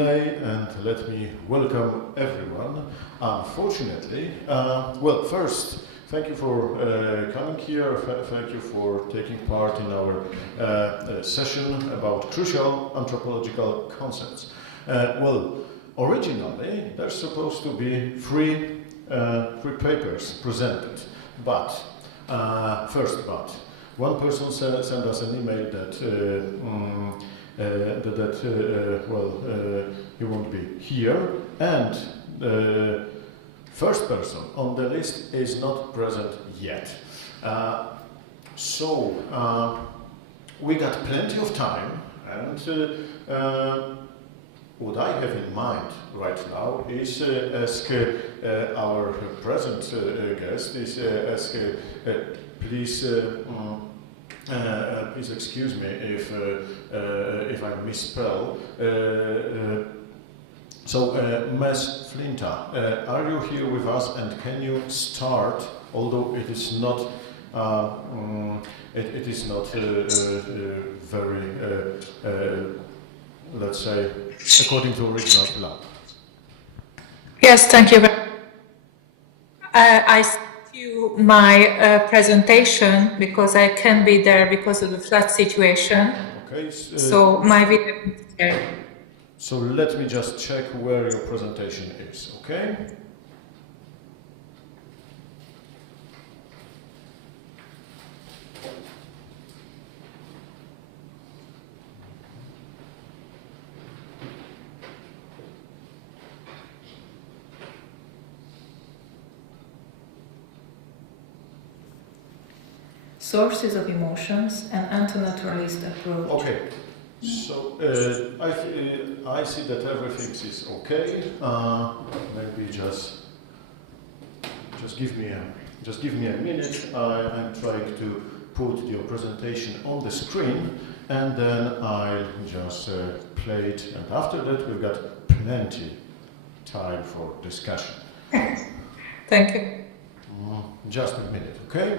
And let me welcome everyone. Unfortunately, well, first, thank you for coming here. Thank you for taking part in our session about crucial anthropological concepts. Well, originally, there's supposed to be three papers presented, but one person sent us an email that he won't be here, and the first person on the list is not present yet. So we got plenty of time, and what I have in mind right now is ask our present guest ask please excuse me if I misspell. Ms. Finta, are you here with us, and can you start? Although it is not, it is not very, let's say, according to original plan. Yes, thank you. I sent you my presentation because I can't be there because of the flood situation. Okay. So my video is there. So let me just check where your presentation is, okay? Sources of emotions and antinaturalist approach. Okay. So I see that everything is okay. Maybe just give me a minute. I'm trying to put your presentation on the screen, and then I'll just play it. And after that, we've got plenty time for discussion. Thank you. Just a minute, okay?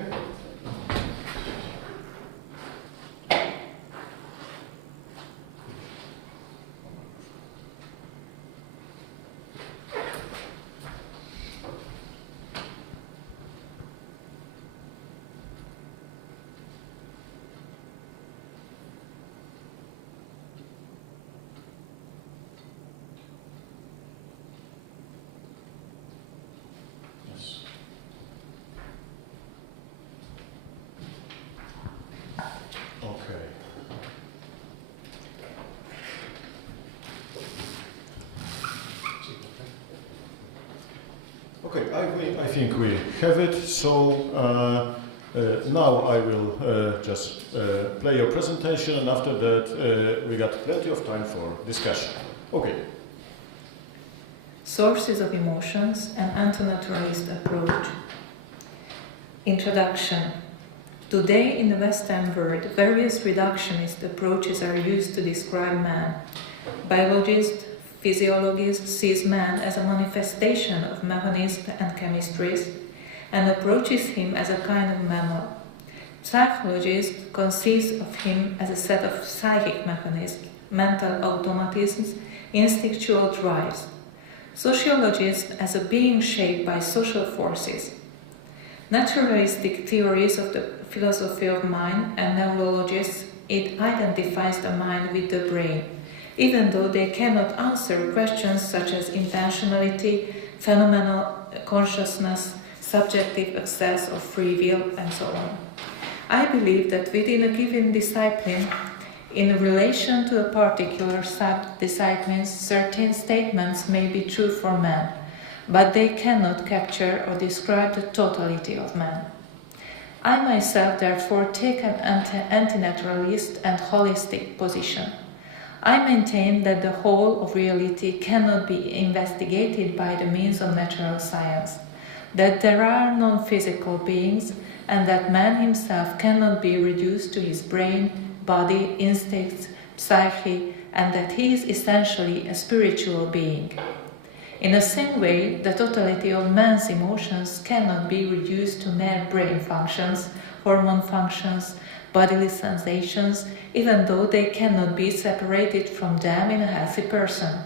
Okay, I think we have it. So now I will just play your presentation, and after that we got plenty of time for discussion. Okay. Sources of emotions and antinaturalist approach. Introduction. Today in the Western world, various reductionist approaches are used to describe man. Biologists, physiologists sees man as a manifestation of mechanism and chemistry and approaches him as a kind of mammal. Psychologist conceives of him as a set of psychic mechanisms, mental automatisms, instinctual drives. Sociologist as a being shaped by social forces. Naturalistic theories of the philosophy of mind and neurologists, it identifies the mind with the brain, even though they cannot answer questions such as intentionality, phenomenal consciousness, subjective access of free will, and so on. I believe that within a given discipline, in relation to a particular sub-discipline, certain statements may be true for man, but they cannot capture or describe the totality of man. I myself therefore take an antinaturalist and holistic position. I maintain that the whole of reality cannot be investigated by the means of natural science, that there are non-physical beings, and that man himself cannot be reduced to his brain, body, instincts, psyche, and that he is essentially a spiritual being. In the same way, the totality of man's emotions cannot be reduced to mere brain functions, hormone functions, bodily sensations, even though they cannot be separated from them in a healthy person.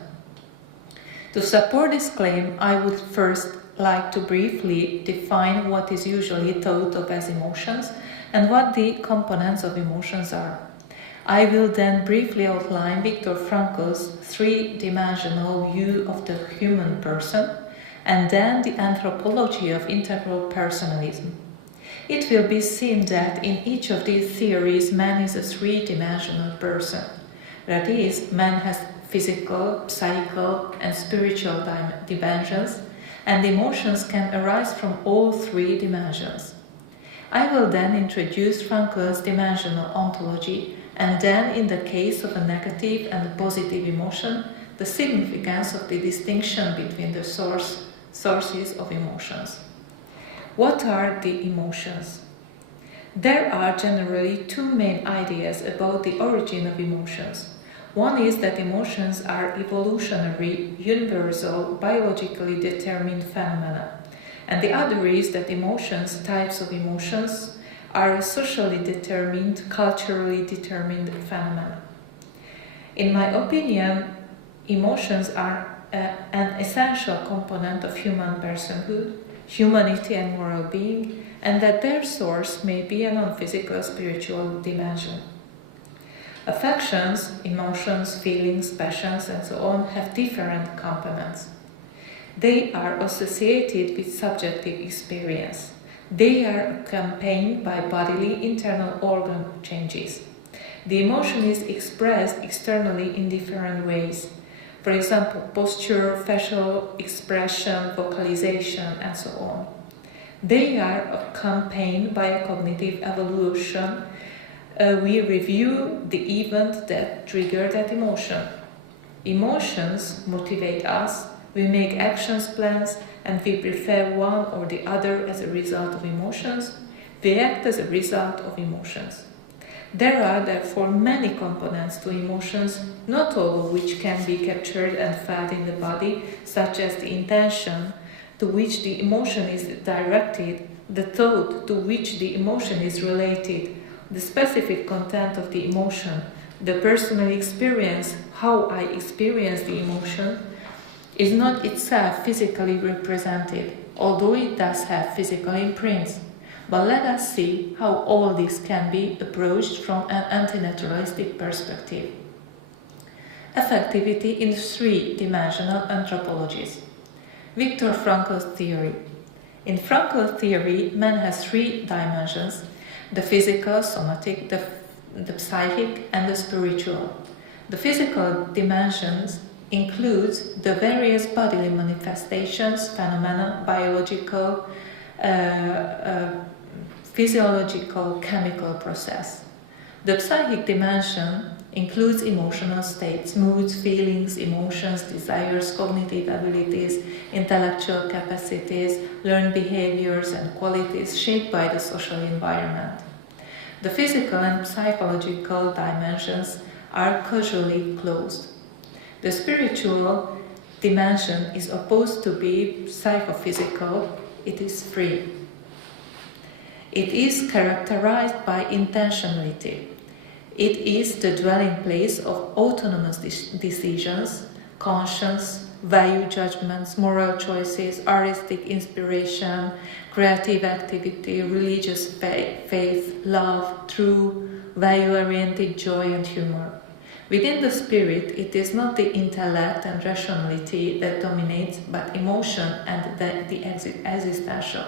To support this claim, I would first like to briefly define what is usually thought of as emotions and what the components of emotions are. I will then briefly outline Viktor Frankl's three-dimensional view of the human person and then the anthropology of integral personalism. It will be seen that in each of these theories man is a three-dimensional person. That is, man has physical, psychical, and spiritual dimensions, and emotions can arise from all three dimensions. I will then introduce Frankl's dimensional ontology, and then, in the case of a negative and a positive emotion, the significance of the distinction between the sources of emotions. What are the emotions? There are generally two main ideas about the origin of emotions. One is that emotions are evolutionary, universal, biologically determined phenomena, and the other is that emotions, types of emotions, are socially determined, culturally determined phenomena. In my opinion, emotions are an essential component of human personhood, humanity and moral being, and that their source may be a non-physical spiritual dimension. Affections, emotions, feelings, passions, and so on have different components. They are associated with subjective experience. They are accompanied by bodily internal organ changes. The emotion is expressed externally in different ways. For example, posture, facial expression, vocalization, and so on. They are accompanied by a cognitive evolution. We review the event that triggered that emotion. Emotions motivate us, we make action plans, and we prefer one or the other as a result of emotions. We act as a result of emotions. There are therefore many components to emotions, not all of which can be captured and felt in the body, such as the intention to which the emotion is directed, the thought to which the emotion is related, the specific content of the emotion, the personal experience, how I experience the emotion, is not itself physically represented, although it does have physical imprints. But let us see how all this can be approached from an antinaturalistic perspective. Affectivity in three-dimensional anthropologies. Viktor Frankl's theory. In Frankl's theory, man has three dimensions: the physical, somatic, the psychic, and the spiritual. The physical dimensions includes the various bodily manifestations, phenomena, biological, physiological, chemical process. The psychic dimension includes emotional states, moods, feelings, emotions, desires, cognitive abilities, intellectual capacities, learned behaviors and qualities shaped by the social environment. The physical and psychological dimensions are causally closed. The spiritual dimension is opposed to be psychophysical, it is free. It is characterized by intentionality. It is the dwelling place of autonomous decisions, conscience, value judgments, moral choices, artistic inspiration, creative activity, religious faith, love, true, value-oriented joy and humor. Within the spirit, it is not the intellect and rationality that dominates, but emotion and the existential.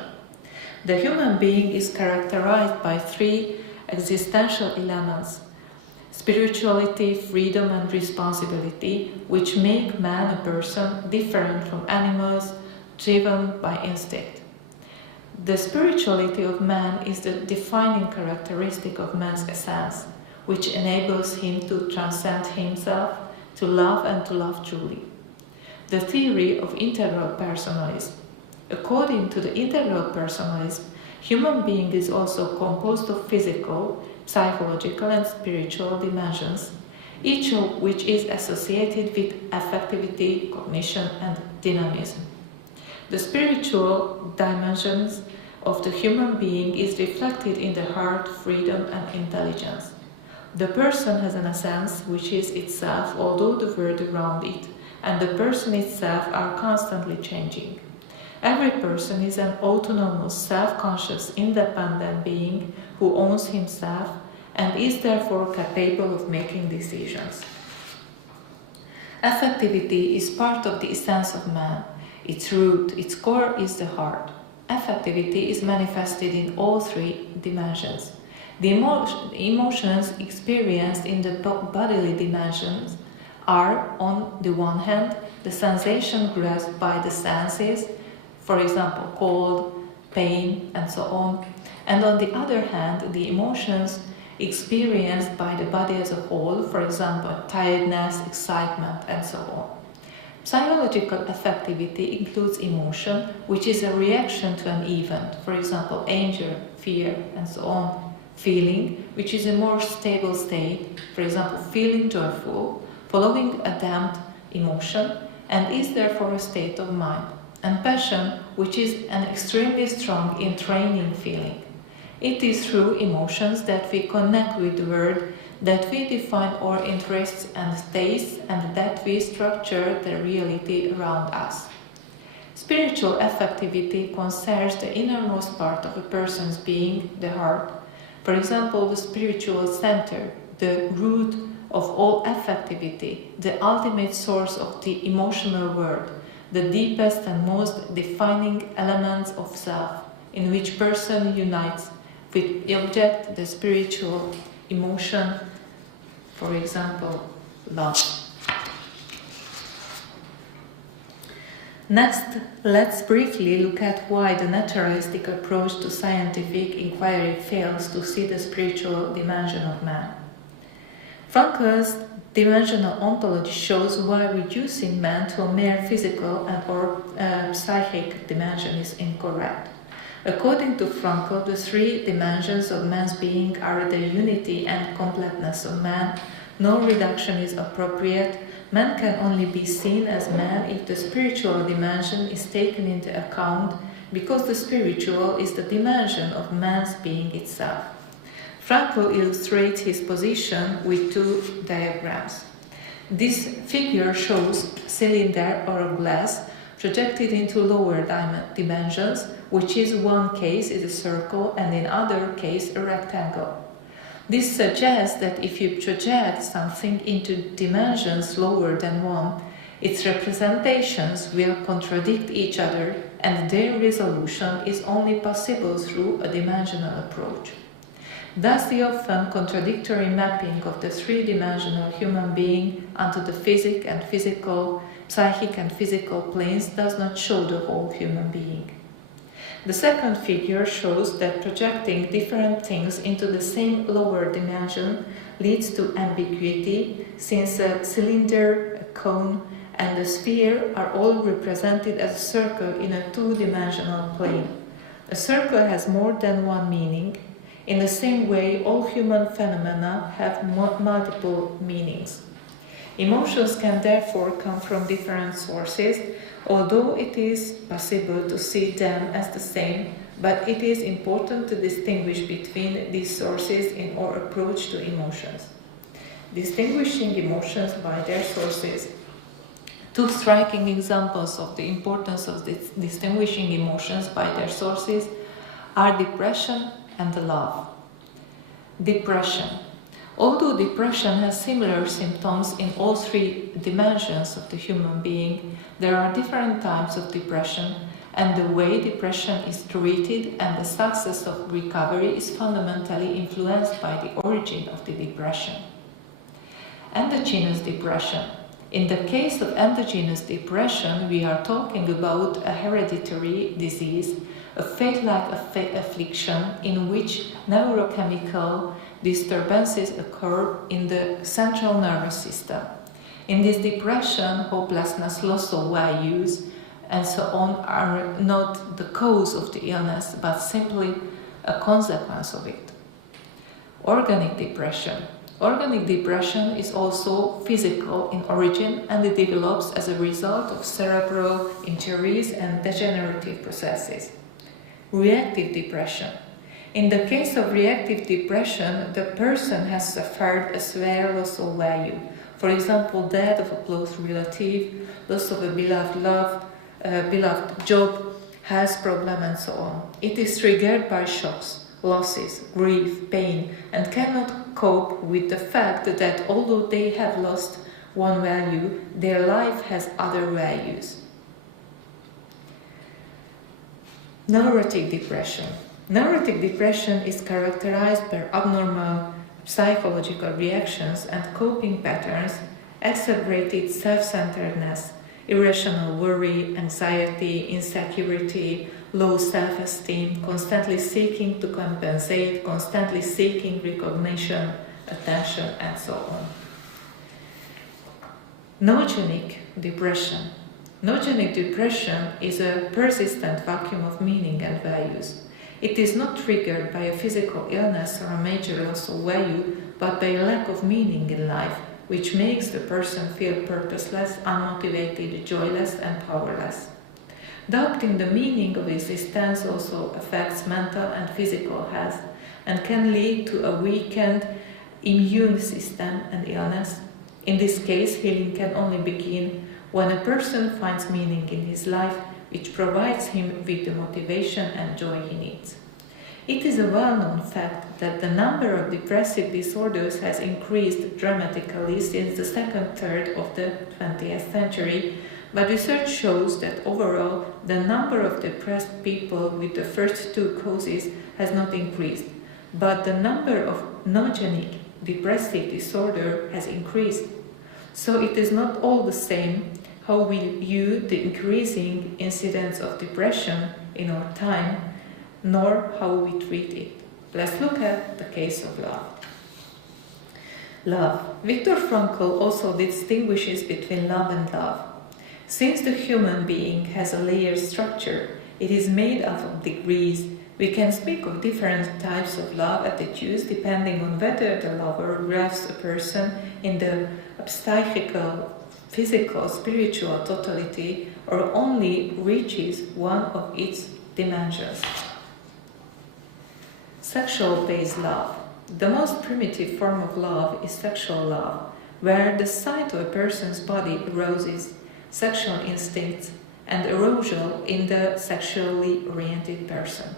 The human being is characterized by three existential elements: spirituality, freedom, and responsibility, which make man a person different from animals, driven by instinct. The spirituality of man is the defining characteristic of man's essence, which enables him to transcend himself, to love and to love truly. The theory of integral personalism. According to the integral personalism, human being is also composed of physical, psychological and spiritual dimensions, each of which is associated with affectivity, cognition and dynamism. The spiritual dimensions of the human being is reflected in the heart, freedom and intelligence. The person has an essence which is itself, although the world around it, and the person itself are constantly changing. Every person is an autonomous, self-conscious, independent being who owns himself and is therefore capable of making decisions. Affectivity is part of the essence of man. Its root, its core is the heart. Affectivity is manifested in all three dimensions. The emotions experienced in the bodily dimensions are, on the one hand, the sensation grasped by the senses, for example, cold, pain, and so on, and on the other hand, the emotions experienced by the body as a whole, for example, tiredness, excitement, and so on. Psychological affectivity includes emotion, which is a reaction to an event, for example, anger, fear, and so on. Feeling, which is a more stable state, for example, feeling joyful, following a damped emotion, and is therefore a state of mind. And passion, which is an extremely strong, entraining feeling. It is through emotions that we connect with the world, that we define our interests and tastes, and that we structure the reality around us. Spiritual affectivity concerns the innermost part of a person's being, the heart. For example, the spiritual center, the root of all affectivity, the ultimate source of the emotional world, the deepest and most defining elements of self, in which person unites with the object, the spiritual emotion, for example, love. Next, let's briefly look at why the naturalistic approach to scientific inquiry fails to see the spiritual dimension of man. Frankel's dimensional ontology shows why reducing man to a mere physical and or psychic dimension is incorrect. According to Frankl, the three dimensions of man's being are the unity and completeness of man. No reduction is appropriate. Man can only be seen as man if the spiritual dimension is taken into account, because the spiritual is the dimension of man's being itself. Frankl illustrates his position with two diagrams. This figure shows a cylinder or a glass projected into lower dimensions, which in one case is a circle and in other case a rectangle. This suggests that if you project something into dimensions lower than one, its representations will contradict each other, and their resolution is only possible through a dimensional approach. Thus, the often contradictory mapping of the three-dimensional human being onto the psychic and physical planes does not show the whole human being. The second figure shows that projecting different things into the same lower dimension leads to ambiguity, since a cylinder, a cone, and a sphere are all represented as a circle in a two-dimensional plane. A circle has more than one meaning. In the same way, all human phenomena have multiple meanings. Emotions can therefore come from different sources, although it is possible to see them as the same, but it is important to distinguish between these sources in our approach to emotions. Distinguishing emotions by their sources. Two striking examples of the importance of distinguishing emotions by their sources are depression and love. Depression. Although depression has similar symptoms in all three dimensions of the human being, there are different types of depression, and the way depression is treated and the success of recovery is fundamentally influenced by the origin of the depression. Endogenous depression. In the case of endogenous depression, we are talking about a hereditary disease, a fate-like affliction in which neurochemical disturbances occur in the central nervous system. In this depression, hopelessness, loss of values, and so on are not the cause of the illness, but simply a consequence of it. Organic depression. Organic depression is also physical in origin, and it develops as a result of cerebral injuries and degenerative processes. Reactive depression. In the case of reactive depression, the person has suffered a severe loss of value, For example, death of a close relative, loss of a beloved job, health problem, and so on. It is triggered by shocks, losses, grief, pain, and cannot cope with the fact that although they have lost one value, their life has other values. Neurotic depression. Neurotic depression is characterized by abnormal psychological reactions and coping patterns, exacerbated self-centeredness, irrational worry, anxiety, insecurity, low self-esteem, constantly seeking to compensate, constantly seeking recognition, attention, and so on. Noogenic depression. Noogenic depression is a persistent vacuum of meaning and values. It is not triggered by a physical illness or a major loss of value, but by a lack of meaning in life, which makes the person feel purposeless, unmotivated, joyless, and powerless. Doubting the meaning of existence also affects mental and physical health and can lead to a weakened immune system and illness. In this case, healing can only begin when a person finds meaning in his life, which provides him with the motivation and joy he needs. It is a well-known fact that the number of depressive disorders has increased dramatically since the second third of the 20th century, but research shows that overall the number of depressed people with the first two causes has not increased, but the number of noogenic depressive disorder has increased. So it is not all the same how we view the increasing incidence of depression in our time, nor how we treat it. Let's look at the case of love. Love. Viktor Frankl also distinguishes between love and love. Since the human being has a layered structure, it is made up of degrees. We can speak of different types of love attitudes depending on whether the lover grasps a person in the psychical, physical, spiritual totality or only reaches one of its dimensions. Sexual-based love. The most primitive form of love is sexual love, where the sight of a person's body arouses sexual instincts and arousal in the sexually oriented person.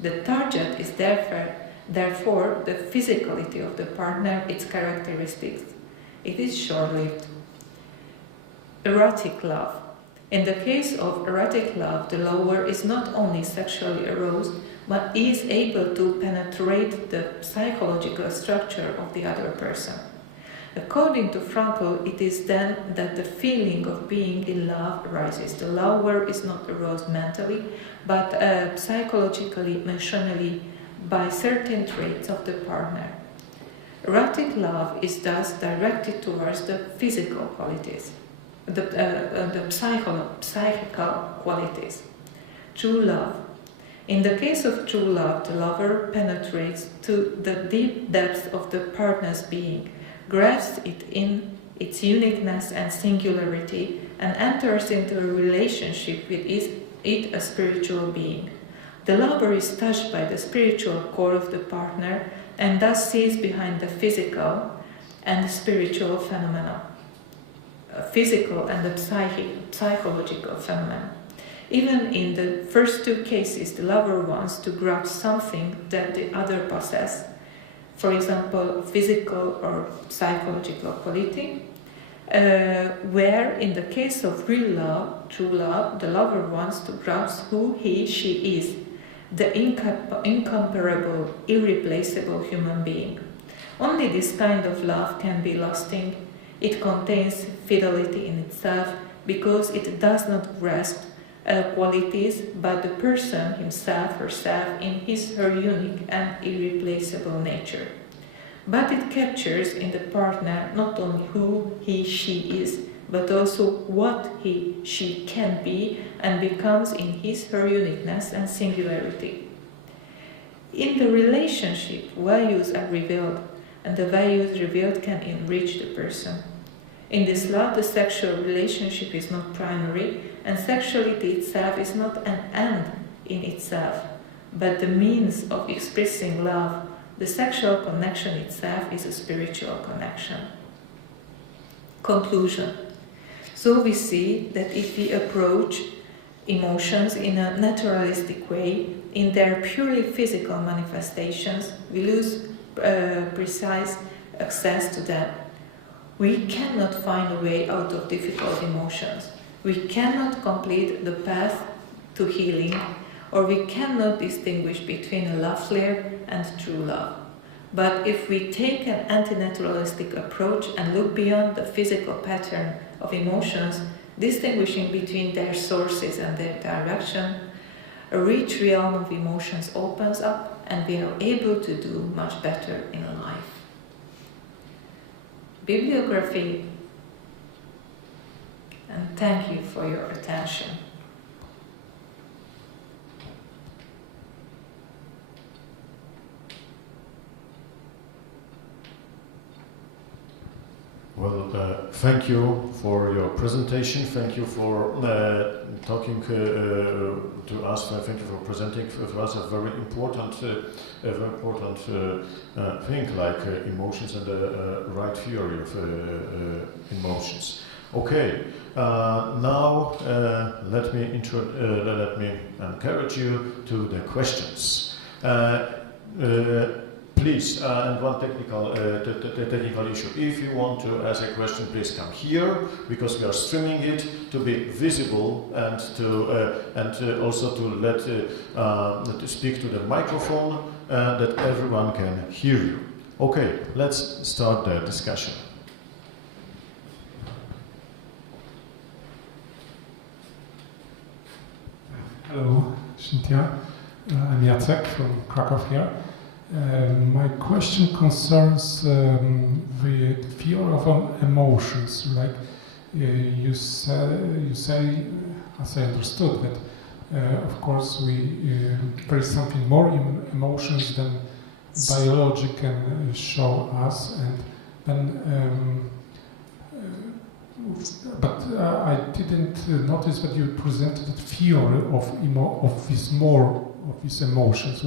The target is therefore the physicality of the partner, its characteristics. It is short-lived. Erotic love. In the case of erotic love, the lover is not only sexually aroused, but is able to penetrate the psychological structure of the other person. According to Frankl, it is then that the feeling of being in love arises. The lover is not aroused mentally, but psychologically, emotionally, by certain traits of the partner. Erotic love is thus directed towards the physical qualities, the psychical qualities. True love. In the case of true love, the lover penetrates to the deep depths of the partner's being, grasps it in its uniqueness and singularity, and enters into a relationship with it, a spiritual being. The lover is touched by the spiritual core of the partner and thus sees behind the physical and the spiritual phenomena, physical and the psychological phenomena. Even in the first two cases, the lover wants to grasp something that the other possesses, for example, physical or psychological quality, where in the case of real love, true love, the lover wants to grasp who she is, the incomparable, irreplaceable human being. Only this kind of love can be lasting. It contains fidelity in itself because it does not grasp qualities, but the person himself, herself, in her unique and irreplaceable nature. But it captures in the partner not only who she is, but also what she can be and becomes in her uniqueness and singularity. In the relationship, values are revealed, and the values revealed can enrich the person. In this love, the sexual relationship is not primary, and sexuality itself is not an end in itself, but the means of expressing love. The sexual connection itself is a spiritual connection. Conclusion. So we see that if we approach emotions in a naturalistic way, in their purely physical manifestations, we lose precise access to them. We cannot find a way out of difficult emotions. We cannot complete the path to healing, or we cannot distinguish between a love flare and true love. But if we take an antinaturalistic approach and look beyond the physical pattern of emotions, distinguishing between their sources and their direction, a rich realm of emotions opens up and we are able to do much better in life. Bibliography, and thank you for your attention. Well, thank you for your presentation. Thank you for talking to us. Thank you for presenting to us a very important thing like emotions and the right theory of emotions. Okay, now let me encourage you to the questions. Please, and one technical issue. If you want to ask a question, please come here because we are streaming it to be visible and also to let to speak to the microphone that everyone can hear you. Okay, let's start the discussion. Hello, Szilvia. I'm Jacek from Cracow here. My question concerns the theory of emotions. Like you say, as I understood, that of course there is something more in emotions than biology can show us, and then. But I didn't notice that you presented a theory of these emotions.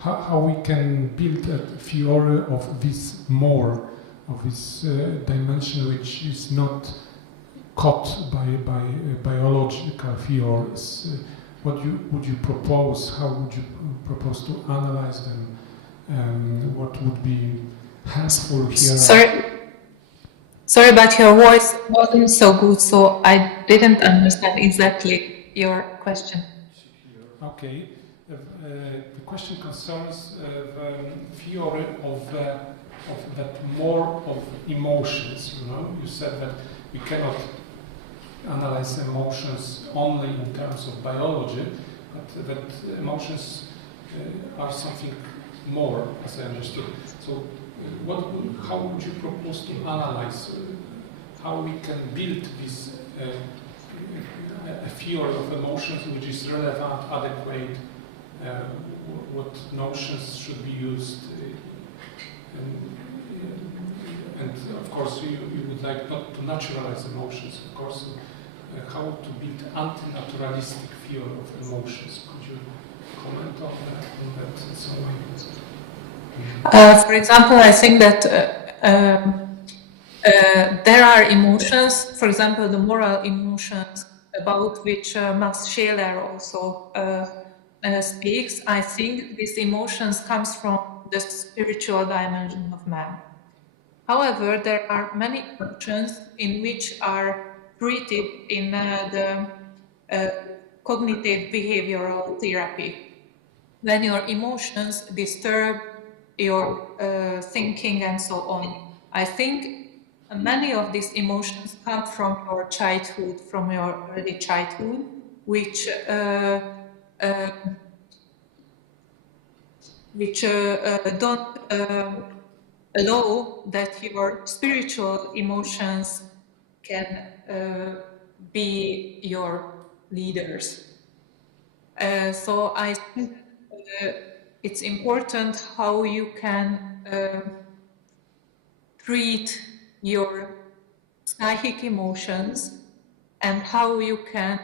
How we can build a theory of this dimension which is not caught by biological theories. What would you propose? How would you propose to analyze them? What would be helpful here? Sorry, but your voice wasn't so good, so I didn't understand exactly your question. Okay. The question concerns the theory of that more of emotions. You know, you said that we cannot analyze emotions only in terms of biology, but that emotions are something more, as I understood. So, how would you propose to analyze how we can build this a theory of emotions which is relevant, adequate? What notions should be used, and of course you would like not to naturalize emotions, of course, how to build antinaturalistic theory of emotions. Could you comment on that in some way? For example, I think that there are emotions, for example, the moral emotions about which Max Scheler also speaks. I think these emotions comes from the spiritual dimension of man. However, there are many emotions in which are treated in the cognitive behavioral therapy. When your emotions disturb your thinking and so on. I think many of these emotions come from your childhood, from your early childhood, which don't allow that your spiritual emotions can be your leaders. So I think it's important how you can treat your psychic emotions and how you can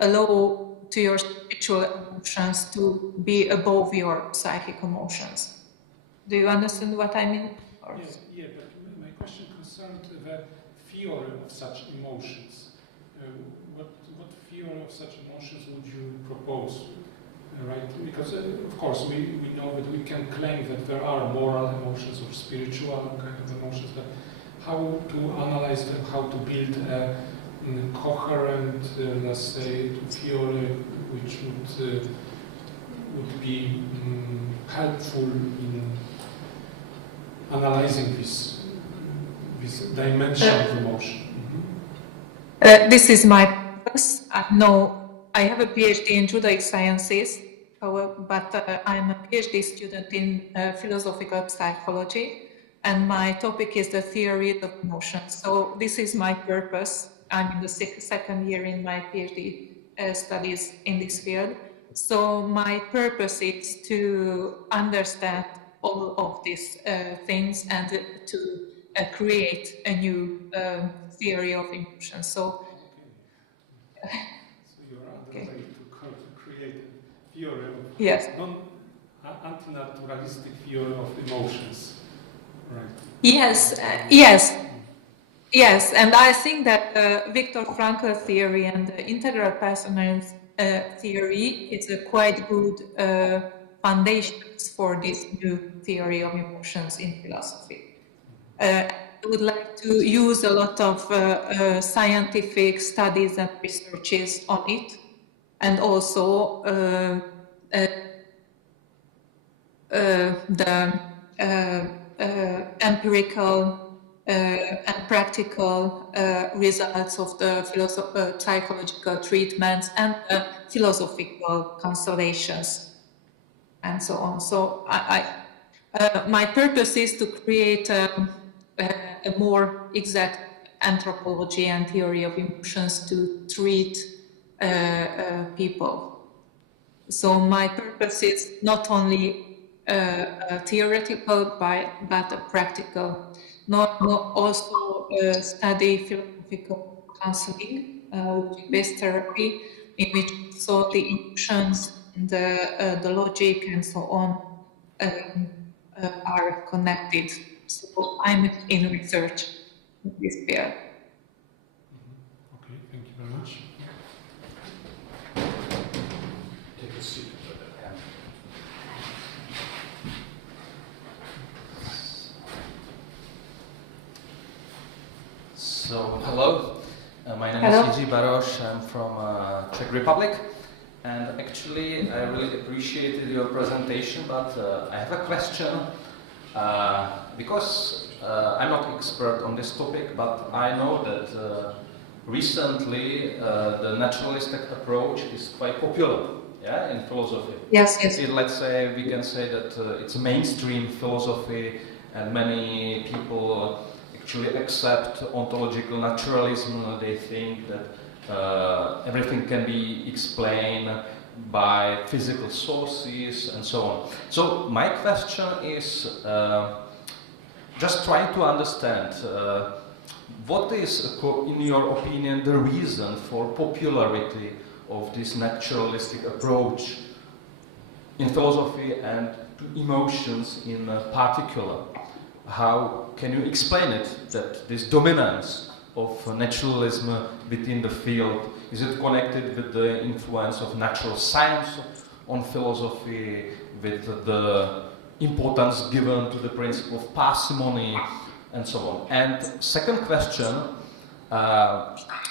allow to your spiritual emotions to be above your psychic emotions. Do you understand what I mean? course. Yeah, but my question concerned the theory of such emotions. What theory of such emotions would you propose? Right? Because, of course, we know that we can claim that there are moral emotions or spiritual kind of emotions, but how to analyze them, how to build a coherent, let's say, theory which would be helpful in analyzing this dimension of emotion. This is my purpose. I have a PhD in Judaic sciences, but I'm a PhD student in philosophical psychology, and my topic is the theory of emotion. So this is my purpose. I'm in the second year in my PhD studies in this field. So my purpose is to understand all of these things and to create a new theory of emotion. So you're on the way to create a theory of yes. Antinaturalistic theory of emotions, right? Yes, and I think that Viktor Frankl theory and the integral personality theory is a quite good foundations for this new theory of emotions in philosophy. I would like to use a lot of scientific studies and researches on it, and also the empirical and practical results of the psychological treatments and philosophical consolations and so on. So my purpose is to create a more exact anthropology and theory of emotions to treat people. So my purpose is not only theoretical but practical. Also study philosophical counseling, based therapy, in which so the emotions, the logic, and so on are connected. So I'm in research in this field. Okay, thank you very much. Take a seat. So, hello, my name is Jiří Baroš, I'm from Czech Republic, and actually I really appreciated your presentation, but I have a question, because I'm not expert on this topic, but I know that recently the naturalistic approach is quite popular, yeah, in philosophy. Yes. Let's say, we can say that it's a mainstream philosophy, and many people actually accept ontological naturalism. They think that everything can be explained by physical sources and so on. So my question is just trying to understand what is, in your opinion, the reason for popularity of this naturalistic approach in philosophy and to emotions in particular? How can you explain it, that this dominance of naturalism within the field, is it connected with the influence of natural science on philosophy, with the importance given to the principle of parsimony, and so on? And second question,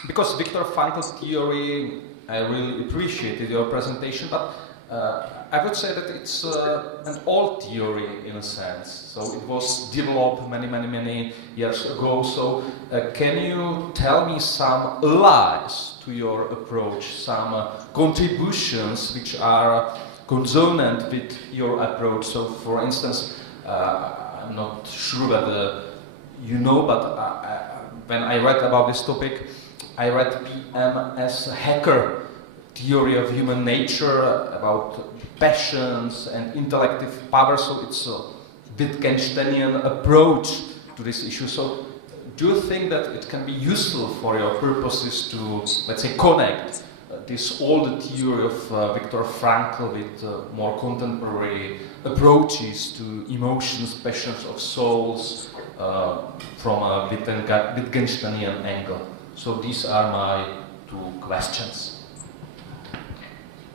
because Viktor Frankl's theory, I really appreciated your presentation, but I would say that it's an old theory in a sense. So it was developed many years ago. So can you tell me some allies to your approach, some contributions which are consonant with your approach? So for instance, I'm not sure whether you know, but when I read about this topic, I read P.M.S. Heger theory of human nature about passions and intellective power, so it's a Wittgensteinian approach to this issue. So do you think that it can be useful for your purposes to, let's say, connect this old theory of Viktor Frankl with more contemporary approaches to emotions, passions of souls from a Wittgensteinian angle. So these are my two questions.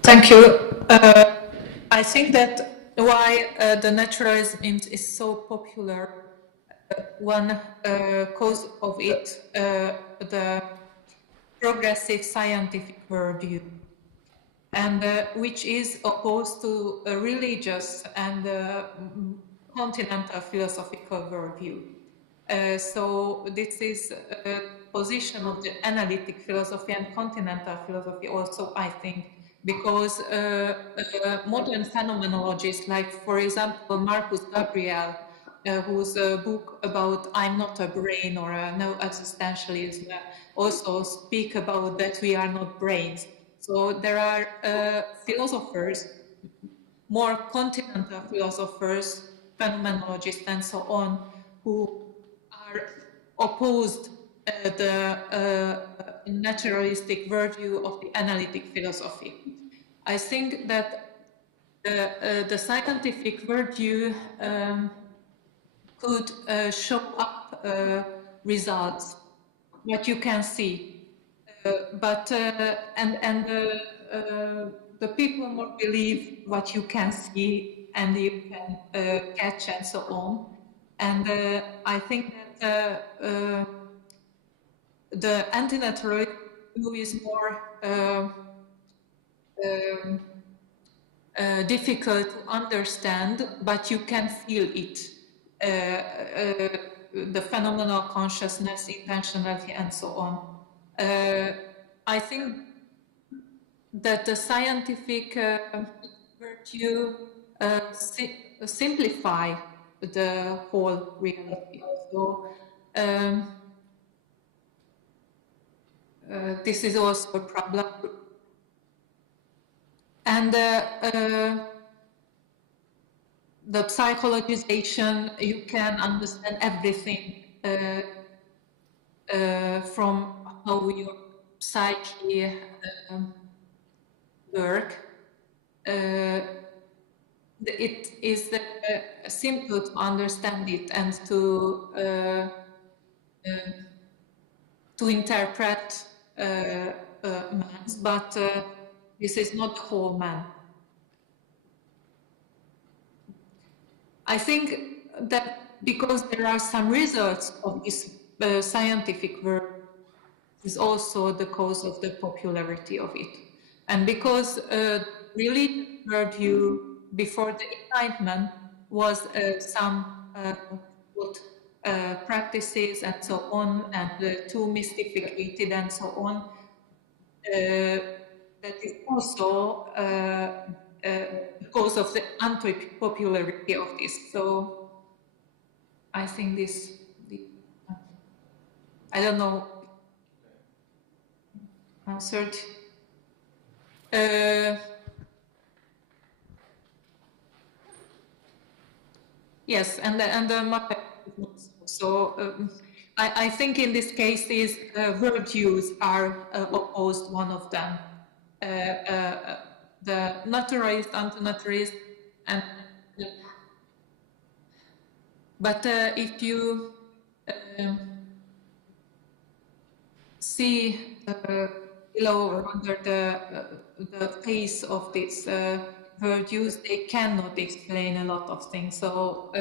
Thank you. I think that why the naturalism is so popular, one cause of it, the progressive scientific worldview, and which is opposed to a religious and continental philosophical worldview. So this is a position of the analytic philosophy and continental philosophy also, I think, because modern phenomenologists, like for example Marcus Gabriel, whose book about I'm Not a Brain or No Existentialism, also speak about that we are not brains. So there are philosophers, more continental philosophers, phenomenologists and so on, who are opposed the naturalistic worldview of the analytic philosophy. I think that the scientific worldview could show up results, what you can see, but the people more believe what you can see and you can catch and so on. And I think that the antinaturalist view is more difficult to understand, but you can feel it. The phenomenal consciousness, intentionality, and so on. I think that the scientific virtue simplify the whole reality. So this is also a problem. And the psychologization, you can understand everything from how your psyche work. It is simple to understand it and to interpret man, but this is not the whole man. I think that because there are some results of this scientific work is also the cause of the popularity of it. And because really worldview before the Enlightenment was some practices and so on, and too mystificated and so on, that is also because of the anti-popularity of this. So I think this, I don't know, answered. Yes, and so I think in this case these worldviews are opposed, one of them. The naturalist, antinaturalist, and but if you see below or under the face of these worldviews, they cannot explain a lot of things. So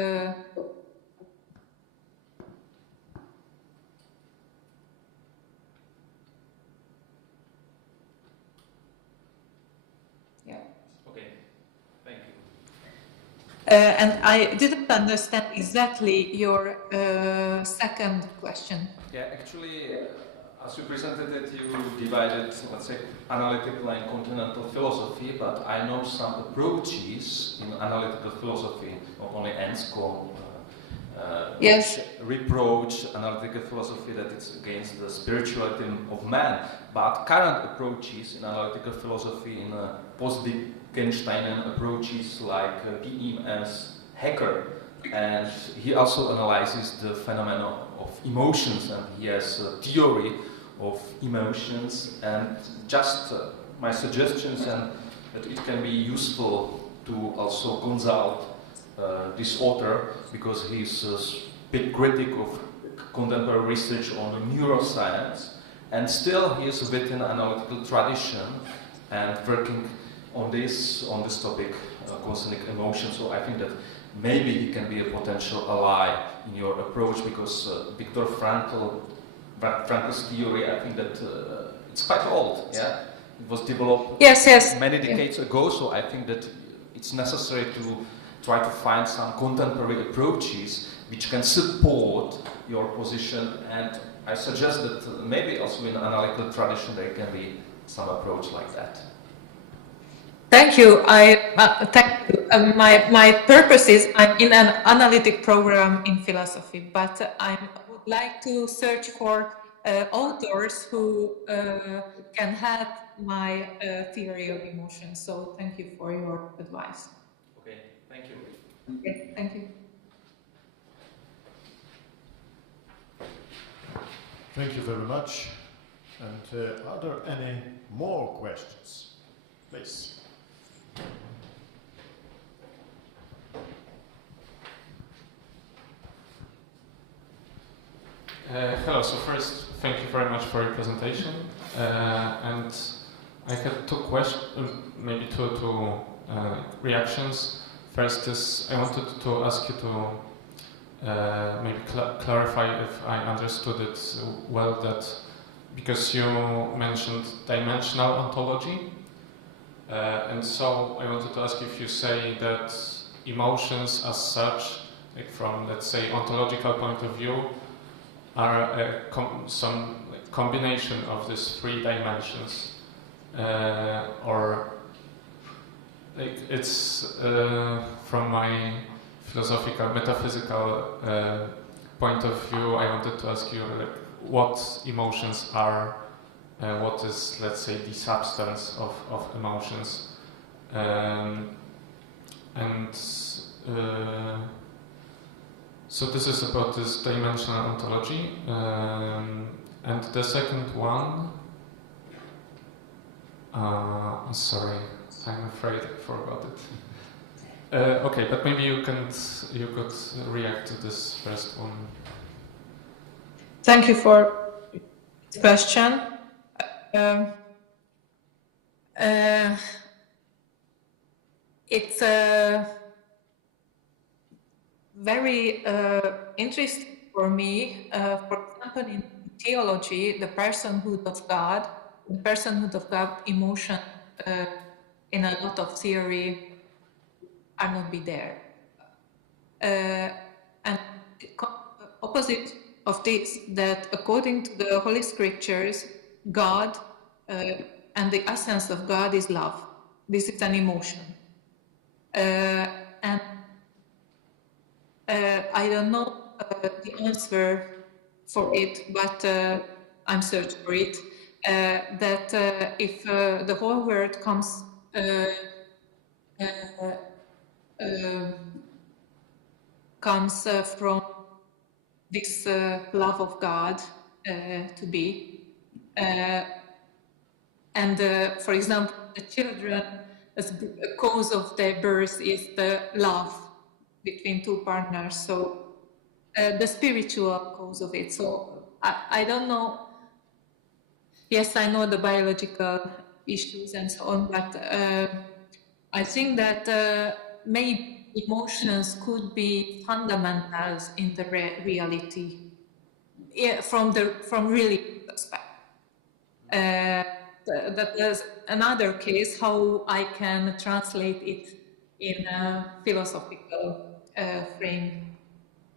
and I didn't understand exactly your second question. Yeah, actually, as you presented it, you divided, let's say, analytical and continental philosophy, but I know some approaches in analytical philosophy, not only ENSCO, yes, reproach analytical philosophy that it's against the spirituality of man, but current approaches in analytical philosophy in post-Wittgensteinian approaches like P.M.S. Heger, and he also analyzes the phenomena of emotions, and he has a theory of emotions. And just my suggestions, and that it can be useful to also consult this author, because he's a big critic of contemporary research on neuroscience, and still he is within an analytical tradition and working on this topic concerning emotion. So I think that maybe he can be a potential ally in your approach, because Viktor Frankl's theory, I think that it's quite old, yeah? It was developed many decades ago, so I think that it's necessary to try to find some contemporary approaches which can support your position, and I suggest that maybe also in analytical tradition there can be some approach like that. Thank you. Thank you. My purpose is I'm in an analytic program in philosophy, but I would like to search for authors who can help my theory of emotion. So thank you for your advice. Okay, thank you. Okay, thank you. Thank you very much. And are there any more questions? Please. Hello, so first, thank you very much for your presentation. And I have two questions, maybe two reactions. First is, I wanted to ask you to maybe clarify if I understood it well, that because you mentioned dimensional ontology, and so I wanted to ask if you say that emotions as such, like from, let's say, ontological point of view, are some combination of these three dimensions, or like it's from my philosophical, metaphysical point of view, I wanted to ask you like, what emotions are, what is, let's say, the substance of emotions, so this is about this dimensional ontology, and the second one, sorry, I'm afraid I forgot it. Okay, but maybe you could react to this first one. Thank you for this question. It's very interesting for me. For example, in theology, the personhood of God, emotion in a lot of theory are not be there. And opposite of this, that according to the Holy Scriptures, God and the essence of God is love. This is an emotion. And I don't know the answer for it, but I'm searching for it. That if the whole world comes from this love of God to be, and for example, the children, as a cause of their birth is the love between two partners, so the spiritual cause of it. So I don't know. Yes, I know the biological issues and so on, but I think that maybe emotions could be fundamentals in the reality, from really perspective. That is another case how I can translate it in a philosophical frame.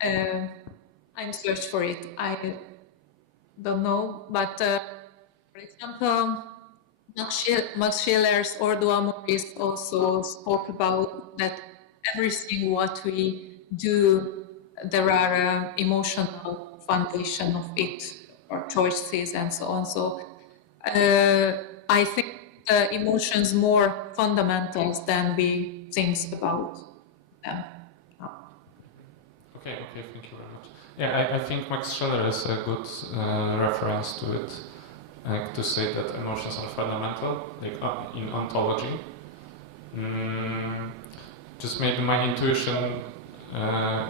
I'm searching for it. I don't know, but for example, Max Schiller's Ordo Amoris also spoke about that everything what we do, there are emotional foundation of it, or choices and so on. So I think emotions more fundamentals than we think about them. Okay, thank you very much. Yeah, I think Max Scheler is a good reference to it. to say that emotions are fundamental, like in ontology. Just maybe my intuition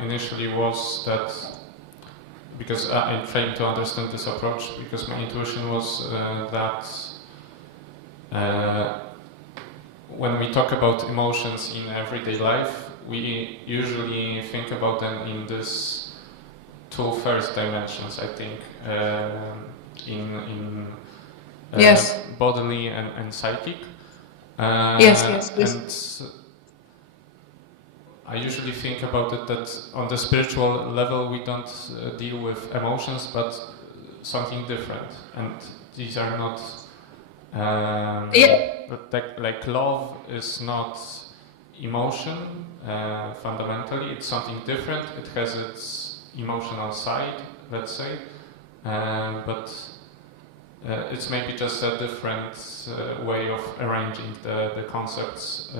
initially was that, because I'm trying to understand this approach, because my intuition was that when we talk about emotions in everyday life, we usually think about them in these two first dimensions, I think, in yes. bodily and psychic. Yes. And I usually think about it that on the spiritual level we don't deal with emotions, but something different, and these are not like love is not emotion fundamentally. It's something different. It has its emotional side, let's say, but it's maybe just a different way of arranging the concepts.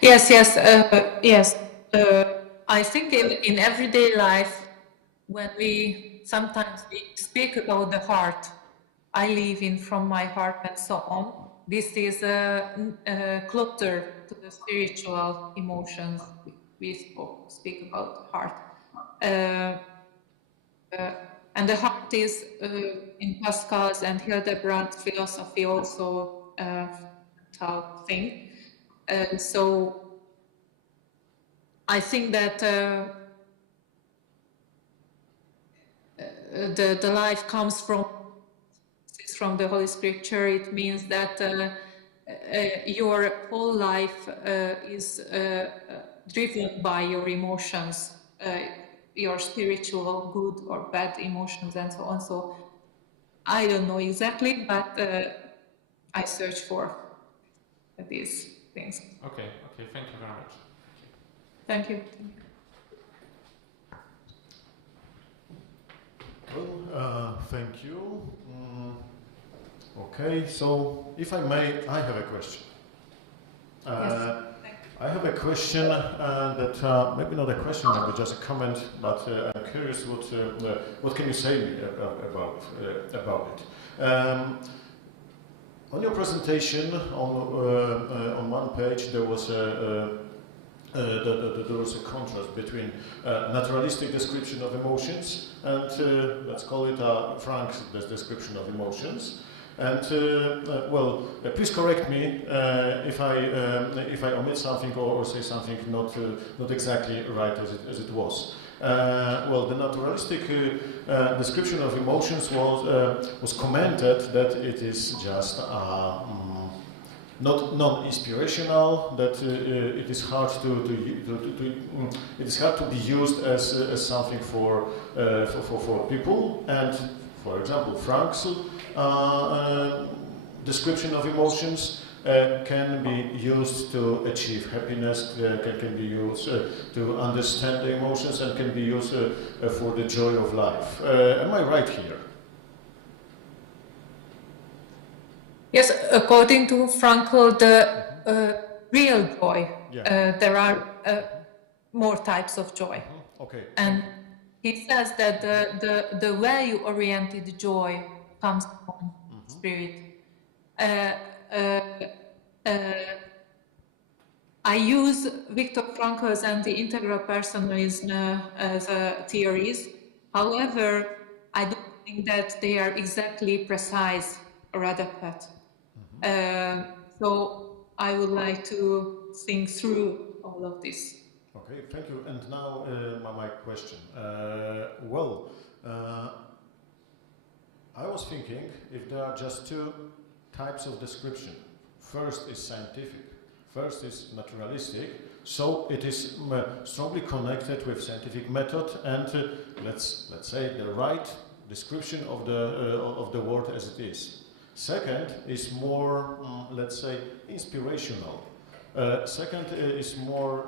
Yes. I think in everyday life, when we sometimes speak about the heart, I live in from my heart and so on. This is closer to the spiritual emotions we speak about heart. And the heart is in Pascal's and Hildebrand's philosophy also thought thing. So I think that the life comes from the Holy Scripture. It means that your whole life is driven by your emotions, your spiritual good or bad emotions and so on. So I don't know exactly, but I search for these things. Okay, thank you very much. Thank you. Well, thank you. Okay, so if I may, I have a question. Yes. I have a question that maybe not a question, maybe just a comment, but I'm curious what can you say about it. On your presentation, on one page, there was a contrast between naturalistic description of emotions and let's call it a frank description of emotions. And please correct me if I omit something or say something not exactly right as it was. The naturalistic description of emotions was commented that it is just not non-inspirational, that it is hard to be used as something for people, and for example, Frank's description of emotions can be used to achieve happiness, can be used to understand the emotions, and can be used for the joy of life. Am I right here? Yes, according to Frankl, the real joy, there are more types of joy. Okay. And he says that the value-oriented joy comes from spirit. I use Viktor Frankl's anti-integral personalism as theories. However, I don't think that they are exactly precise or adequate. So I would like to think through all of this. Okay, thank you. And now my question. I was thinking if there are just two types of description. First is scientific, first is naturalistic, so it is strongly connected with scientific method and let's say the right description of the world as it is. Second is more, let's say, inspirational. Second is more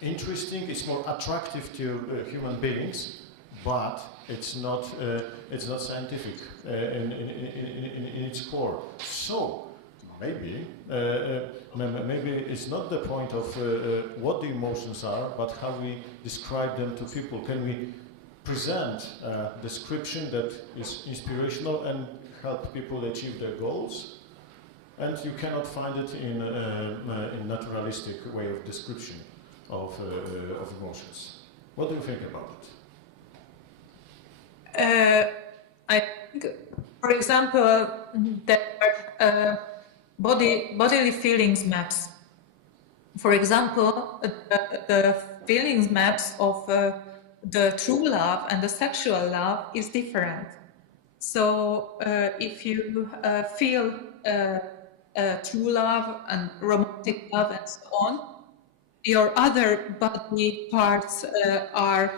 interesting. It's more attractive to human beings, but it's not scientific in its core. So, maybe it's not the point of what the emotions are, but how we describe them to people. Can we present a description that is inspirational and help people achieve their goals? And you cannot find it in naturalistic way of description of emotions. What do you think about it? I think, for example, there are bodily feelings maps. For example, the feelings maps of the true love and the sexual love is different. So if you feel true love and romantic love and so on, your other body parts are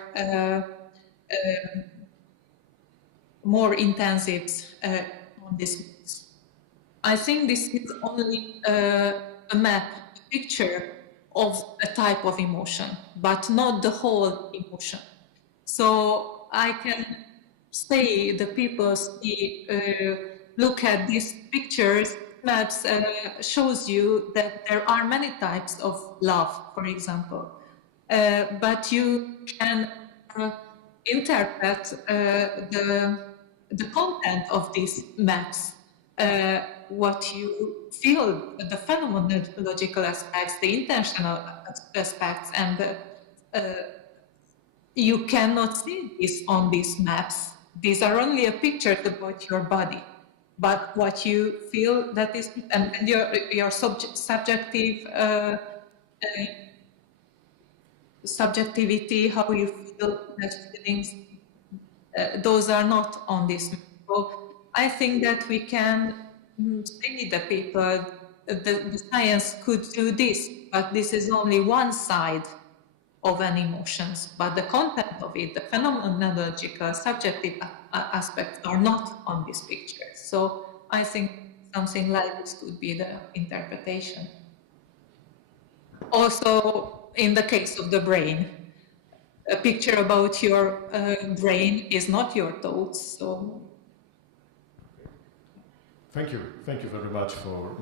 more intensive on this. I think this is only a map, a picture of a type of emotion, but not the whole emotion. So I can say the people see, look at these pictures, maps shows you that there are many types of love, for example, but you can interpret the content of these maps, what you feel, the phenomenological aspects, the intentional aspects, and you cannot see this on these maps. These are only a picture about your body, but what you feel, that is, and your subjective subjectivity, how you feel, that feelings, those are not on this map. So I think that we can say the people, the science could do this, but this is only one side of an emotions, but the content of it, the phenomenological, subjective aspects are not on this picture. So I think something like this could be the interpretation. Also, in the case of the brain, a picture about your brain is not your thoughts. So, Thank you very much for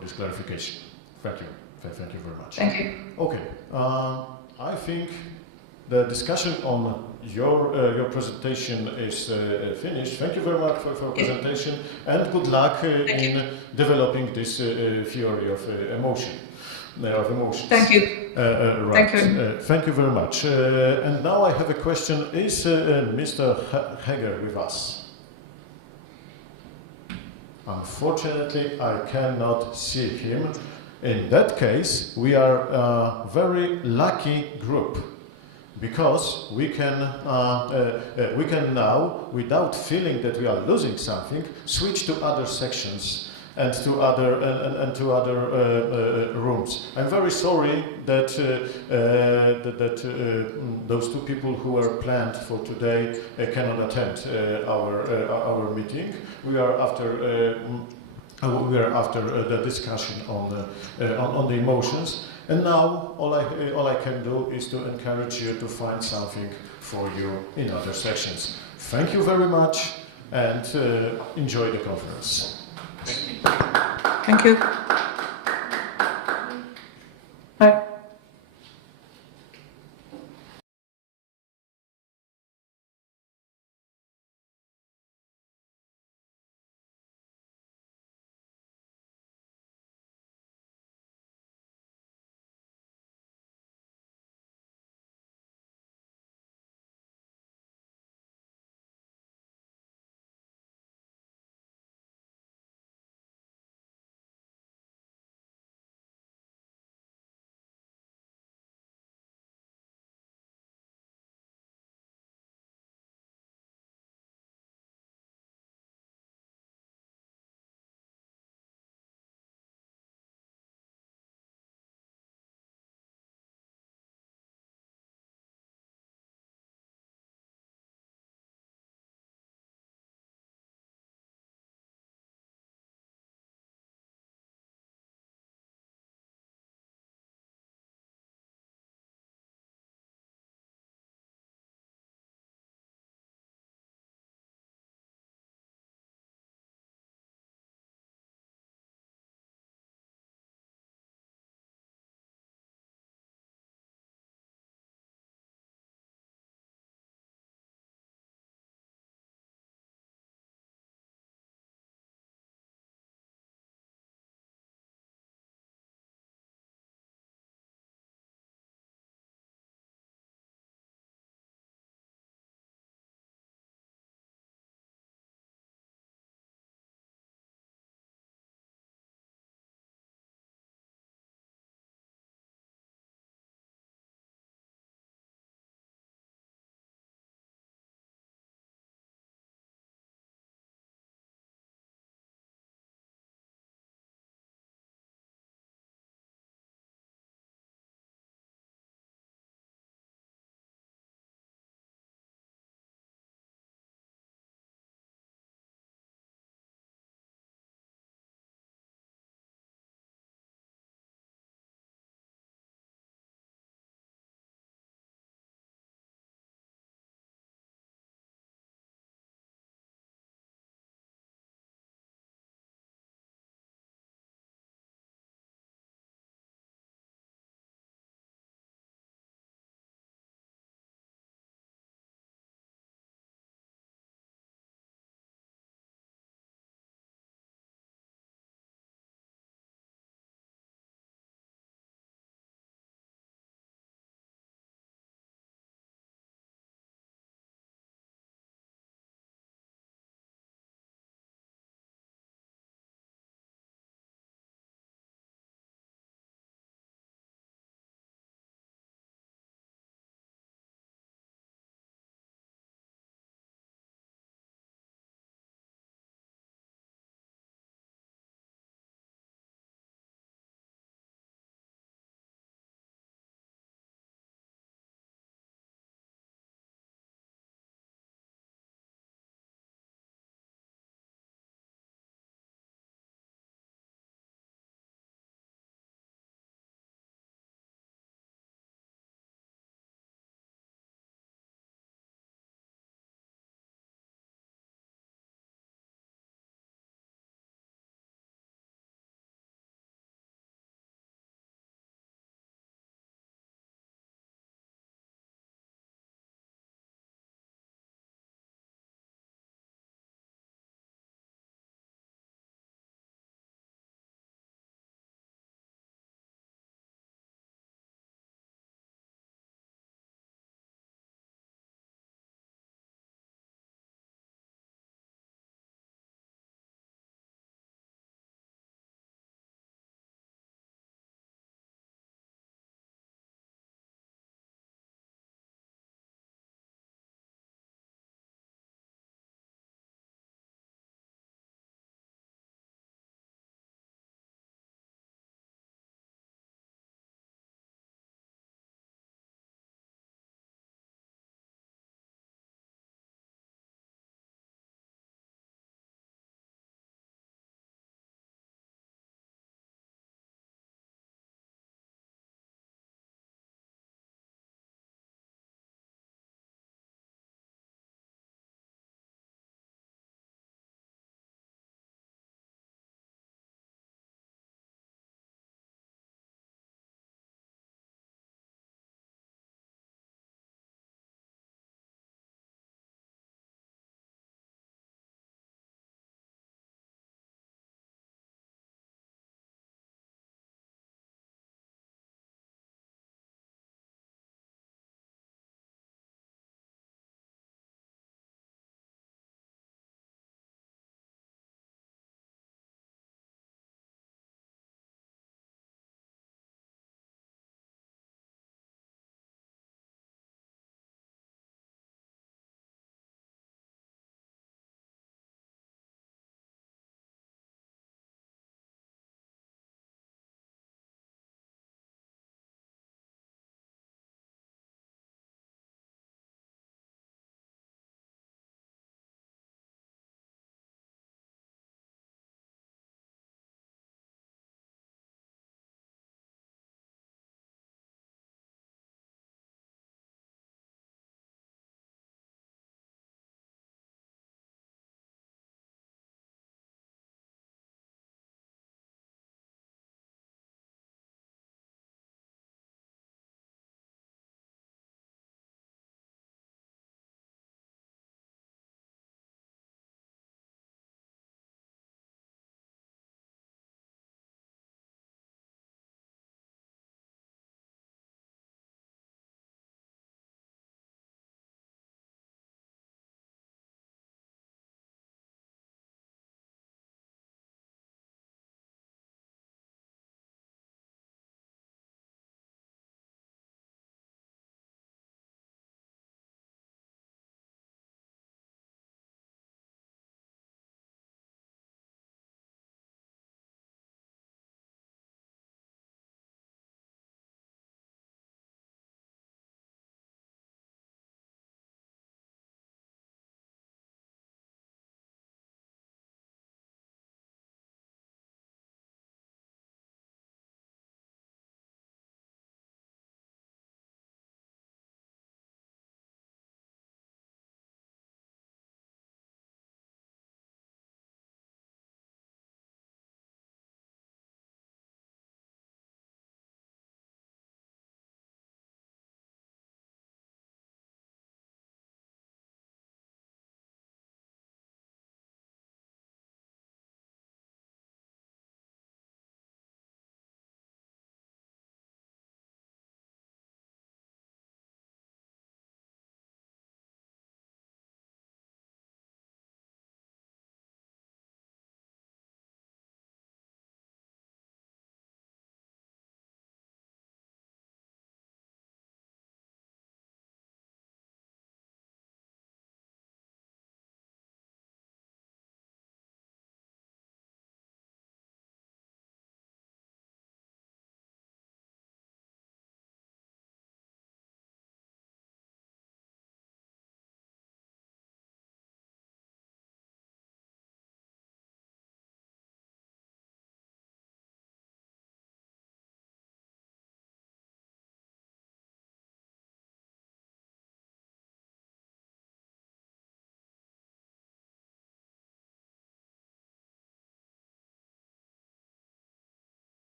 this clarification. Thank you very much. Thank you. Okay, I think the discussion on your presentation is finished. Thank you very much for presentation, and good luck in developing this theory of emotion. Of emotions. Thank you. Right. Thank you. Thank you very much. And now I have a question. Is Mr. Heger with us? Unfortunately, I cannot see him. In that case, we are a very lucky group, because we can now, without feeling that we are losing something, switch to other sections and to other rooms. I'm very sorry that those two people who were planned for today cannot attend our meeting. We are after the discussion on the emotions, and now all I can do is to encourage you to find something for you in other sections. Thank you very much, and enjoy the conference. Thank you. Bye.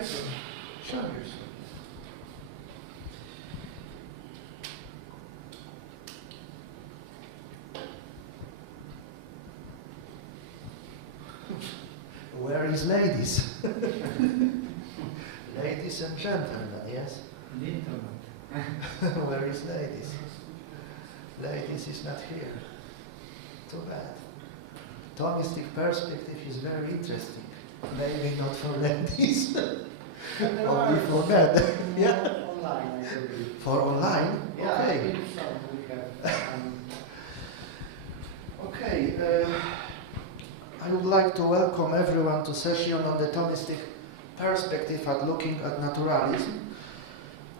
Piotr, show yourself. Where is ladies? Ladies and gentlemen, yes? Where is ladies? Ladies is not here. Too bad. Thomistic perspective is very interesting. Maybe not for ladies, only for men. Yeah. Online, I believe. For online? Yeah, Okay. I think so. We have, Okay. I would like to welcome everyone to session on the Thomistic perspective at looking at naturalism.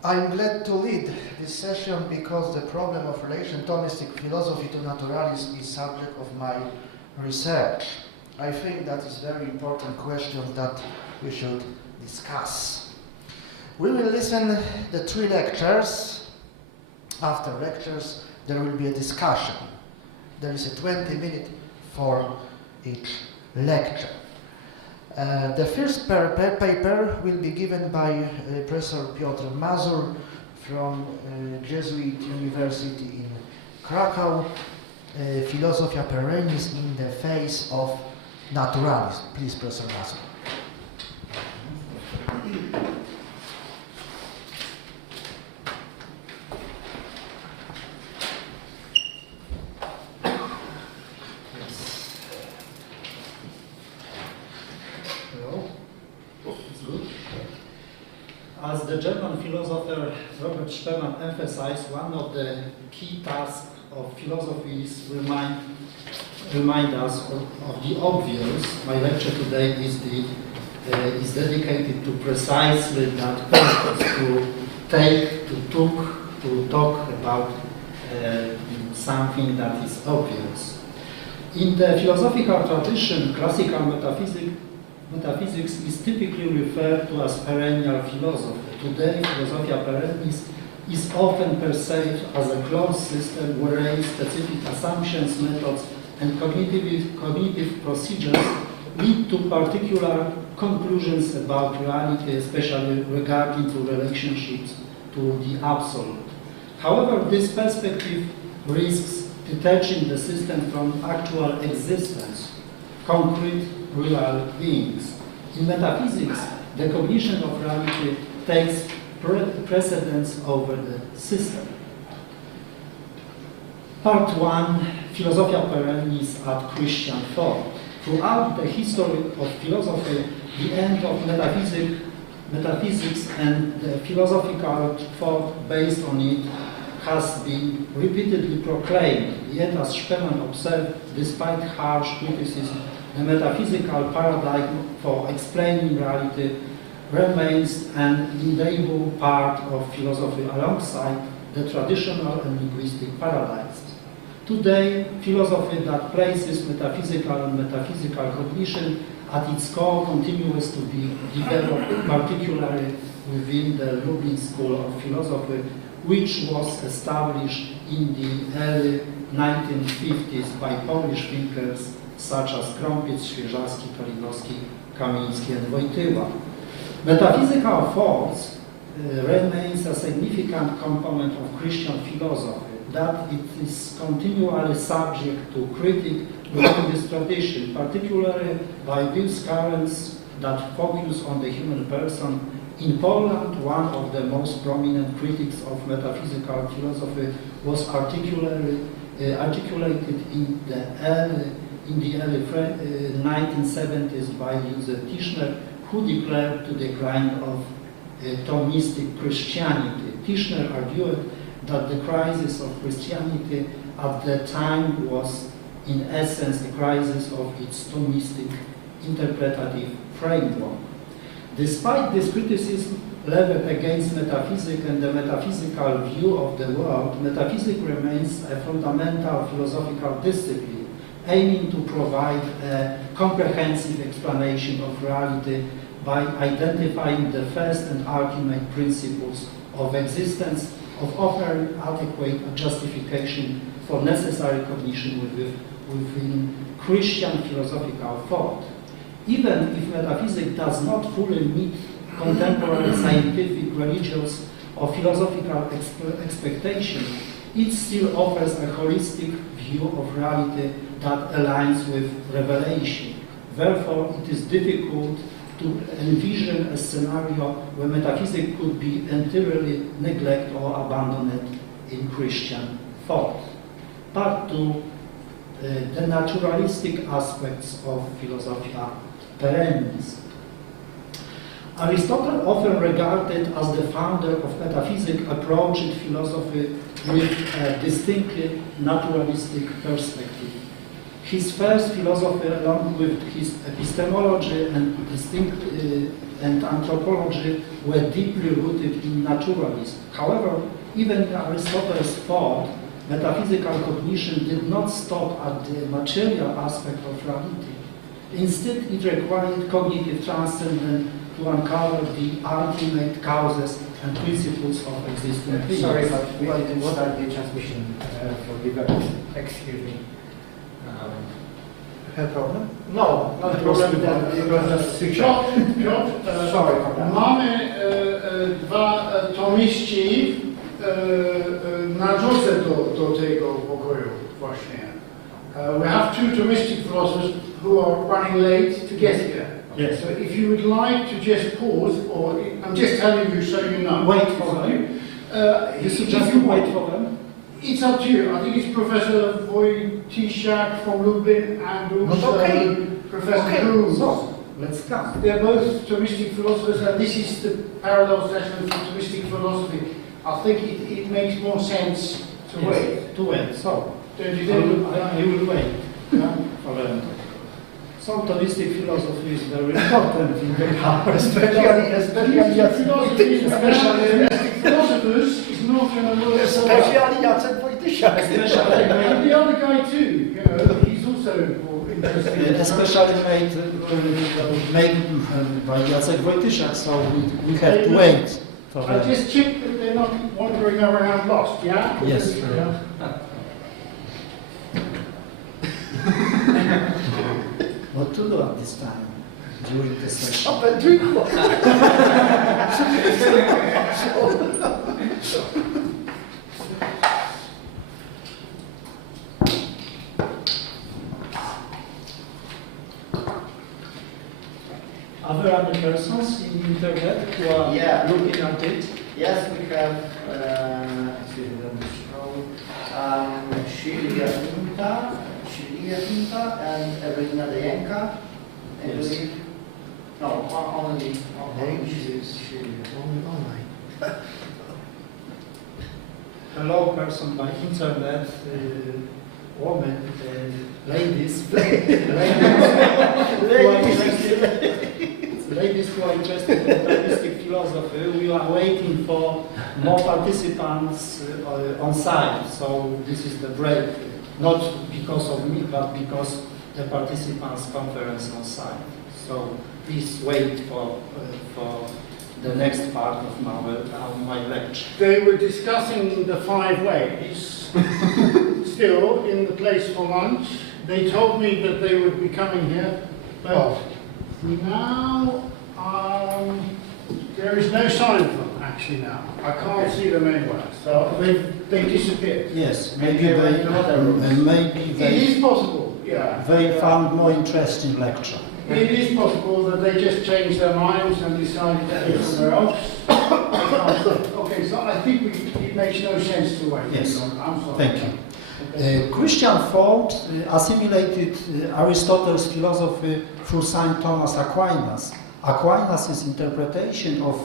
I'm glad to lead this session because the problem of relation Thomistic philosophy to naturalism is subject of my research. I think that is very important question that we should discuss. We will listen to 3 lectures. After lectures, there will be a discussion. There is a 20-minute for each lecture. The first paper will be given by Professor Piotr Mazur from Jesuit University in Cracow, Philosophia perennis in the face of naturalism. Please, Professor Mazur. As the German philosopher Robert Spemann emphasized, one of the key tasks of philosophy is remind us of the obvious. My lecture today is dedicated to precisely that purpose, to talk about something that is obvious. In the philosophical tradition, classical metaphysics is typically referred to as perennial philosophy. Today, Philosophia perennis is often perceived as a closed system wherein specific assumptions, methods, and cognitive procedures lead to particular conclusions about reality, especially regarding to relationships to the absolute. However, this perspective risks detaching the system from actual existence, concrete real beings. In metaphysics, the cognition of reality takes precedence over the system. Part 1, Philosophia perennis at Christian thought. Throughout the history of philosophy, the end of metaphysics and the philosophical thought based on it has been repeatedly proclaimed, yet as Spemann observed, despite harsh criticism, the metaphysical paradigm for explaining reality remains an inevitable part of philosophy alongside the traditional and linguistic paradigms. Today, philosophy that places metaphysical and metaphysical cognition at its core continues to be developed, particularly within the Lublin School of Philosophy, which was established in the early 1950s by Polish thinkers such as Krąpiec, Świeżarski, Kalinowski, Kamiński, and Wojtyła. Metaphysical thoughts remains a significant component of Christian philosophy, that it is continually subject to critique within this tradition, particularly by these currents that focus on the human person. In Poland, one of the most prominent critics of metaphysical philosophy was articulated in the early 1970s by Józef Tischner, who declared to the decline of Thomistic Christianity. Tischner argued that the crisis of Christianity at the time was in essence a crisis of its Thomistic interpretative framework. Despite this criticism leveled against metaphysics and the metaphysical view of the world, metaphysics remains a fundamental philosophical discipline, aiming to provide a comprehensive explanation of reality by identifying the first and ultimate principles of existence, of offering adequate justification for necessary cognition within Christian philosophical thought. Even if metaphysics does not fully meet contemporary scientific, religious, or philosophical expectation, it still offers a holistic view of reality that aligns with revelation. Therefore, it is difficult to envision a scenario where metaphysics could be entirely neglected or abandoned in Christian thought. Part 2, the naturalistic aspects of Philosophia perennis. Aristotle, often regarded as the founder of metaphysics, approached philosophy with a distinctly naturalistic perspective. His first philosophy, along with his epistemology and anthropology, were deeply rooted in naturalism. However, even in Aristotle's thought, metaphysical cognition did not stop at the material aspect of reality. Instead, it required cognitive transcendence to uncover the ultimate causes and principles of existing things. Sorry, but what are the transmission for the excuse me? Have problem? No, not the problem that it was just switch off. Sorry for that. Mamy dwa tomiści na drodze do tego pokoju właśnie. We have two Thomistic philosophers who are running late to get here. Yes. So if you would like to just pause, or I'm just telling you so you know. Wait for them. You suggest you wait for them? It's up to you. I think it's Professor Wojciech from Lublin and also Professor Cruz. So, let's come. They're both Thomistic philosophers, and this is the parallel session for Thomistic philosophy. I think it makes more sense to wait. To wait. So, Don't you think? I will wait for them. So, Thomistic philosophy is very important in the car, Especially philosophers is not going to work so well. And the other guy too, you know, he's also interesting. Especially made by Jacek Wojtyszak, so we have to wait for I them. just checked that they're not wandering around lost, yeah? Yes. What to do at this time during the session? Are there other persons in the internet who are looking at it? Yes, we have, actually, let me show, Szilvia Finta, and Evelina Dejenka. Yes. No, only Szilvia. Only online. Hello, person by internet, woman, ladies who are interested in Thomistic philosophy. We are waiting for more participants on site, so this is the break, not because of me, but because the participants' conference on site. So please wait for the next part of my lecture. They were discussing the 5 ways, still in the place for lunch. They told me that they would be coming here, but now there is no sign of them actually now. I can't see them anywhere, so they disappeared. Yes, maybe It is possible, yeah. they found more interesting lecture. It is possible that they just changed their minds and decided to go somewhere else. I can't say. Okay, so I think it makes no sense to wait. Yes. I'm sorry. Thank you. Christian thought assimilated Aristotle's philosophy through Saint Thomas Aquinas. Aquinas' interpretation of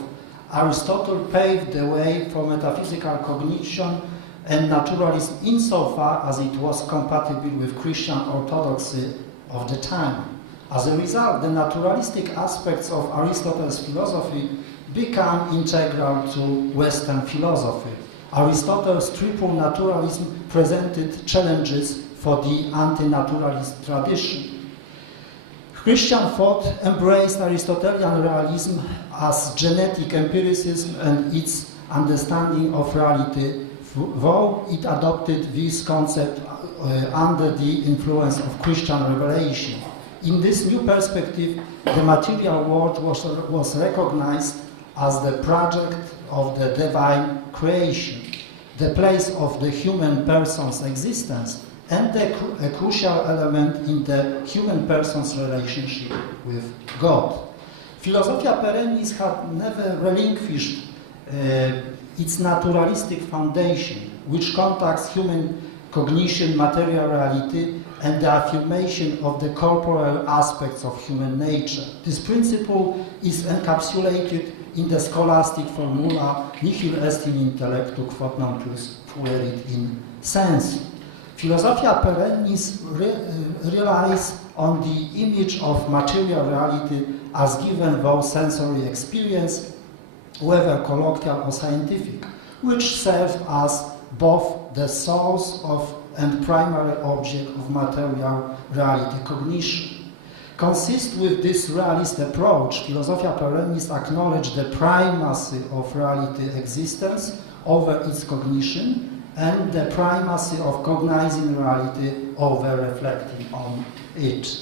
Aristotle paved the way for metaphysical cognition and naturalism insofar as it was compatible with Christian orthodoxy of the time. As a result, the naturalistic aspects of Aristotle's philosophy became integral to Western philosophy. Aristotle's triple naturalism presented challenges for the antinaturalist tradition. Christian thought embraced Aristotelian realism as genetic empiricism and its understanding of reality, though it adopted this concept under the influence of Christian revelation. In this new perspective, the material world was recognized as the project of the divine creation, the place of the human person's existence, and a crucial element in the human person's relationship with God. Philosophia perennis had never relinquished its naturalistic foundation, which contacts human cognition, material reality, and the affirmation of the corporeal aspects of human nature. This principle is encapsulated in the scholastic formula nihil est in intellectu quod non plus fuerit in sensu. Philosophia perennis relies on the image of material reality as given through sensory experience, whether colloquial or scientific, which serve as both the source of and primary object of material reality cognition. Consistent with this realist approach, Philosophia perennis acknowledges the primacy of reality existence over its cognition and the primacy of cognizing reality over reflecting on it.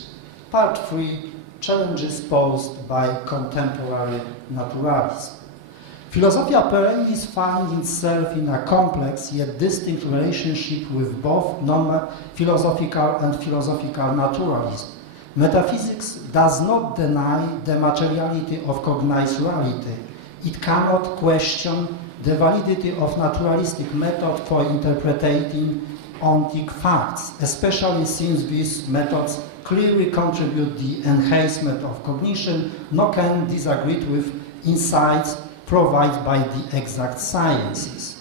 Part 3, challenges posed by contemporary naturalism. Philosophia perennis finds itself in a complex yet distinct relationship with both non-philosophical and philosophical naturalism. Metaphysics does not deny the materiality of cognized reality. It cannot question the validity of naturalistic method for interpreting ontic facts, especially since these methods clearly contribute the enhancement of cognition, nor can disagree with insights provided by the exact sciences.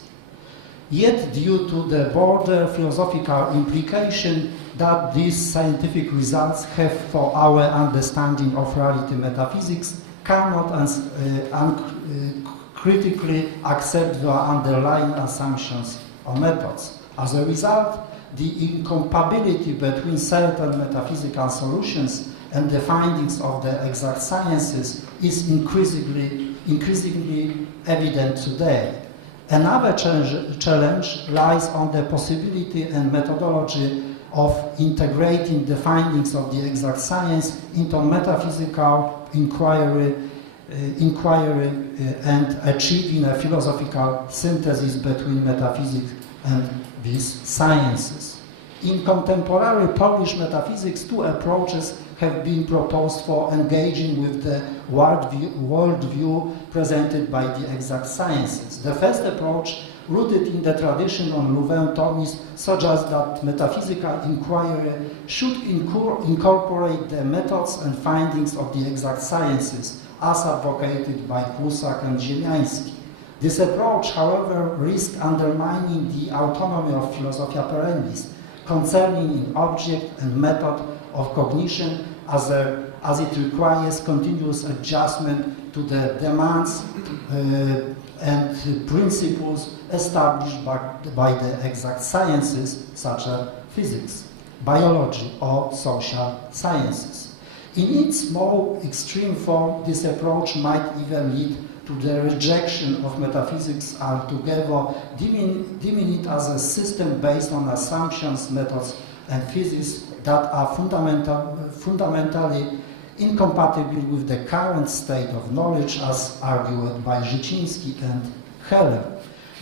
Yet, due to the broader philosophical implication that these scientific results have for our understanding of reality, metaphysics cannot uncritically accept the underlying assumptions or methods. As a result, the incompatibility between certain metaphysical solutions and the findings of the exact sciences is increasingly evident today. Another challenge lies on the possibility and methodology of integrating the findings of the exact science into metaphysical inquiry and achieving a philosophical synthesis between metaphysics and these sciences. In contemporary Polish metaphysics, two approaches have been proposed for engaging with the worldview presented by the exact sciences. The first approach, rooted in the tradition of Louvain Thomism, suggests that metaphysical inquiry should incorporate the methods and findings of the exact sciences, as advocated by Kucharski and Ziemiański. This approach, however, risks undermining the autonomy of Philosophia perennis, concerning an object and method of cognition, as it requires continuous adjustment to the demands and principles established by the exact sciences, such as physics, biology, or social sciences. In its more extreme form, this approach might even lead to the rejection of metaphysics altogether, deeming it as a system based on assumptions, methods, and physics that are fundamentally incompatible with the current state of knowledge, as argued by Życiński and Heger.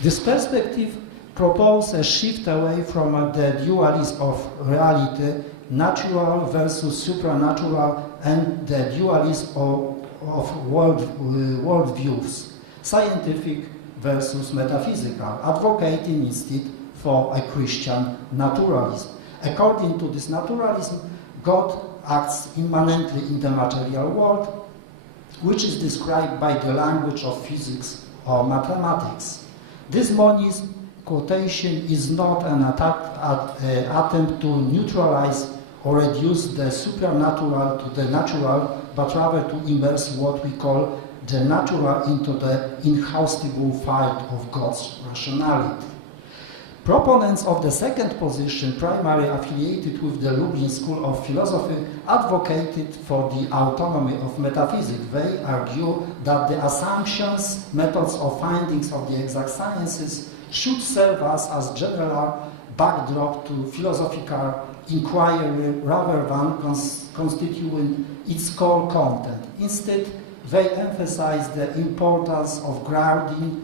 This perspective proposes a shift away from the dualism of reality, natural versus supernatural, and the dualism of worldviews, scientific versus metaphysical, advocating instead for a Christian naturalism. According to this naturalism, God acts immanently in the material world, which is described by the language of physics or mathematics. This monism quotation is not an attempt to neutralize or reduce the supernatural to the natural, but rather to immerse what we call the natural into the inhospitable field of God's rationality. Proponents of the second position, primarily affiliated with the Lublin School of Philosophy, advocated for the autonomy of metaphysics. They argue that the assumptions, methods, or findings of the exact sciences should serve us as general backdrop to philosophical inquiry rather than constituting its core content. Instead, they emphasize the importance of grounding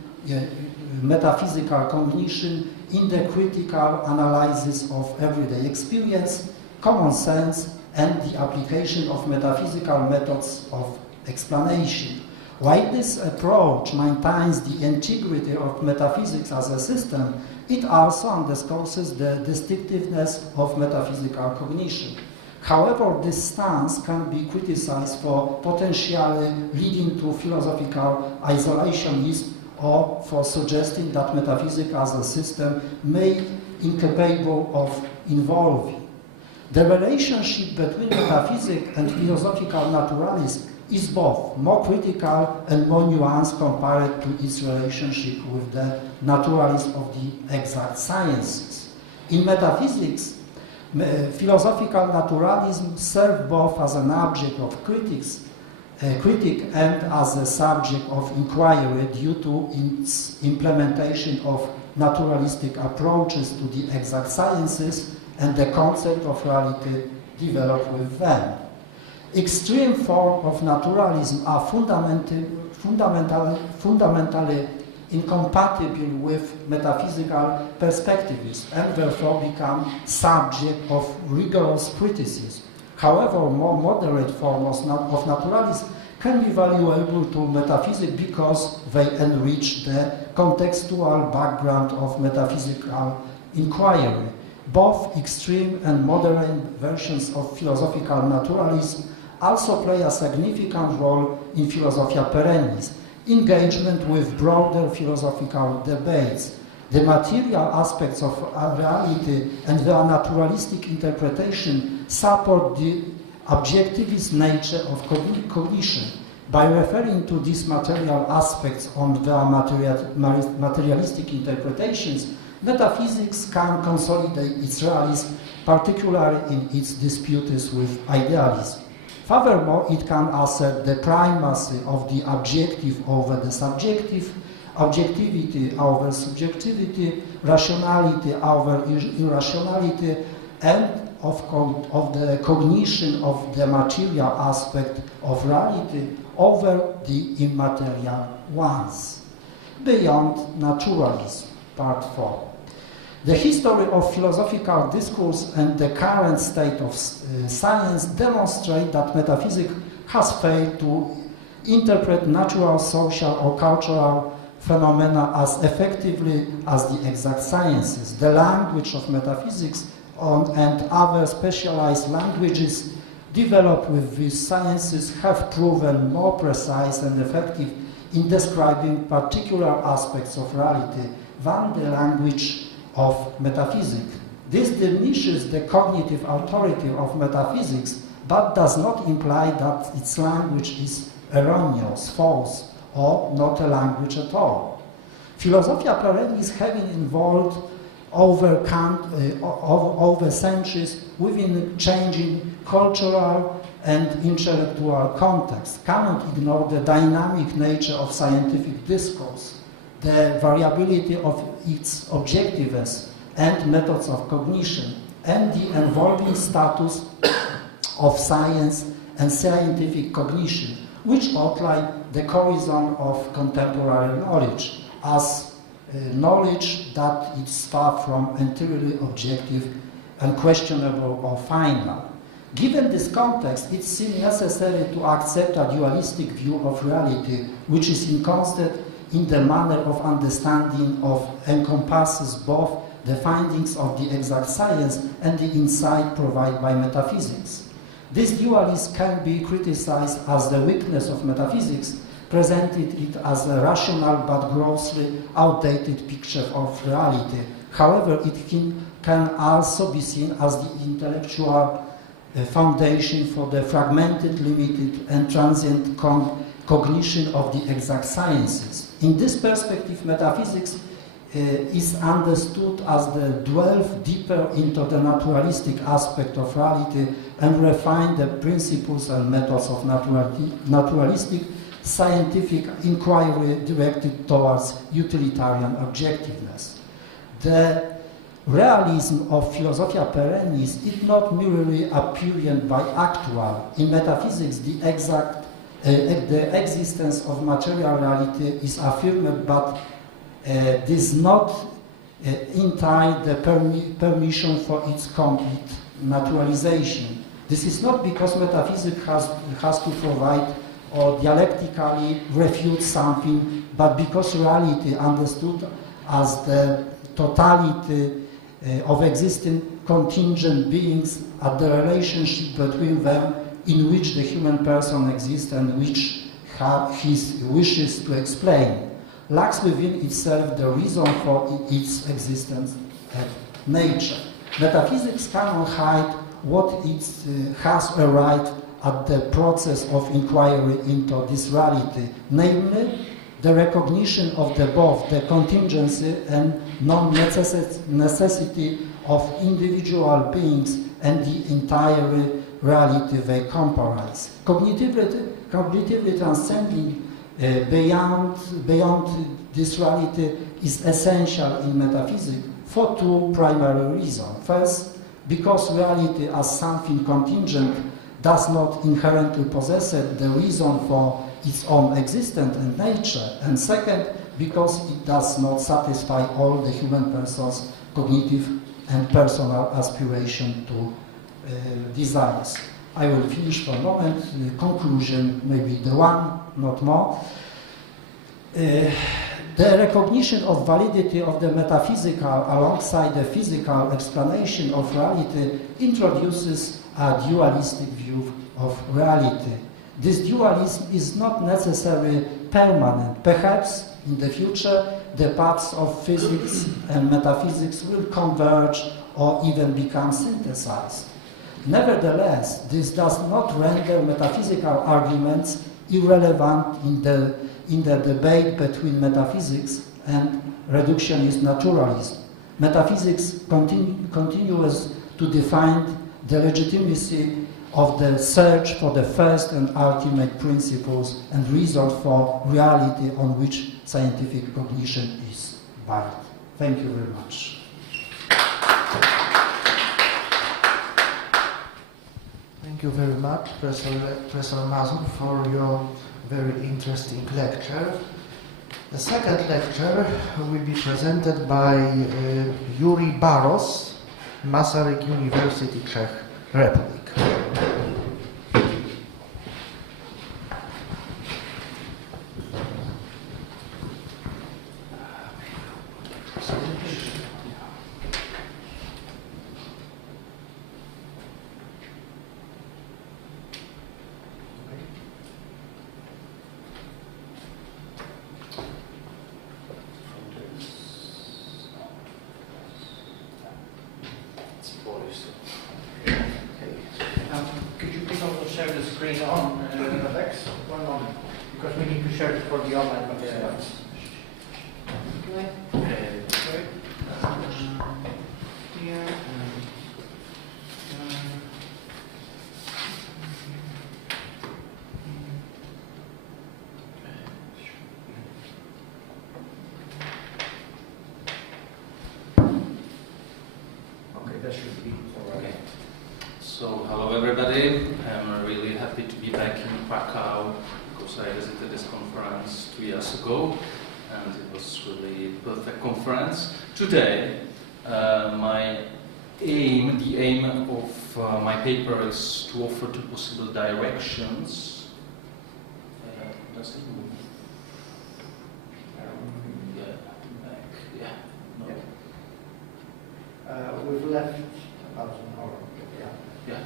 metaphysical cognition in the critical analysis of everyday experience, common sense, and the application of metaphysical methods of explanation. While this approach maintains the integrity of metaphysics as a system, it also underscores the distinctiveness of metaphysical cognition. However, this stance can be criticized for potentially leading to philosophical isolationism or for suggesting that metaphysics as a system may be incapable of evolving. The relationship between metaphysics and philosophical naturalism is both more critical and more nuanced compared to its relationship with the naturalism of the exact sciences. In metaphysics, philosophical naturalism serves both as an object of critique and as a subject of inquiry due to its implementation of naturalistic approaches to the exact sciences and the concept of reality developed with them. Extreme forms of naturalism are fundamentally incompatible with metaphysical perspectives and therefore become subject of rigorous criticism. However, more moderate forms of naturalism can be valuable to metaphysics because they enrich the contextual background of metaphysical inquiry. Both extreme and moderate versions of philosophical naturalism also play a significant role in Philosophia perennis, engagement with broader philosophical debates. The material aspects of reality and their naturalistic interpretation support the objectivist nature of cognition. By referring to these material aspects on their materialistic interpretations, metaphysics can consolidate its realism, particularly in its disputes with idealism. Furthermore, it can assert the primacy of the objective over the subjective, objectivity over subjectivity, rationality over irrationality, and of the cognition of the material aspect of reality over the immaterial ones. Beyond naturalism, part 4. The history of philosophical discourse and the current state of science demonstrate that metaphysics has failed to interpret natural, social, or cultural phenomena as effectively as the exact sciences. The language of metaphysics and other specialized languages developed with these sciences have proven more precise and effective in describing particular aspects of reality than the language of metaphysics. This diminishes the cognitive authority of metaphysics, but does not imply that its language is erroneous, false, or not a language at all. Philosophia perennis having evolved over centuries within changing cultural and intellectual contexts cannot ignore the dynamic nature of scientific discourse, the variability of its objectives and methods of cognition, and the evolving status of science and scientific cognition, which outline the horizon of contemporary knowledge as knowledge that is far from entirely objective, unquestionable, or final. Given this context, it seems necessary to accept a dualistic view of reality, which is inconstant in the manner of understanding of encompasses both the findings of the exact science and the insight provided by metaphysics. This dualism can be criticized as the weakness of metaphysics, presented it as a rational but grossly outdated picture of reality. However, it can also be seen as the intellectual foundation for the fragmented, limited, and transient cognition of the exact sciences. In this perspective, metaphysics is understood as the delve deeper into the naturalistic aspect of reality and refine the principles and methods of naturalistic scientific inquiry directed towards utilitarian objectiveness. The realism of Philosophia perennis is not merely apparent by actual. In metaphysics, the existence of material reality is affirmed, but does not entail the permission for its complete naturalization. This is not because metaphysics has to provide or dialectically refute something, but because reality, understood as the totality of existing contingent beings at the relationship between them in which the human person exists and which he wishes to explain, lacks within itself the reason for its existence and nature. Metaphysics cannot hide what it has arrived at the process of inquiry into this reality, namely the recognition of both the contingency and non-necessity of individual beings and the entire reality they comprise. Cognitively transcending beyond this reality is essential in metaphysics for two primary reasons. First, because reality as something contingent does not inherently possess the reason for its own existence and nature, and second, because it does not satisfy all the human person's cognitive and personal aspiration to desires. I will finish for a moment. The conclusion, maybe the one, not more. The recognition of validity of the metaphysical alongside the physical explanation of reality introduces a dualistic view of reality. This dualism is not necessarily permanent. Perhaps in the future the paths of physics and metaphysics will converge or even become synthesized. Nevertheless, this does not render metaphysical arguments irrelevant in the debate between metaphysics and reductionist naturalism. Metaphysics continues to define the legitimacy of the search for the first and ultimate principles and reasons for reality on which scientific cognition is based. Thank you very much. Thank you very much, Professor Mazur, for your very interesting lecture. The second lecture will be presented by Jiří Baroš, Masaryk University, Czech Republic. Could you please also share the screen on Webex? One moment, because we need to share it for the online participants. Here. Okay, that should be all right. Okay. So, hello everybody. I'm really happy to be back in Cracow because I visited this conference 2 years ago and it was really a perfect conference. Today, the aim of my paper is to offer two possible directions. Does it move? Yeah, back. Yeah. No. We've left about an hour. Yeah.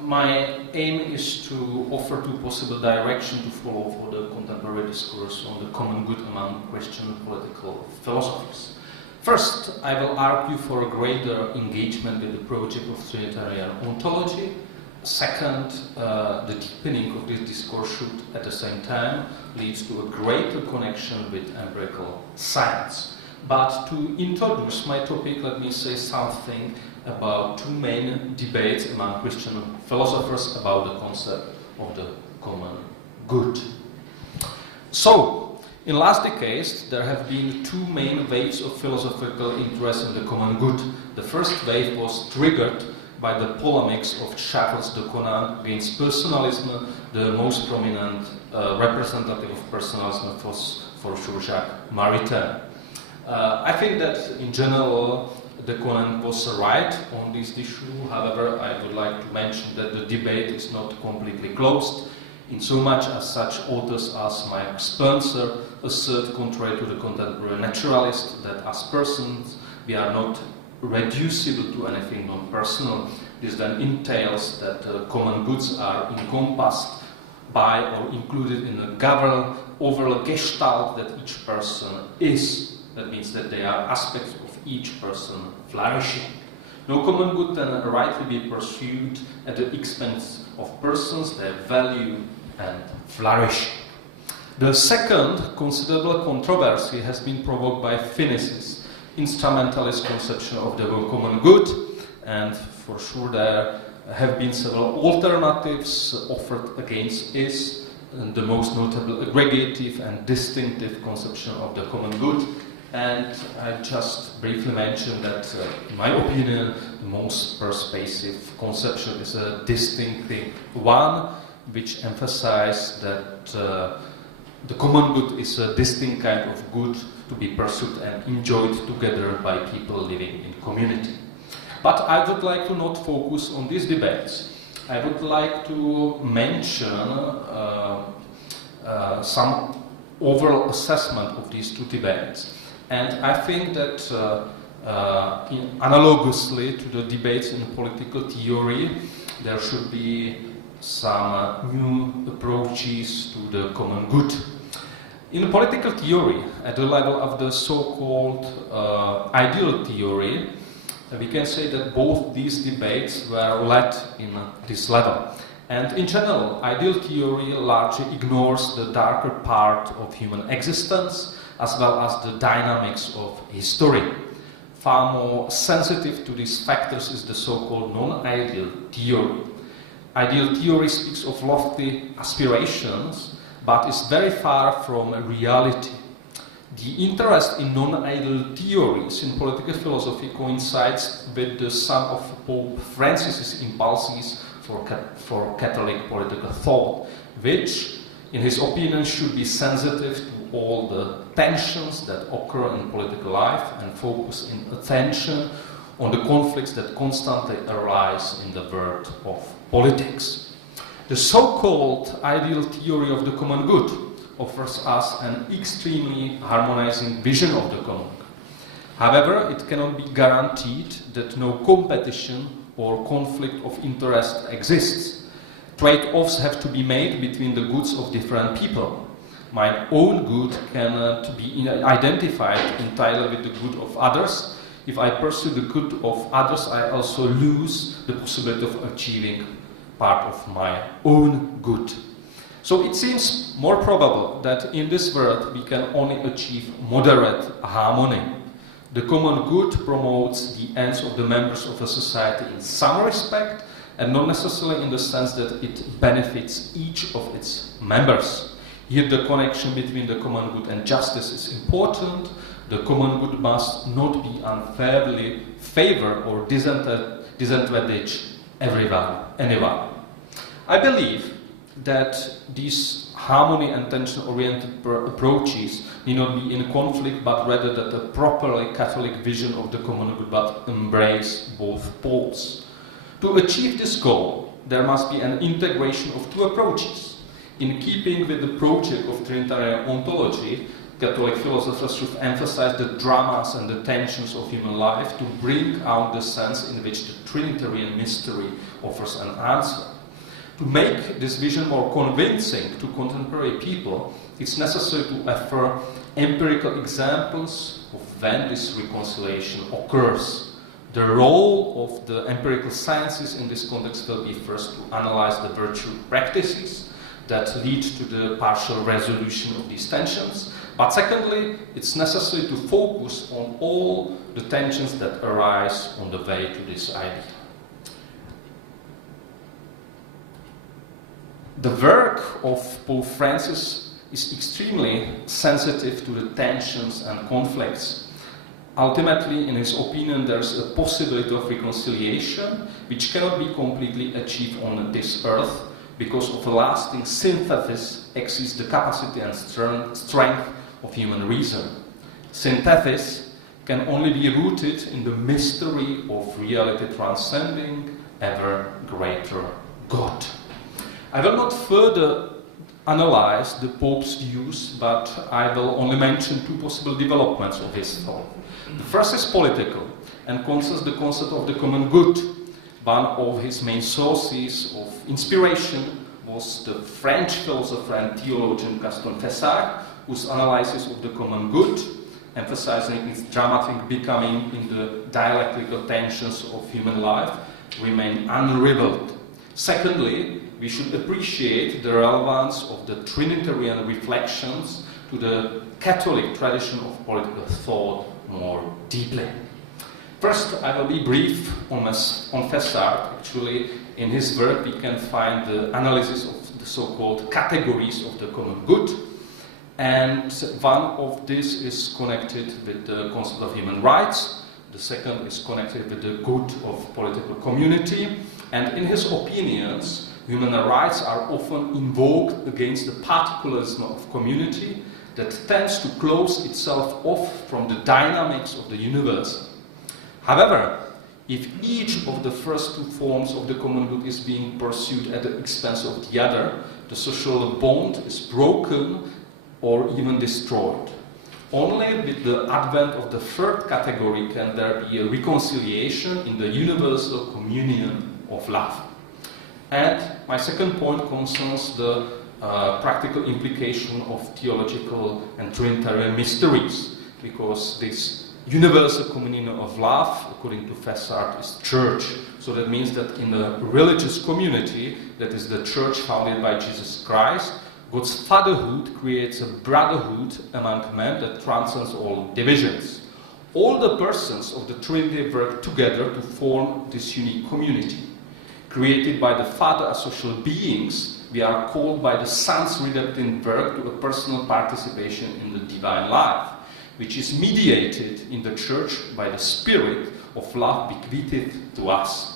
My aim is to offer two possible directions to follow for the contemporary discourse on the common good among Christian political philosophies. First, I will argue for a greater engagement with the project of Trinitarian ontology. Second, the deepening of this discourse should, at the same time, lead to a greater connection with empirical science. But to introduce my topic, let me say something about two main debates among Christian philosophers about the concept of the common good. So, In last decades, there have been two main waves of philosophical interest in the common good. The first wave was triggered by the polemics of Charles de Conan against personalism, the most prominent representative of personalism was for sure Jacques Maritain. I think that in general de Conan was right on this issue. However, I would like to mention that the debate is not completely closed, in so much as such authors as Mike Spencer assert, contrary to the contemporary naturalist, that as persons we are not reducible to anything non-personal. This then entails that common goods are encompassed by or included in a overall gestalt that each person is. That means that they are aspects of each person flourishing. No common good can rightly be pursued at the expense of persons, their value and flourishing. The second considerable controversy has been provoked by Finni's instrumentalist conception of the common good, and for sure there have been several alternatives offered against it, and the most notable aggregative and distinctive conception of the common good. And I just briefly mentioned that, in my opinion, the most persuasive conception is a distinctive one, which emphasizes that the common good is a distinct kind of good to be pursued and enjoyed together by people living in community. But I would like to not focus on these debates. I would like to mention some overall assessment of these two debates. And I think that analogously to the debates in political theory, there should be some new approaches to the common good. In political theory, at the level of the so-called ideal theory, we can say that both these debates were led in this level. And in general, ideal theory largely ignores the darker part of human existence, as well as the dynamics of history. Far more sensitive to these factors is the so-called non-ideal theory. Ideal theory speaks of lofty aspirations, but is very far from reality. The interest in non-ideal theories in political philosophy coincides with the some of Pope Francis's impulses for Catholic political thought, which, in his opinion, should be sensitive to all the tensions that occur in political life and focus in attention on the conflicts that constantly arise in the world of politics. The so-called ideal theory of the common good offers us an extremely harmonizing vision of the common good. However, it cannot be guaranteed that no competition or conflict of interest exists. Trade-offs have to be made between the goods of different people. My own good cannot be identified entirely with the good of others. If I pursue the good of others, I also lose the possibility of achieving part of my own good. So it seems more probable that in this world we can only achieve moderate harmony. The common good promotes the ends of the members of a society in some respect, and not necessarily in the sense that it benefits each of its members. Here the connection between the common good and justice is important. The common good must not be unfairly favored or disadvantage anyone. I believe that these harmony and tension-oriented approaches need not be in conflict, but rather that a properly Catholic vision of the common good but embrace both poles. To achieve this goal, there must be an integration of two approaches. In keeping with the project of Trinitarian ontology, Catholic philosophers should emphasize the dramas and the tensions of human life to bring out the sense in which the Trinitarian mystery offers an answer. To make this vision more convincing to contemporary people, it's necessary to offer empirical examples of when this reconciliation occurs. The role of the empirical sciences in this context will be first to analyze the virtue practices that lead to the partial resolution of these tensions, but secondly, it's necessary to focus on all the tensions that arise on the way to this idea. The work of Pope Francis is extremely sensitive to the tensions and conflicts. Ultimately, in his opinion, there's a possibility of reconciliation which cannot be completely achieved on this earth because of a lasting synthesis exceeds the capacity and strength of human reason. Synthesis can only be rooted in the mystery of reality transcending ever greater God. I will not further analyze the Pope's views, but I will only mention two possible developments of his thought. The first is political and concerns the concept of the common good. One of his main sources of inspiration was the French philosopher and theologian Gaston Fessard, whose analysis of the common good, emphasizing its dramatic becoming in the dialectical tensions of human life, remain unrivaled. Secondly, we should appreciate the relevance of the Trinitarian reflections to the Catholic tradition of political thought more deeply. First, I will be brief on Fessard. Actually, in his work we can find the analysis of the so-called categories of the common good, and one of these is connected with the concept of human rights. The second is connected with the good of political community, and in his opinions, human rights are often invoked against the particularism of community that tends to close itself off from the dynamics of the universe. However, if each of the first two forms of the common good is being pursued at the expense of the other, the social bond is broken or even destroyed. Only with the advent of the third category can there be a reconciliation in the universal communion of love. And my second point concerns the practical implication of theological and Trinitarian mysteries, because this universal communion of love, according to Fessard, is church. So that means that in a religious community, that is the church founded by Jesus Christ, God's fatherhood creates a brotherhood among men that transcends all divisions. All the persons of the Trinity work together to form this unique community. Created by the Father as social beings, we are called by the Son's redemptive work to a personal participation in the divine life, which is mediated in the Church by the Spirit of love bequeathed to us.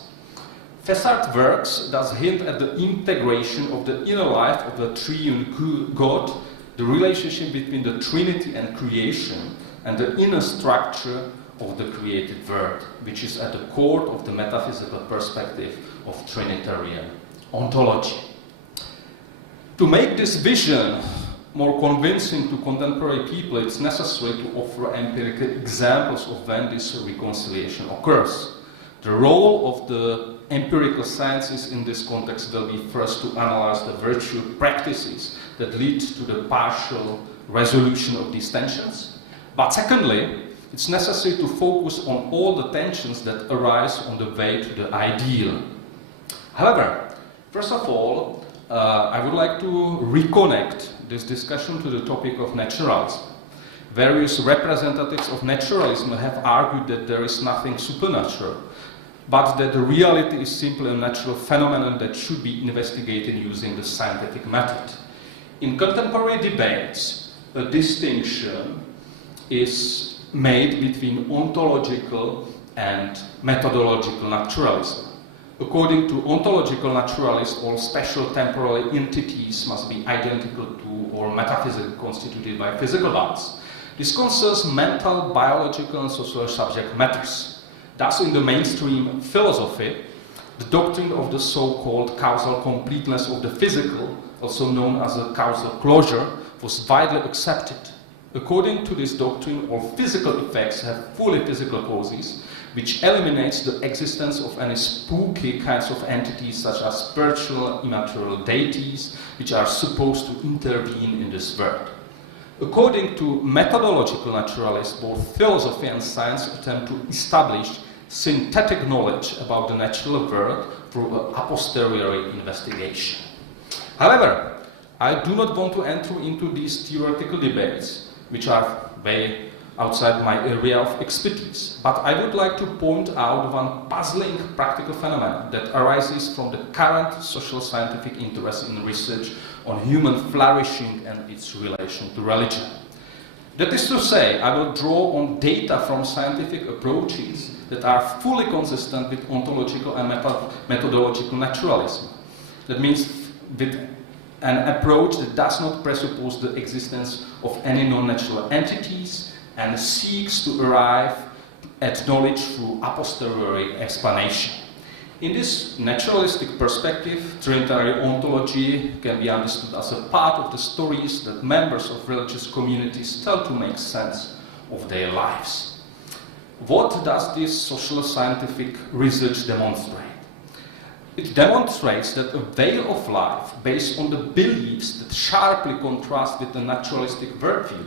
Fessard's works thus hint at the integration of the inner life of the triune God, the relationship between the Trinity and creation, and the inner structure of the created world, which is at the core of the metaphysical perspective of Trinitarian ontology. To make this vision more convincing to contemporary people, it's necessary to offer empirical examples of when this reconciliation occurs. The role of the empirical sciences in this context will be first to analyze the virtue practices that lead to the partial resolution of these tensions. But secondly, it's necessary to focus on all the tensions that arise on the way to the ideal. However, first of all, I would like to reconnect this discussion to the topic of naturalism. Various representatives of naturalism have argued that there is nothing supernatural, but that the reality is simply a natural phenomenon that should be investigated using the scientific method. In contemporary debates, a distinction is made between ontological and methodological naturalism. According to ontological naturalists, all special temporal entities must be identical to or metaphysically constituted by physical bodies. This concerns mental, biological, and social subject matters. Thus, in the mainstream philosophy, the doctrine of the so-called causal completeness of the physical, also known as a causal closure, was widely accepted. According to this doctrine, all physical effects have fully physical causes, which eliminates the existence of any spooky kinds of entities such as spiritual, immaterial deities, which are supposed to intervene in this world. According to methodological naturalists, both philosophy and science attempt to establish synthetic knowledge about the natural world through a posteriori investigation. However, I do not want to enter into these theoretical debates, which are way outside my area of expertise, but I would like to point out one puzzling practical phenomenon that arises from the current social scientific interest in research on human flourishing and its relation to religion. That is to say, I will draw on data from scientific approaches that are fully consistent with ontological and methodological naturalism. That means with an approach that does not presuppose the existence of any non-natural entities and seeks to arrive at knowledge through a posteriori explanation. In this naturalistic perspective, Trinitary ontology can be understood as a part of the stories that members of religious communities tell to make sense of their lives. What does this social scientific research demonstrate? It demonstrates that a way of life based on the beliefs that sharply contrast with the naturalistic worldview,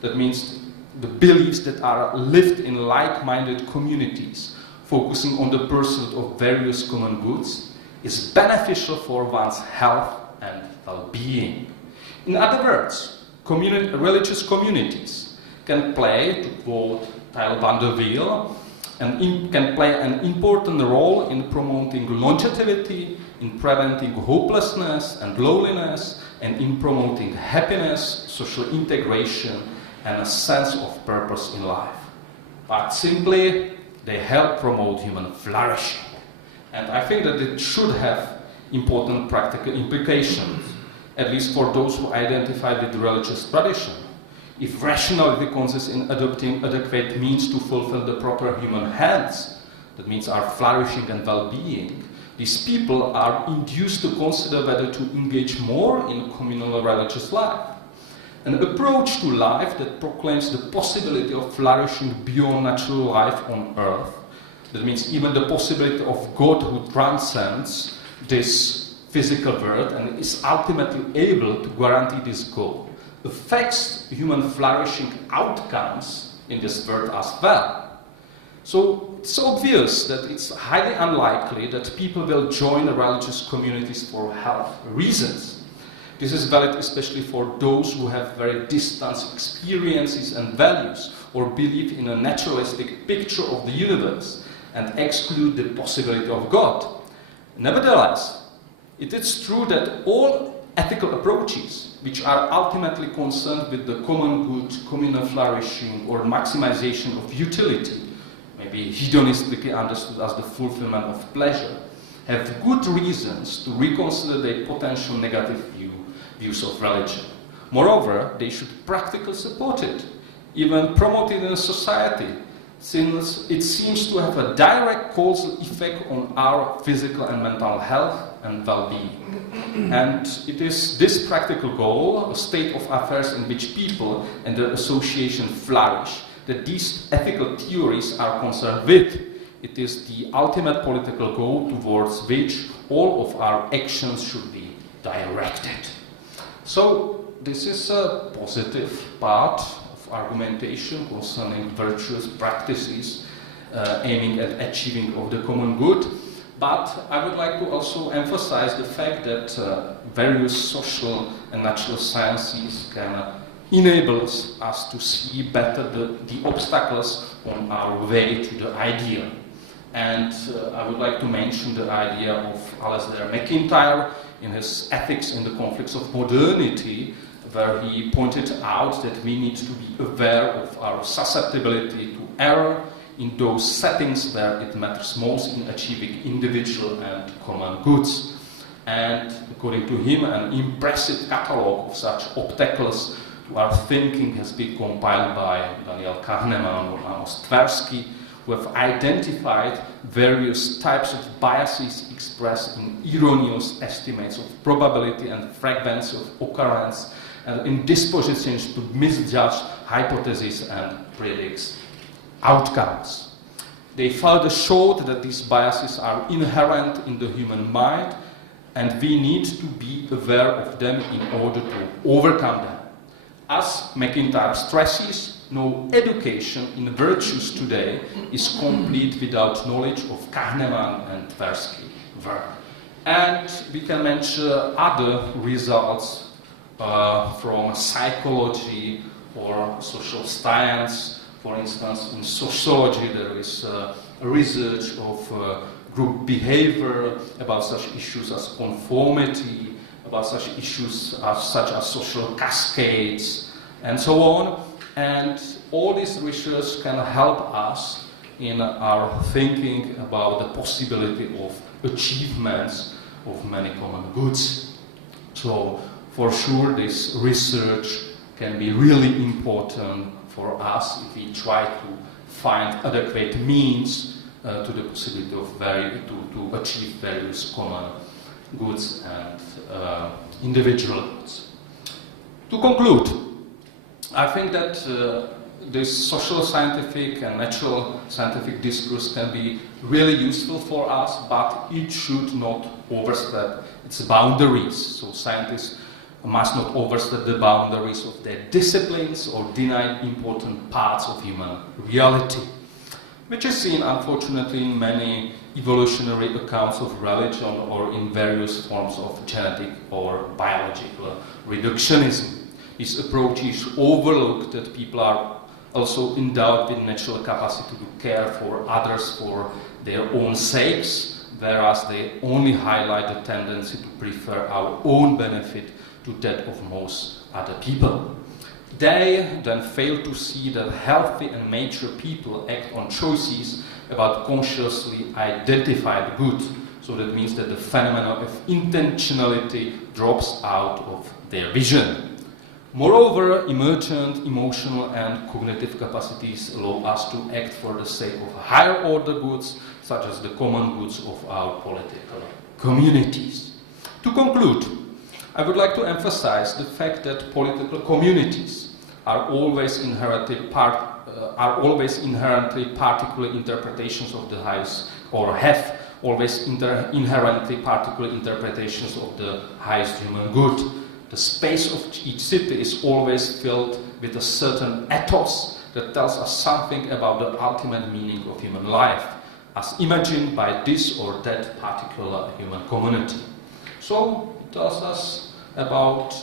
that means the beliefs that are lived in like-minded communities, focusing on the pursuit of various common goods, is beneficial for one's health and well-being. In other words, religious communities can play, to quote Tyle van der Wiel, can play an important role in promoting longevity, in preventing hopelessness and loneliness, and in promoting happiness, social integration, and a sense of purpose in life. But simply, they help promote human flourishing. And I think that it should have important practical implications, at least for those who identify with the religious tradition. If rationality consists in adopting adequate means to fulfill the proper human ends, that means our flourishing and well-being, these people are induced to consider whether to engage more in communal religious life. An approach to life that proclaims the possibility of flourishing beyond natural life on earth, that means even the possibility of God who transcends this physical world and is ultimately able to guarantee this goal, affects human flourishing outcomes in this world as well. So it's obvious that it's highly unlikely that people will join the religious communities for health reasons. This is valid especially for those who have very distant experiences and values, or believe in a naturalistic picture of the universe and exclude the possibility of God. Nevertheless, it is true that all ethical approaches which are ultimately concerned with the common good, communal flourishing, or maximization of utility, maybe hedonistically understood as the fulfillment of pleasure, have good reasons to reconsider their potential negative views of religion. Moreover, they should practically support it, even promote it in a society, since it seems to have a direct causal effect on our physical and mental health and well-being. And it is this practical goal, a state of affairs in which people and their association flourish, that these ethical theories are concerned with. It is the ultimate political goal towards which all of our actions should be directed. So this is a positive part of argumentation concerning virtuous practices aiming at achieving of the common good. But I would like to also emphasize the fact that various social and natural sciences can enable us to see better the obstacles on our way to the ideal. And I would like to mention the idea of Alasdair MacIntyre in his Ethics in the Conflicts of Modernity, where he pointed out that we need to be aware of our susceptibility to error in those settings where it matters most in achieving individual and common goods. And according to him, an impressive catalogue of such obstacles to our thinking has been compiled by Daniel Kahneman or Amos Tversky, who have identified various types of biases expressed in erroneous estimates of probability and frequency of occurrence, and in dispositions to misjudge hypotheses and predict outcomes. They further showed that these biases are inherent in the human mind, and we need to be aware of them in order to overcome them. As MacIntyre stresses, no education in virtues today is complete without knowledge of Kahneman and Tversky work. And we can mention other results from psychology or social science. For instance, in sociology there is research of group behavior about such issues as conformity about such issues such as social cascades and so on. And all this research can help us in our thinking about the possibility of achievements of many common goods. So for sure this research can be really important for us if we try to find adequate means to the possibility of to achieve various common goods and individual goods. To conclude, I think that this social scientific and natural scientific discourse can be really useful for us, but it should not overstep its boundaries. So scientists must not overstep the boundaries of their disciplines or deny important parts of human reality, which is seen, unfortunately, in many evolutionary accounts of religion or in various forms of genetic or biological reductionism. This approach is overlooked that people are also endowed with natural capacity to care for others for their own sakes, whereas they only highlight the tendency to prefer our own benefit to that of most other people. They then fail to see that healthy and mature people act on choices about consciously identified good. So that means that the phenomenon of intentionality drops out of their vision. Moreover, emergent emotional and cognitive capacities allow us to act for the sake of higher order goods, such as the common goods of our political communities. To conclude, I would like to emphasize the fact that political communities are always inherently particular interpretations of the highest, or have always inherently particular interpretations of the highest human good. The space of each city is always filled with a certain ethos that tells us something about the ultimate meaning of human life, as imagined by this or that particular human community. So it tells us about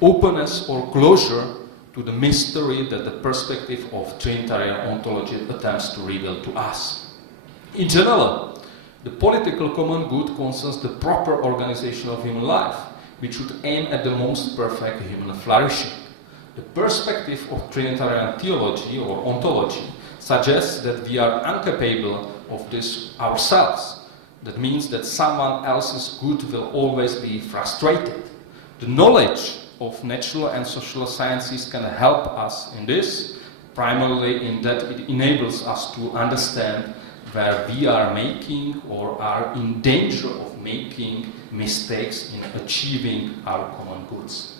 openness or closure to the mystery that the perspective of Trinitarian ontology attempts to reveal to us. In general, the political common good concerns the proper organization of human life, which should aim at the most perfect human flourishing. The perspective of Trinitarian theology or ontology suggests that we are incapable of this ourselves. That means that someone else's good will always be frustrated. The knowledge of natural and social sciences can help us in this, primarily in that it enables us to understand where we are making or are in danger of making mistakes in achieving our common goods.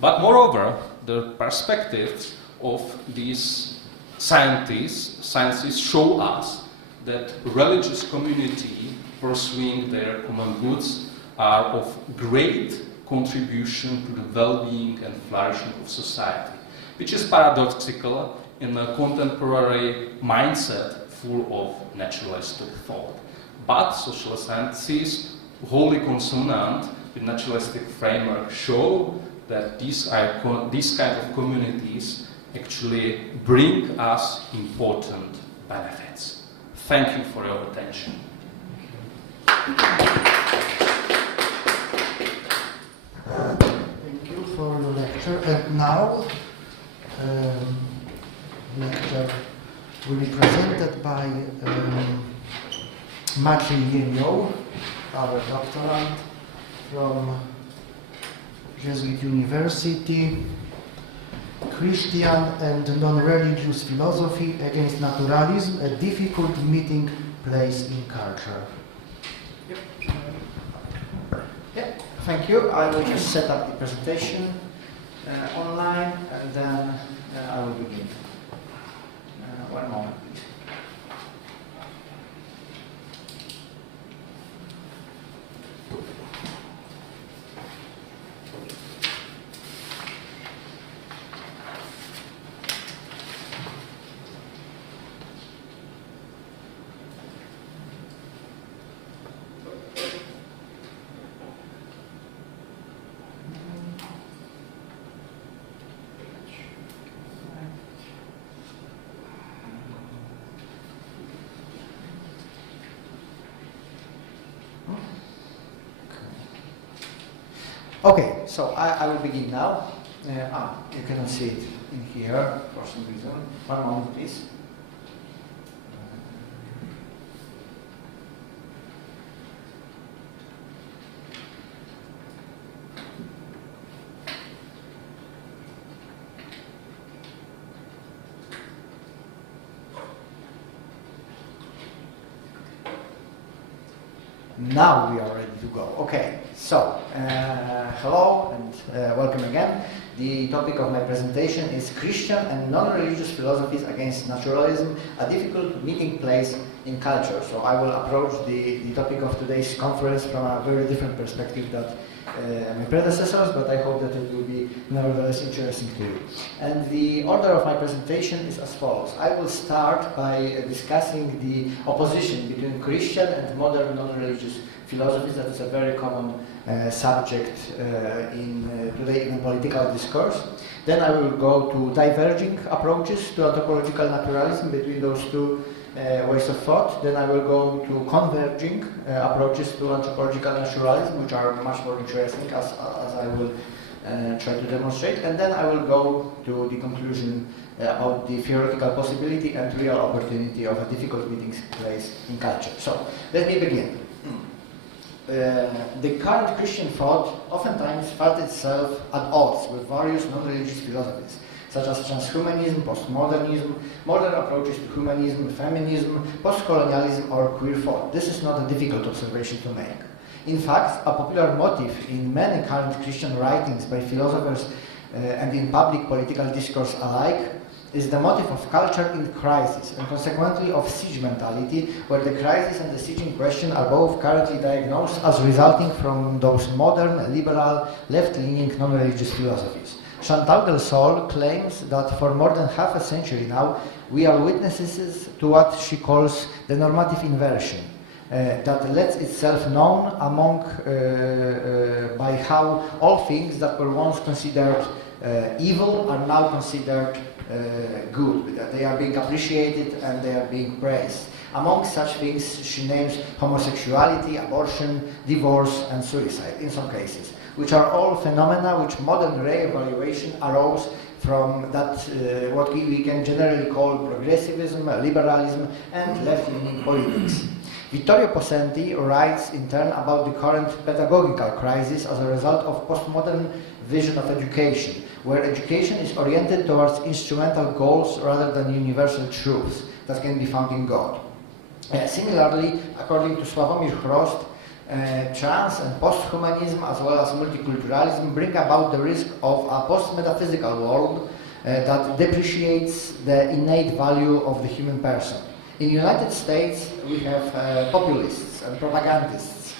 But moreover, the perspectives of these sciences show us that religious community pursuing their common goods are of great contribution to the well-being and flourishing of society, which is paradoxical in a contemporary mindset full of naturalistic thought. But social sciences, wholly consonant with naturalistic framework, show that these kind of communities actually bring us important benefits. Thank you for your attention. Thank you for your lecture. And now, lecture will be presented by Maciej Jemioł, our doctorand from Jesuit University, Christian and non-religious philosophy against naturalism, a difficult meeting place in culture. Thank you. I will just set up the presentation online and then I will begin. One moment, please. Okay, so I will begin now. You cannot see it in here for some reason. One moment, please. Now we are ready to go. Okay, so hello and welcome again. The topic of my presentation is Christian and non-religious philosophies against naturalism, a difficult meeting place in culture. So I will approach the topic of today's conference from a very different perspective than my predecessors, but I hope that it will be nevertheless interesting to you. And the order of my presentation is as follows. I will start by discussing the opposition between Christian and modern non-religious philosophies. That is a very common subject today in political discourse. Then I will go to diverging approaches to anthropological naturalism between those two ways of thought. Then I will go to converging approaches to anthropological naturalism, which are much more interesting, as I will try to demonstrate. And then I will go to the conclusion about the theoretical possibility and real opportunity of a difficult meeting place in culture. So let me begin. The current Christian thought oftentimes felt itself at odds with various non-religious philosophies, such as transhumanism, postmodernism, modern approaches to humanism, feminism, postcolonialism, or queer thought. This is not a difficult observation to make. In fact, a popular motif in many current Christian writings by philosophers and in public political discourse alike is the motif of culture in crisis, and consequently of siege mentality, where the crisis and the siege in question are both currently diagnosed as resulting from those modern, liberal, left-leaning, non-religious philosophies. Chantal Delsol claims that for more than half a century now, we are witnesses to what she calls the normative inversion, that lets itself known by how all things that were once considered evil are now considered good, that they are being appreciated and they are being praised. Among such things, she names homosexuality, abortion, divorce, and suicide, in some cases, which are all phenomena which modern re-evaluation arose from that what we can generally call progressivism, liberalism, and left-leaning politics. Vittorio Possenti writes in turn about the current pedagogical crisis as a result of postmodern vision of education, where education is oriented towards instrumental goals rather than universal truths that can be found in God. Similarly, according to Sławomir Chrost, trans and post-humanism as well as multiculturalism bring about the risk of a post-metaphysical world that depreciates the innate value of the human person. In the United States, we have populists and propagandists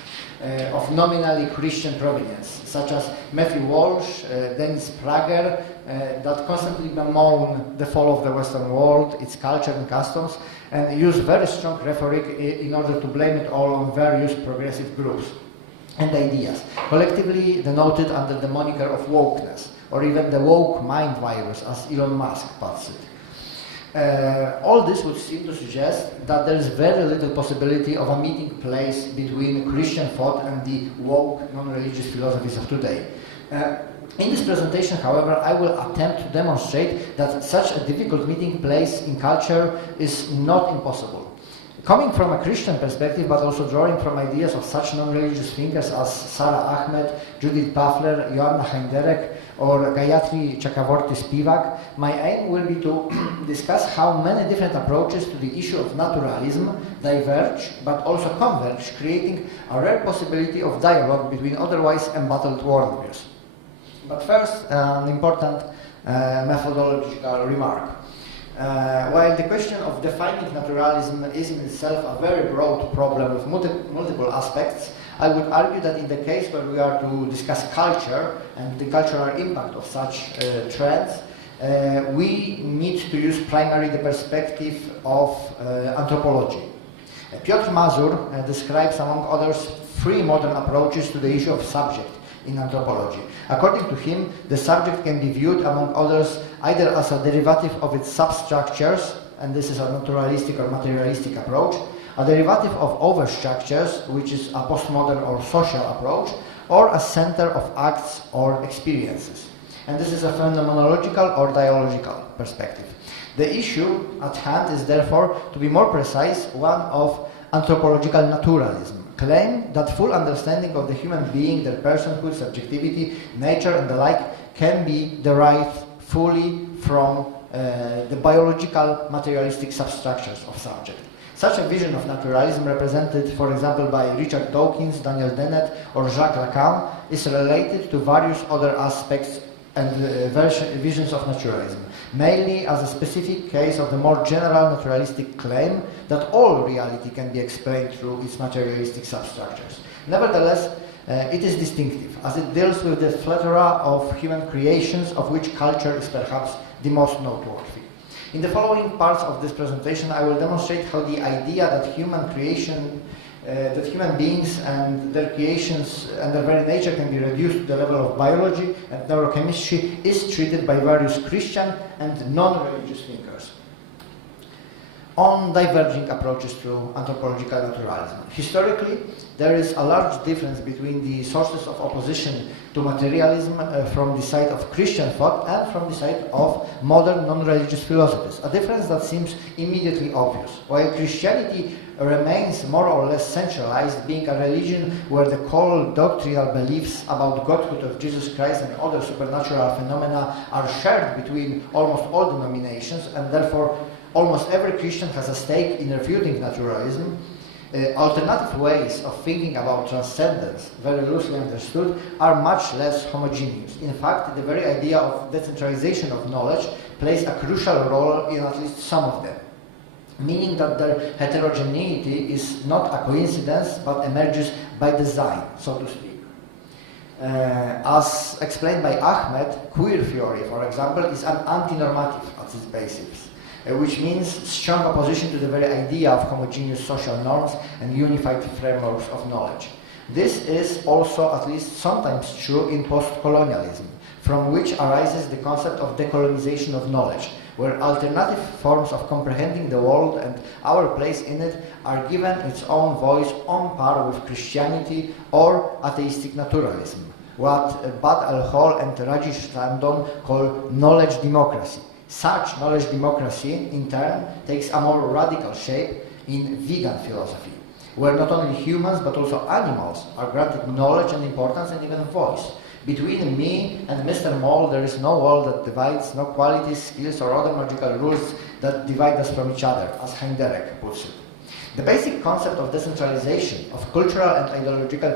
of nominally Christian provenience, such as Matthew Walsh, Dennis Prager, that constantly bemoan the fall of the Western world, its culture and customs, and use very strong rhetoric in order to blame it all on various progressive groups and ideas, collectively denoted under the moniker of wokeness, or even the woke mind virus, as Elon Musk puts it. All this would seem to suggest that there is very little possibility of a meeting place between Christian thought and the woke non-religious philosophies of today. In this presentation, however, I will attempt to demonstrate that such a difficult meeting place in culture is not impossible. Coming from a Christian perspective, but also drawing from ideas of such non-religious thinkers as Sarah Ahmed, Judith Butler, Joanna Heinderek, or Gayatri Chakravorty-Spivak, my aim will be to discuss how many different approaches to the issue of naturalism diverge, but also converge, creating a rare possibility of dialogue between otherwise embattled worldviews. But first, an important methodological remark. While the question of defining naturalism is in itself a very broad problem with multiple aspects, I would argue that in the case where we are to discuss culture and the cultural impact of such trends, we need to use primarily the perspective of anthropology. Piotr Mazur describes, among others, three modern approaches to the issue of subject in anthropology. According to him, the subject can be viewed, among others, either as a derivative of its substructures, and this is a naturalistic or materialistic approach, a derivative of overstructures, which is a postmodern or social approach, or a center of acts or experiences. And this is a phenomenological or dialogical perspective. The issue at hand is therefore, to be more precise, one of anthropological naturalism, claim that full understanding of the human being, their personhood, subjectivity, nature and the like can be derived fully from the biological materialistic substructures of subject. Such a vision of naturalism, represented, for example, by Richard Dawkins, Daniel Dennett, or Jacques Lacan, is related to various other aspects and visions of naturalism, mainly as a specific case of the more general naturalistic claim that all reality can be explained through its materialistic substructures. Nevertheless, it is distinctive, as it deals with the plethora of human creations, of which culture is perhaps the most noteworthy. In the following parts of this presentation, I will demonstrate how the idea that human beings and their creations and their very nature can be reduced to the level of biology and neurochemistry is treated by various Christian and non-religious thinkers on diverging approaches to anthropological naturalism. Historically, there is a large difference between the sources of opposition to materialism from the side of Christian thought and from the side of modern non-religious philosophies, a difference that seems immediately obvious. While Christianity remains more or less centralized, being a religion where the core doctrinal beliefs about Godhood of Jesus Christ and other supernatural phenomena are shared between almost all denominations, and therefore almost every Christian has a stake in refuting naturalism, alternative ways of thinking about transcendence, very loosely understood, are much less homogeneous. In fact, the very idea of decentralization of knowledge plays a crucial role in at least some of them, meaning that their heterogeneity is not a coincidence but emerges by design, so to speak. As explained by Ahmed, queer theory, for example, is an anti-normative at its basis, which means strong opposition to the very idea of homogeneous social norms and unified frameworks of knowledge. This is also at least sometimes true in post-colonialism, from which arises the concept of decolonization of knowledge, where alternative forms of comprehending the world and our place in it are given its own voice on par with Christianity or atheistic naturalism, what Bad el-Hol and Rajesh Tandon call knowledge democracy. Such knowledge democracy, in turn, takes a more radical shape in vegan philosophy, where not only humans but also animals are granted knowledge and importance and even voice. Between me and Mr. Moll, there is no wall that divides, no qualities, skills, or other magical rules that divide us from each other, as Heinderek puts it. The basic concept of decentralization, of cultural and ideological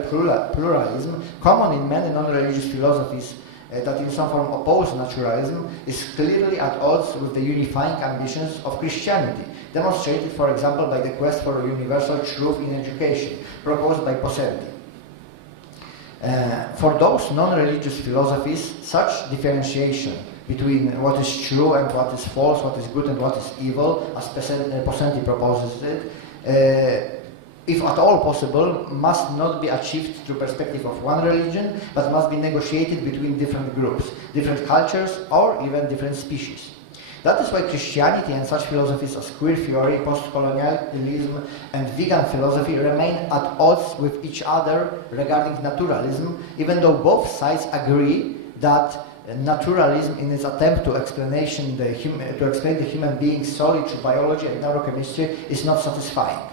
pluralism, common in many non-religious philosophies that in some form oppose naturalism, is clearly at odds with the unifying ambitions of Christianity, demonstrated, for example, by the quest for a universal truth in education, proposed by Poselli. For those non-religious philosophies, such differentiation between what is true and what is false, what is good and what is evil, as Poselli proposes it, if at all possible, must not be achieved through perspective of one religion, but must be negotiated between different groups, different cultures, or even different species. That is why Christianity and such philosophies as queer theory, post-colonialism, and vegan philosophy remain at odds with each other regarding naturalism, even though both sides agree that naturalism, in its attempt to explain the human being solely through biology and neurochemistry, is not satisfying.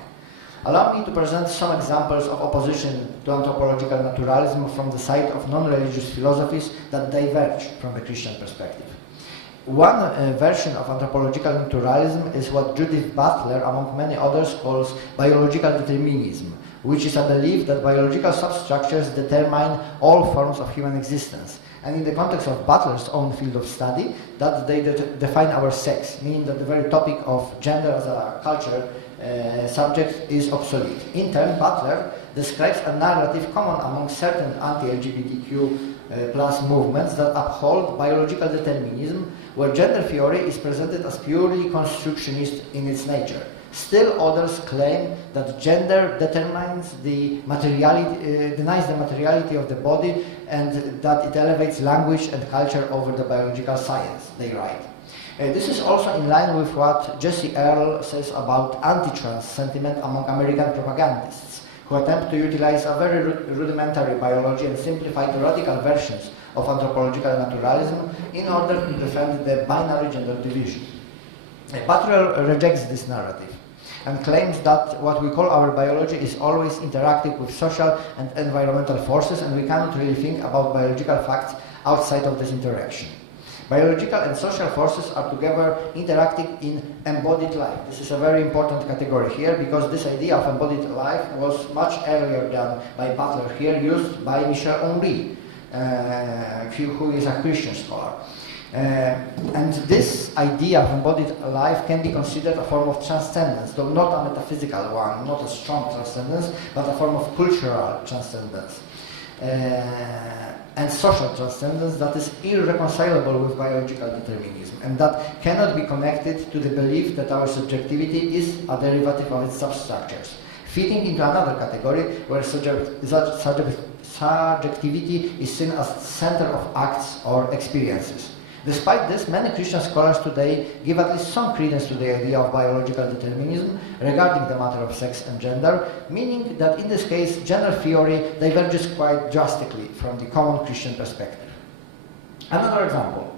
Allow me to present some examples of opposition to anthropological naturalism from the side of non-religious philosophies that diverge from the Christian perspective. One version of anthropological naturalism is what Judith Butler, among many others, calls biological determinism, which is a belief that biological substructures determine all forms of human existence. And in the context of Butler's own field of study, that they define our sex, meaning that the very topic of gender as a culture subject is obsolete. In turn, Butler describes a narrative common among certain anti-LGBTQ plus movements that uphold biological determinism, where gender theory is presented as purely constructionist in its nature. Still others claim that gender determines the materiality, denies the materiality of the body, and that it elevates language and culture over the biological science, they write. This is also in line with what Jesse Earl says about anti-trans sentiment among American propagandists, who attempt to utilize a very rudimentary biology and simplify the radical versions of anthropological naturalism in order to defend the binary gender division. Patriarch rejects this narrative and claims that what we call our biology is always interactive with social and environmental forces, and we cannot really think about biological facts outside of this interaction. Biological and social forces are together interacting in embodied life. This is a very important category here, because this idea of embodied life was much earlier than by Butler here, used by Michel Henry, who is a Christian scholar. And this idea of embodied life can be considered a form of transcendence, though not a metaphysical one, not a strong transcendence, but a form of cultural transcendence. And social transcendence that is irreconcilable with biological determinism, and that cannot be connected to the belief that our subjectivity is a derivative of its substructures, fitting into another category where subjectivity is seen as center of acts or experiences. Despite this, many Christian scholars today give at least some credence to the idea of biological determinism regarding the matter of sex and gender, meaning that in this case, gender theory diverges quite drastically from the common Christian perspective. Another example.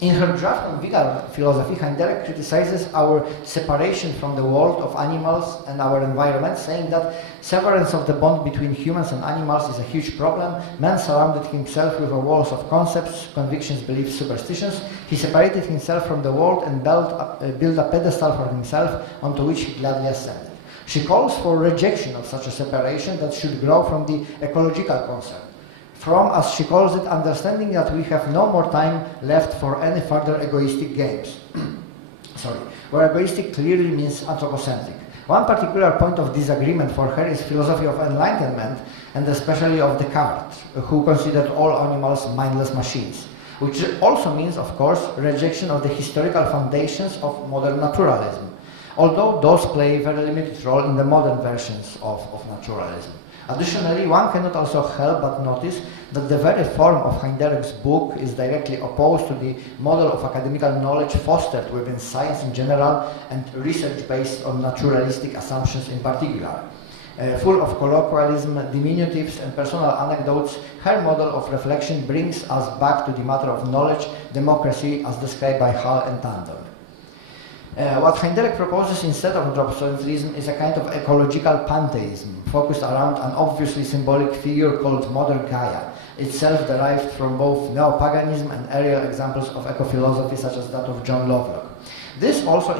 In her draft on Vital Philosophy, Heger criticizes our separation from the world of animals and our environment, saying that severance of the bond between humans and animals is a huge problem. Man surrounded himself with a walls of concepts, convictions, beliefs, superstitions. He separated himself from the world and built a pedestal for himself onto which he gladly ascended. She calls for rejection of such a separation that should grow from the ecological concept, from, as she calls it, understanding that we have no more time left for any further egoistic games. Where egoistic clearly means anthropocentric. One particular point of disagreement for her is philosophy of enlightenment, and especially of Descartes, who considered all animals mindless machines, which also means, of course, rejection of the historical foundations of modern naturalism, although those play a very limited role in the modern versions of naturalism. Additionally, one cannot also help but notice that the very form of Heger's book is directly opposed to the model of academical knowledge fostered within science in general and research based on naturalistic assumptions in particular. Full of colloquialism, diminutives, and personal anecdotes, her model of reflection brings us back to the matter of knowledge, democracy, as described by Hall and Tandon. What Heger proposes instead of anthropocentrism is a kind of ecological pantheism, focused around an obviously symbolic figure called Mother Gaia, itself derived from both neo-paganism and aerial examples of eco-philosophy such as that of John Lovelock. This also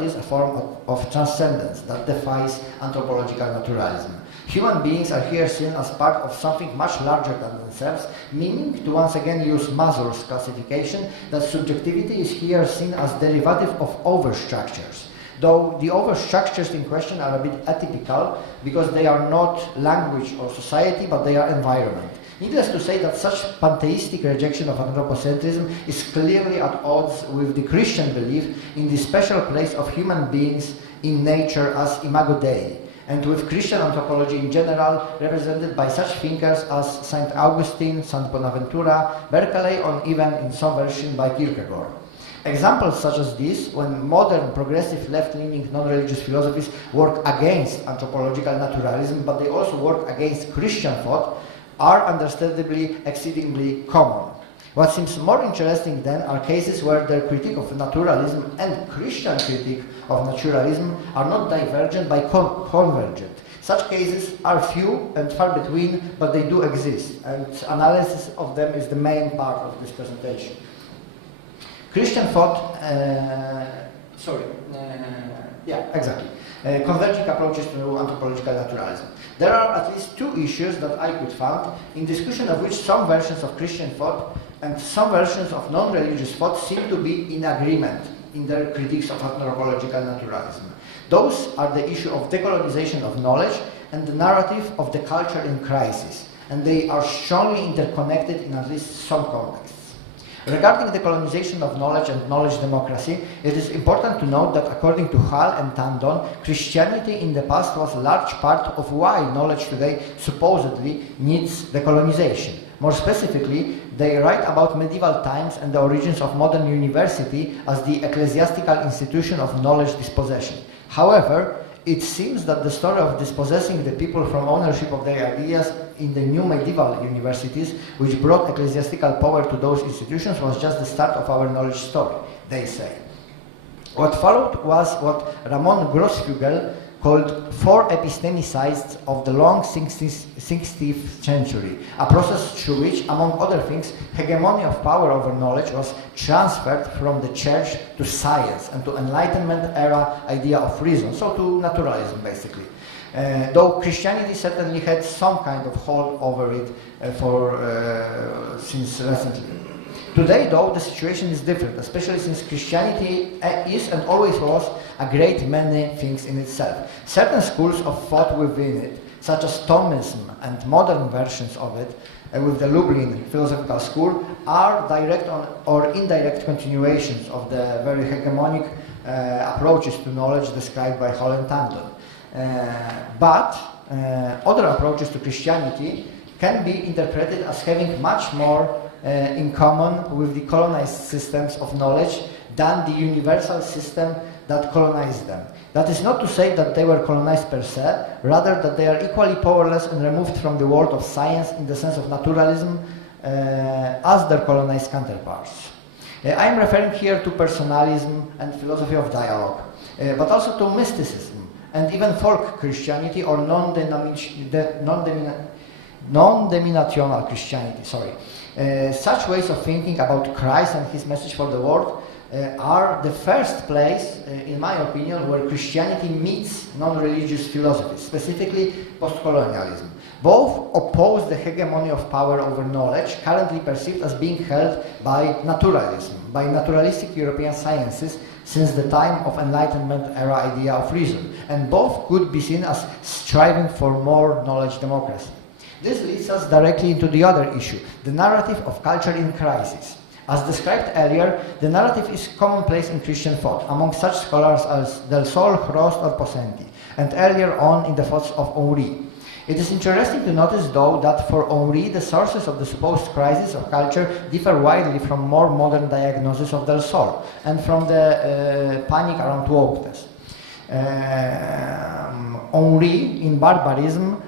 is a form of transcendence that defies anthropological naturalism. Human beings are here seen as part of something much larger than themselves, meaning, to once again use Mazur's classification, that subjectivity is here seen as derivative of overstructures, though the overstructures in question are a bit atypical because they are not language or society, but they are environment. Needless to say that such pantheistic rejection of anthropocentrism is clearly at odds with the Christian belief in the special place of human beings in nature as imago Dei, and with Christian anthropology in general, represented by such thinkers as St. Augustine, St. Bonaventura, Berkeley, or even in some version by Kierkegaard. Examples such as these, when modern, progressive, left-leaning, non-religious philosophies work against anthropological naturalism, but they also work against Christian thought, are understandably exceedingly common. What seems more interesting then are cases where their critique of naturalism and Christian critique of naturalism are not divergent but convergent. Such cases are few and far between, but they do exist, and analysis of them is the main part of this presentation. Christian thought, converging approaches to anthropological naturalism. There are at least two issues that I could find, in discussion of which some versions of Christian thought and some versions of non-religious thought seem to be in agreement in their critiques of anthropological naturalism. Those are the issue of decolonization of knowledge and the narrative of the culture in crisis, and they are strongly interconnected in at least some contexts. Regarding the colonization of knowledge and knowledge democracy, it is important to note that according to Hall and Tandon, Christianity in the past was a large part of why knowledge today supposedly needs decolonization. More specifically, they write about medieval times and the origins of modern university as the ecclesiastical institution of knowledge dispossession. However, it seems that the story of dispossessing the people from ownership of their ideas in the new medieval universities, which brought ecclesiastical power to those institutions, was just the start of our knowledge story, they say. What followed was what Ramon Grossfugel called four epistemicides of the long 16th century, a process through which, among other things, hegemony of power over knowledge was transferred from the church to science and to Enlightenment era idea of reason, so to naturalism basically. Though Christianity certainly had some kind of hold over it since recently. Today, though, the situation is different, especially since Christianity is and always was a great many things in itself. Certain schools of thought within it, such as Thomism and modern versions of it, with the Lublin philosophical school, are direct or indirect continuations of the very hegemonic approaches to knowledge described by Hall and Tandon. But other approaches to Christianity can be interpreted as having much more in common with the colonized systems of knowledge than the universal system that colonized them. That is not to say that they were colonized per se, rather that they are equally powerless and removed from the world of science in the sense of naturalism as their colonized counterparts. I am referring here to personalism and philosophy of dialogue, but also to mysticism and even folk Christianity or non-denominational Christianity, such ways of thinking about Christ and his message for the world are the first place, in my opinion, where Christianity meets non-religious philosophy, specifically post-colonialism. Both oppose the hegemony of power over knowledge, currently perceived as being held by naturalism, by naturalistic European sciences since the time of Enlightenment era idea of reason, and both could be seen as striving for more knowledge democracy. This leads us directly into the other issue, the narrative of culture in crisis. As described earlier, the narrative is commonplace in Christian thought, among such scholars as Del Sol, Hrost or Possenti, and earlier on in the thoughts of Henri. It is interesting to notice, though, that for Henri, the sources of the supposed crisis of culture differ widely from more modern diagnosis of Del Sol, and from the panic around wokeness. Henri, in Barbarism,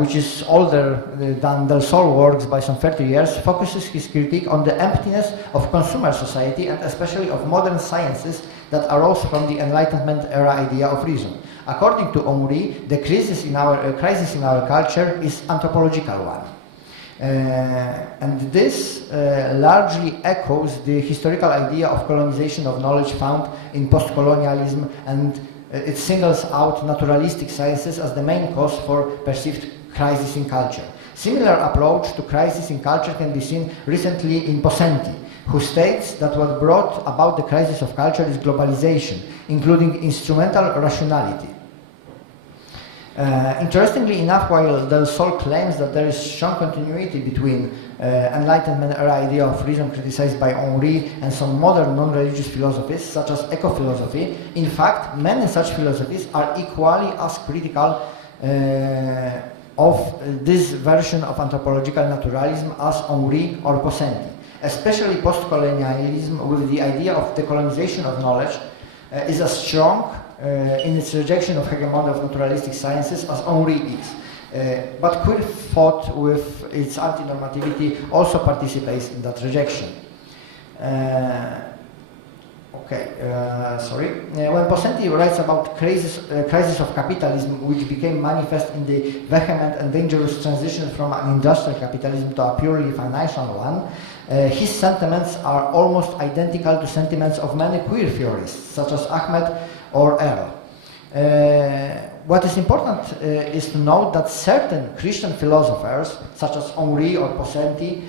which is older than Del Sol works by some 30 years, focuses his critique on the emptiness of consumer society and especially of modern sciences that arose from the Enlightenment era idea of reason. According to Henri, the crisis in our culture is anthropological one. And this largely echoes the historical idea of colonization of knowledge found in post-colonialism, and it singles out naturalistic sciences as the main cause for perceived crisis in culture. Similar approach to crisis in culture can be seen recently in Possenti, who states that what brought about the crisis of culture is globalization, including instrumental rationality. Interestingly enough, while Del Sol claims that there is strong continuity between Enlightenment era idea of reason criticized by Henri and some modern non-religious philosophies, such as eco-philosophy, in fact, many such philosophies are equally as critical of this version of anthropological naturalism as Henri or Possenti. Especially post-colonialism, with the idea of decolonization of knowledge, is as strong in its rejection of hegemony of naturalistic sciences as Henri is. But queer thought, with its anti-normativity, also participates in that rejection. When Possenti writes about crisis of capitalism, which became manifest in the vehement and dangerous transition from an industrial capitalism to a purely financial one, his sentiments are almost identical to sentiments of many queer theorists, such as Ahmed or Earl. What is important is to note that certain Christian philosophers, such as Henri or Possenti,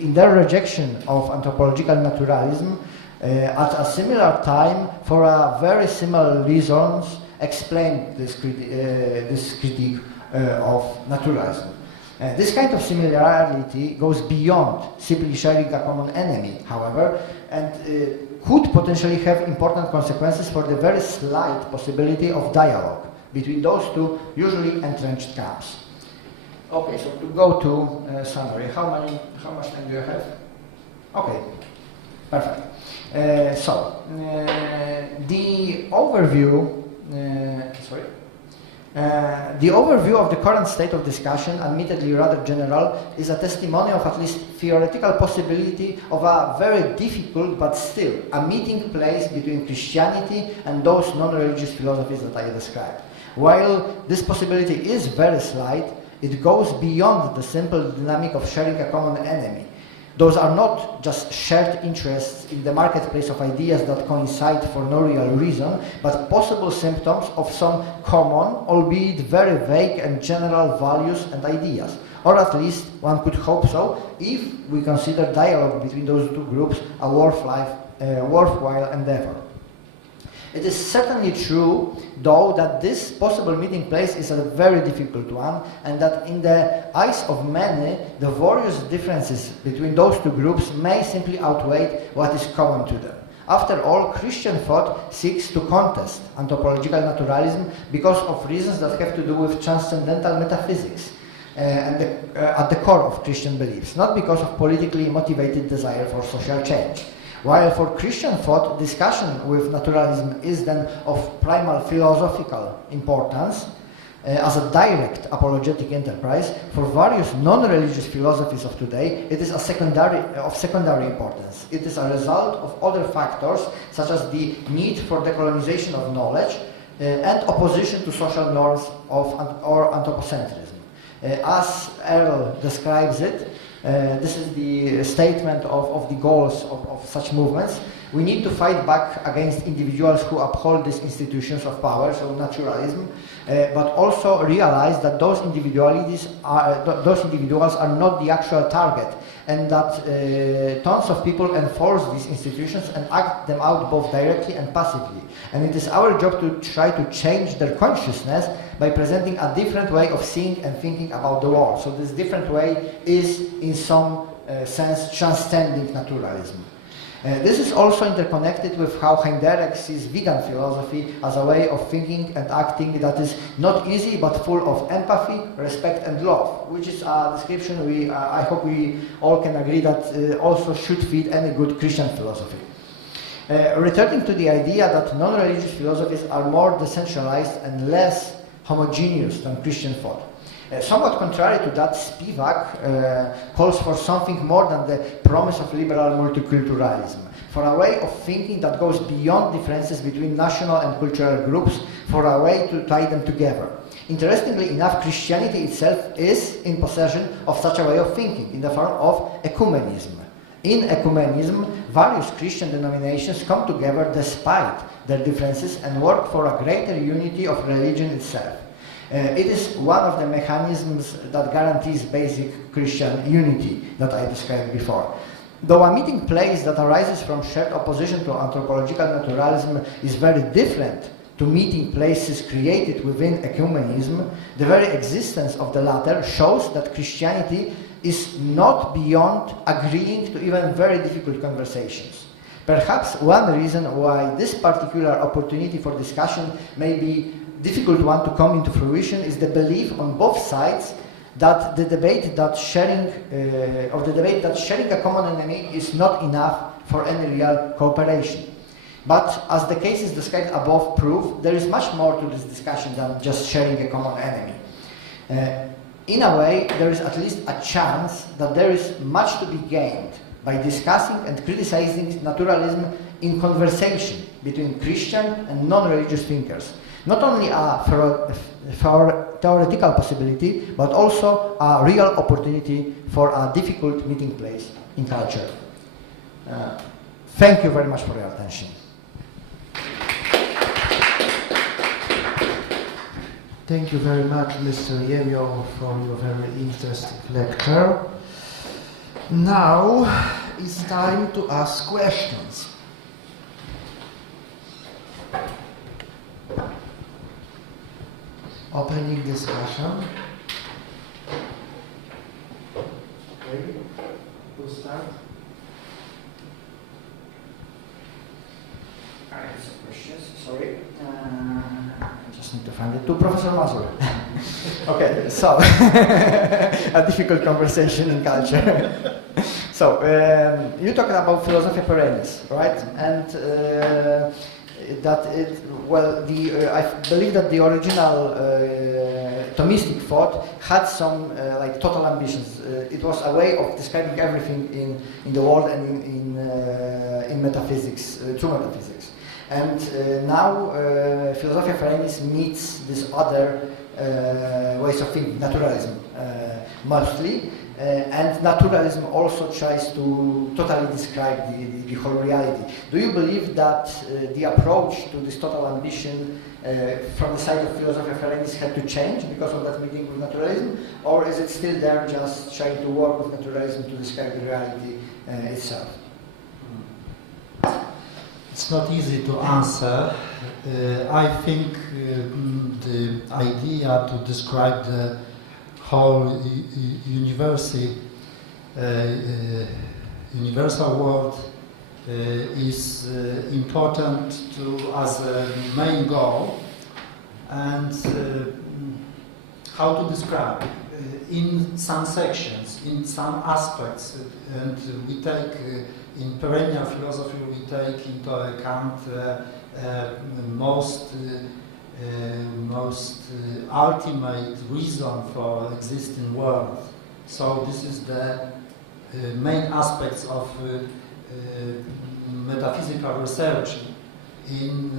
in their rejection of anthropological naturalism, at a similar time, for a very similar reasons, explained this critique of naturalism. This kind of similarity goes beyond simply sharing a common enemy, however, and could potentially have important consequences for the very slight possibility of dialogue between those two usually entrenched camps. Okay, so to go to summary, how much time do you have? Okay. Perfect. The overview. The overview of the current state of discussion, admittedly rather general, is a testimony of at least theoretical possibility of a very difficult but still a meeting place between Christianity and those non-religious philosophies that I described. While this possibility is very slight, it goes beyond the simple dynamic of sharing a common enemy. Those are not just shared interests in the marketplace of ideas that coincide for no real reason, but possible symptoms of some common, albeit very vague and general values and ideas. Or at least one could hope so, if we consider dialogue between those two groups a worthwhile endeavor. It is certainly true, though, that this possible meeting place is a very difficult one, and that in the eyes of many, the various differences between those two groups may simply outweigh what is common to them. After all, Christian thought seeks to contest anthropological naturalism because of reasons that have to do with transcendental metaphysics and at the core of Christian beliefs, not because of politically motivated desire for social change. While for Christian thought, discussion with naturalism is then of primal philosophical importance as a direct apologetic enterprise, for various non-religious philosophies of today, it is of secondary importance. It is a result of other factors, such as the need for decolonization of knowledge and opposition to social norms or anthropocentrism. As Earl describes it, this is the statement of the goals of such movements. We need to fight back against individuals who uphold these institutions of power, so naturalism, but also realize that those individuals are not the actual target, and that tons of people enforce these institutions and act them out both directly and passively. And it is our job to try to change their consciousness by presenting a different way of seeing and thinking about the world. So this different way is, in some sense, transcending naturalism. This is also interconnected with how Heidegger sees vegan philosophy as a way of thinking and acting that is not easy but full of empathy, respect and love, which is a description I hope we all can agree that also should fit any good Christian philosophy. Returning to the idea that non-religious philosophies are more decentralized and less homogeneous than Christian thought. Somewhat contrary to that, Spivak calls for something more than the promise of liberal multiculturalism, for a way of thinking that goes beyond differences between national and cultural groups, for a way to tie them together. Interestingly enough, Christianity itself is in possession of such a way of thinking, in the form of ecumenism. In ecumenism, various Christian denominations come together despite their differences and work for a greater unity of religion itself. It is one of the mechanisms that guarantees basic Christian unity that I described before. Though a meeting place that arises from shared opposition to anthropological naturalism is very different to meeting places created within ecumenism, the very existence of the latter shows that Christianity is not beyond agreeing to even very difficult conversations. Perhaps one reason why this particular opportunity for discussion may be difficult one to come into fruition is the belief on both sides that the debate that sharing a common enemy is not enough for any real cooperation. But as the cases described above prove, there is much more to this discussion than just sharing a common enemy. In a way, there is at least a chance that there is much to be gained by discussing and criticizing naturalism in conversation between Christian and non-religious thinkers. Not only a theoretical possibility, but also a real opportunity for a difficult meeting place in culture. Thank you very much for your attention. Thank you very much, Mr. Jemioł, for your very interesting lecture. Now it's time to ask questions. Opening discussion. Okay, who start? I have some questions, sorry. I just need to find it. To Professor Mazur. Okay, so, a difficult conversation in culture. So, So, you talked about Philosophia perennis, right? And that it, well, I believe that the original Thomistic thought had some like total ambitions. It was a way of describing everything in the world and in metaphysics, true metaphysics. And now Philosophia perennis meets this other ways of thinking, naturalism mostly. And naturalism also tries to totally describe the whole reality. Do you believe that the approach to this total ambition from the side of Philosophia perennis had to change because of that meeting with naturalism? Or is it still there just trying to work with naturalism to describe the reality itself? It's not easy to answer. I think the idea to describe the whole universal world is important as a main goal, and how to describe in some sections, in some aspects, and we take in perennial philosophy we take into account most ultimate reason for existing world. So this is the main aspects of metaphysical research. In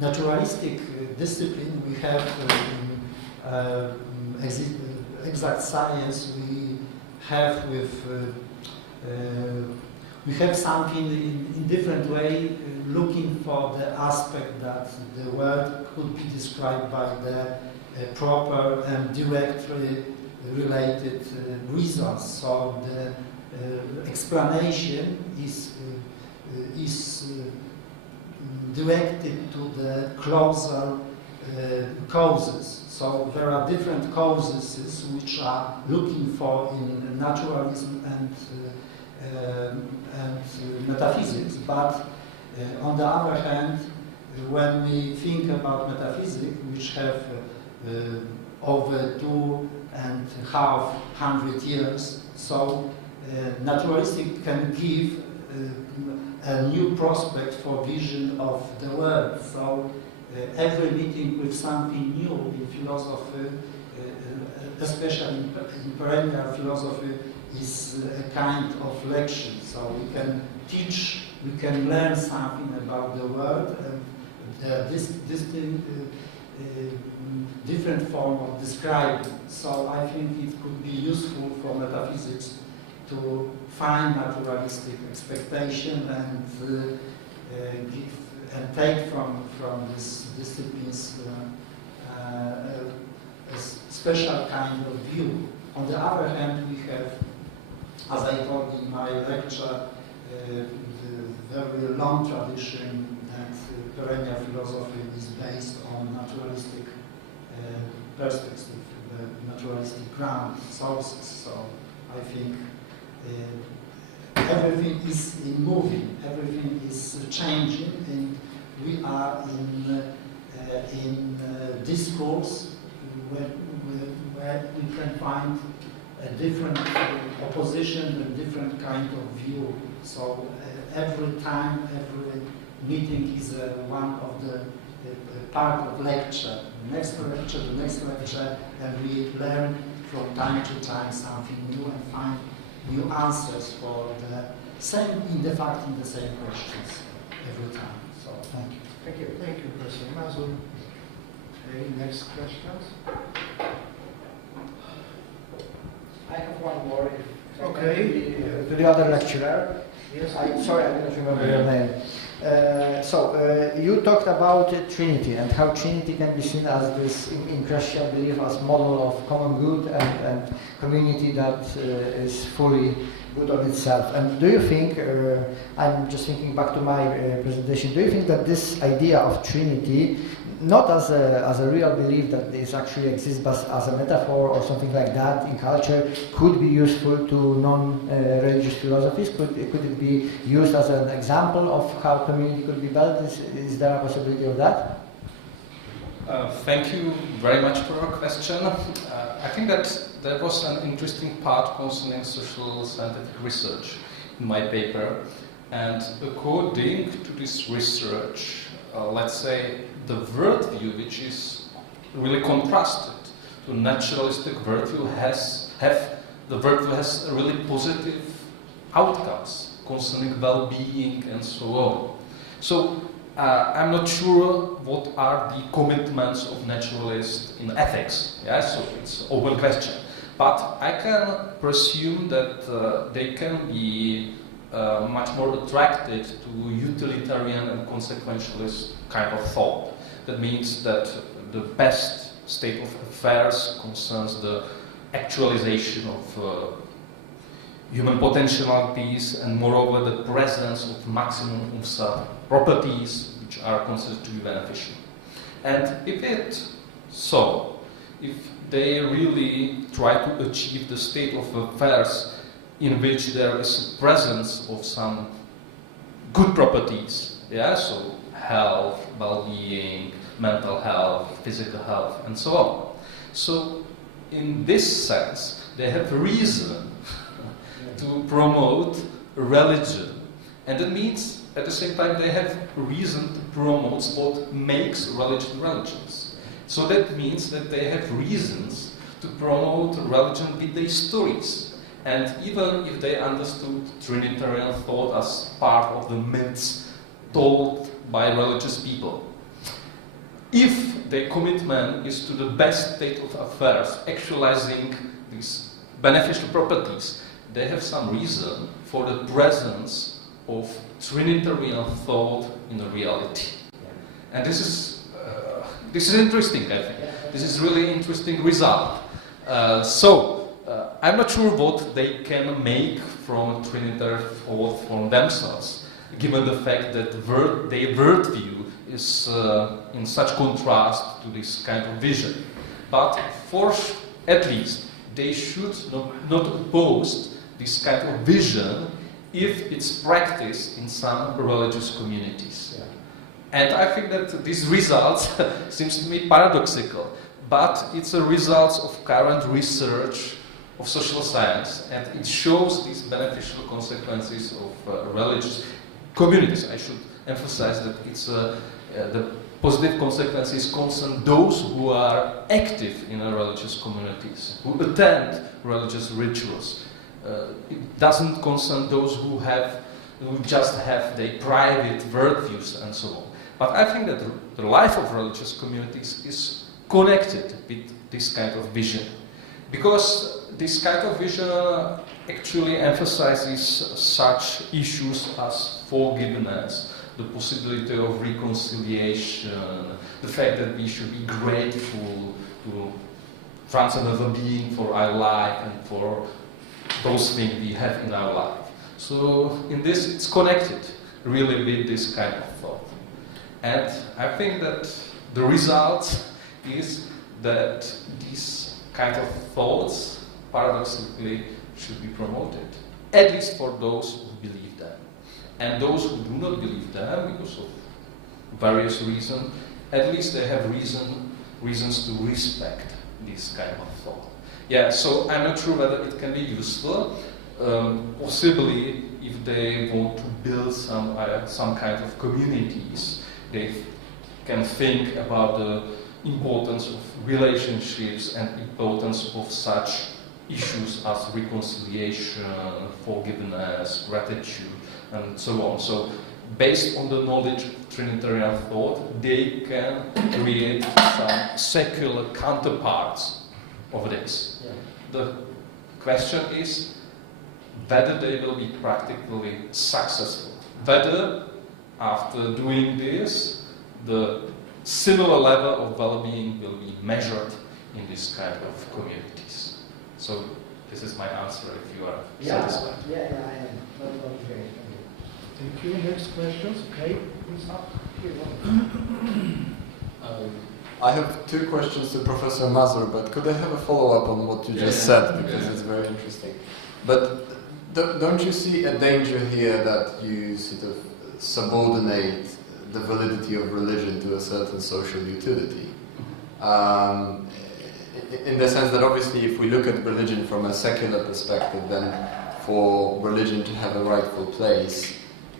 naturalistic discipline we have exact science. We have something in different way, looking for the aspect that the world could be described by the proper and directly related reasons. So the explanation is directed to the closer causes. So there are different causes which are looking for in naturalism and metaphysics, but on the other hand, when we think about metaphysics, which have over 2.5 years, so naturalistic can give a new prospect for vision of the world. So every meeting with something new in philosophy, especially in perennial philosophy, is a kind of lecture. So we can teach, we can learn something about the world, and this different form of describing. So I think it could be useful for metaphysics to find naturalistic expectation and give and take from these disciplines a special kind of view. On the other hand, we have, as I told in my lecture, the very long tradition that perennial philosophy is based on naturalistic perspective, the naturalistic ground sources. So I think everything is in moving, everything is changing, and we are in discourse where we can find a different opposition and different kind of view. So every time, every meeting is one of the part of lecture. The next lecture, and we learn from time to time something new and find new answers for the same, in the same questions every time. So thank you. Thank you, Professor Mazur. Okay, next questions. I have one more. Okay. To the other lecturer. Yes. Sorry, I didn't remember your name. You talked about Trinity and how Trinity can be seen as this, in Christian belief, as model of common good and community that is fully good on itself. And do you think, I'm just thinking back to my presentation, do you think that this idea of Trinity, not as a real belief that this actually exists, but as a metaphor or something like that in culture, could be useful to non-religious philosophies? Could it be used as an example of how community could be built? Is there a possibility of that? Thank you very much for your question. I think that there was an interesting part concerning social scientific research in my paper, and according to this research, let's say the worldview which is really contrasted to naturalistic worldview has really positive outcomes concerning well-being and so on. So I'm not sure what are the commitments of naturalists in ethics. Yeah, so it's an open question. But I can presume that they can be much more attracted to utilitarian and consequentialist kind of thought. That means that the best state of affairs concerns the actualization of human potentialities and moreover the presence of maximum of some properties which are considered to be beneficial. And if they really try to achieve the state of affairs in which there is a presence of some good properties, yeah, so health, well-being, mental health, physical health, and so on. So in this sense, they have reason to promote religion. And that means, at the same time, they have reason to promote what makes religion religions. So that means that they have reasons to promote religion with their stories. And even if they understood Trinitarian thought as part of the myths told by religious people, if their commitment is to the best state of affairs, actualizing these beneficial properties, they have some reason for the presence of Trinitarian thought in the reality. And this is interesting, I think. This is really interesting result. I'm not sure what they can make from Trinitarian thought from themselves, given the fact that their worldview is in such contrast to this kind of vision. But at least they should not oppose this kind of vision if it's practiced in some religious communities. Yeah. And I think that these results seems to me paradoxical, but it's a result of current research of social science, and it shows these beneficial consequences of religious communities. I should emphasize that it's the positive consequences concern those who are active in religious communities, who attend religious rituals. It doesn't concern those who just have their private worldviews and so on. But I think that the life of religious communities is connected with this kind of vision, because this kind of vision actually emphasizes such issues as forgiveness, the possibility of reconciliation, the fact that we should be grateful to transcendental being for our life and for those things we have in our life. So in this it's connected really with this kind of thought. And I think that the result is that these kind of thoughts paradoxically should be promoted, at least for those who believe them. And those who do not believe them, because of various reasons, at least they have reasons to respect this kind of thought. Yeah, so I'm not sure whether it can be useful. Possibly, if they want to build some kind of communities, they can think about the importance of relationships and importance of such issues as reconciliation, forgiveness, gratitude, and so on. So, based on the knowledge of Trinitarian thought, they can create some secular counterparts of this. Yeah. The question is whether they will be practically successful. Whether, after doing this, the similar level of well-being will be measured in this kind of communities. So this is my answer if you are satisfied. Yeah, I am. Okay. Thank you. Next questions? Okay, please up here. I have two questions to Professor Mazur, but could I have a follow-up on what you just said, because it's very interesting. But don't you see a danger here that you sort of subordinate the validity of religion to a certain social utility? in the sense that obviously if we look at religion from a secular perspective, then for religion to have a rightful place,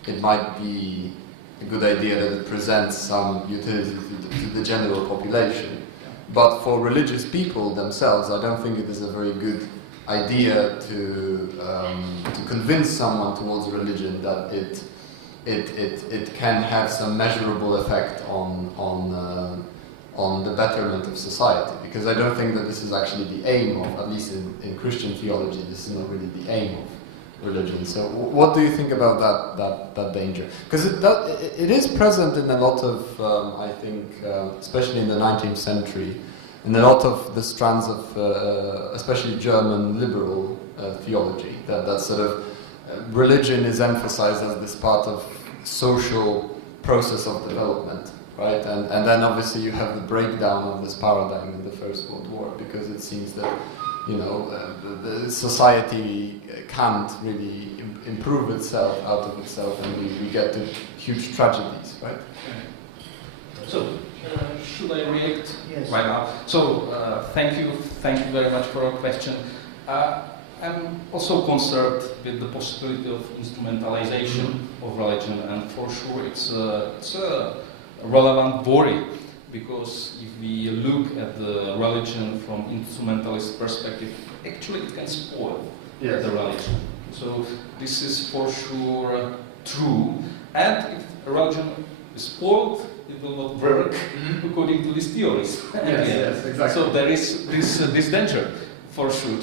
it might be a good idea that it presents some utility to the general population. But for religious people themselves, I don't think it is a very good idea to convince someone towards religion that it can have some measurable effect on the betterment of society, because I don't think that this is actually the aim of, at least in Christian theology, this is not really the aim of religion. So what do you think about that danger? Because it is present in a lot of, I think, especially in the 19th century, in a lot of the strands of, especially German liberal theology, that sort of religion is emphasized as this part of social process of development, right? And then obviously you have the breakdown of this paradigm in the First World War, because it seems that, you know, the society can't really improve itself out of itself, and we get to huge tragedies, right? So, should I react Yes. right now? So, thank you very much for your question. I'm also concerned with the possibility of instrumentalization of religion, and for sure it's a relevant worry, because if we look at the religion from instrumentalist perspective, actually it can spoil the religion. So this is for sure true, and if a religion is spoiled, it will not work according to these theories. Yes, exactly. So there is this danger for sure.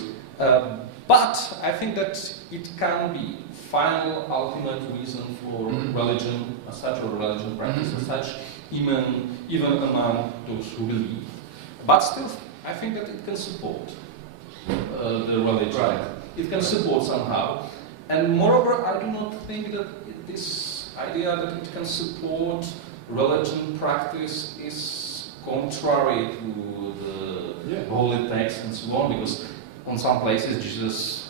But I think that it can be final, ultimate reason for religion as such, or religion practice as such, even among those who believe. But still, I think that it can support the religion. Right. It can support somehow. And moreover, I do not think that this idea that it can support religion practice is contrary to the holy text and so on, because on some places Jesus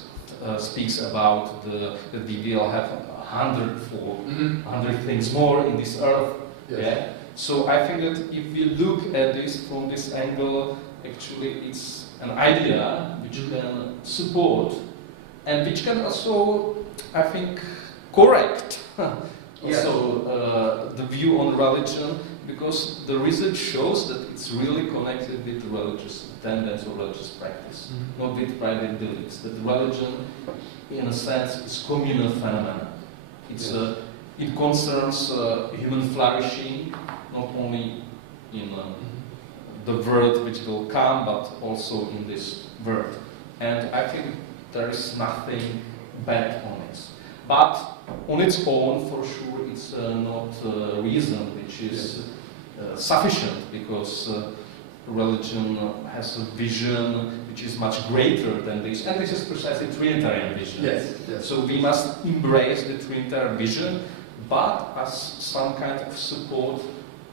speaks about that we will have 100 things more in this earth. Yes. Yeah? So I think that if we look at this from this angle, actually it's an idea which can support and which can also, I think, correct also the view on religion, because the research shows that it's really connected with religious tendency or religious practice, not with private beliefs. That religion, in a sense, is communal phenomenon. It's it concerns human flourishing, not only in the world which will come, but also in this world. And I think there is nothing bad on it. But on its own, for sure, it's not a reason which is sufficient, because religion has a vision which is much greater than this, and this is precisely Trinitarian vision. Yes. So we must embrace the Trinitarian vision, but as some kind of support.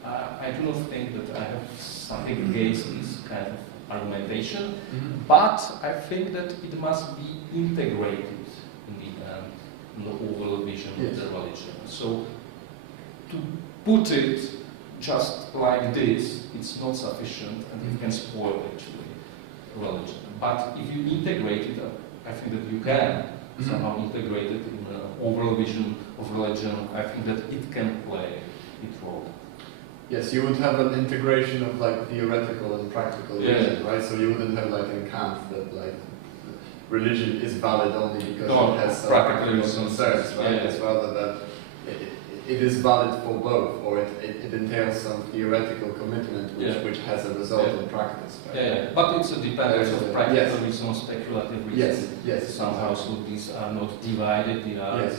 I do not think that I have something against this kind of argumentation, but I think that it must be integrated in the overall vision of the religion. So to put it just like this, it's not sufficient, and it can spoil actually religion. But if you integrate it, I think that you can somehow integrate it in the overall vision of religion. I think that it can play its role. Yes, you would have an integration of like theoretical and practical religion, right? So you wouldn't have like in Kant that like religion is valid only because it has some practical concerns, right? It's rather that it is valid for both, or it entails some theoretical commitment which has a result in practice. Right? But it's a dependence of practical reason, speculative reason. Yes. Somehow, so these are not divided; they are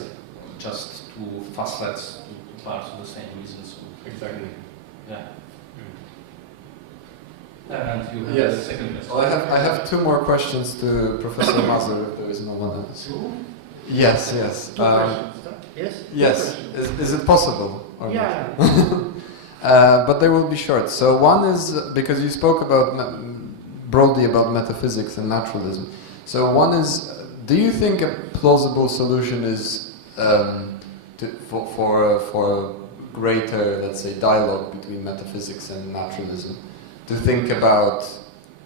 just two facets, two parts of the same reason. So exactly. Yeah. And you have a second question. Well, I have two more questions to Professor Mazur, if there is no one else. Yes. Yes. Is it possible? Or but they will be short. So one is, because you spoke about broadly about metaphysics and naturalism. So one is, do you think a plausible solution is for greater, let's say, dialogue between metaphysics and naturalism, to think about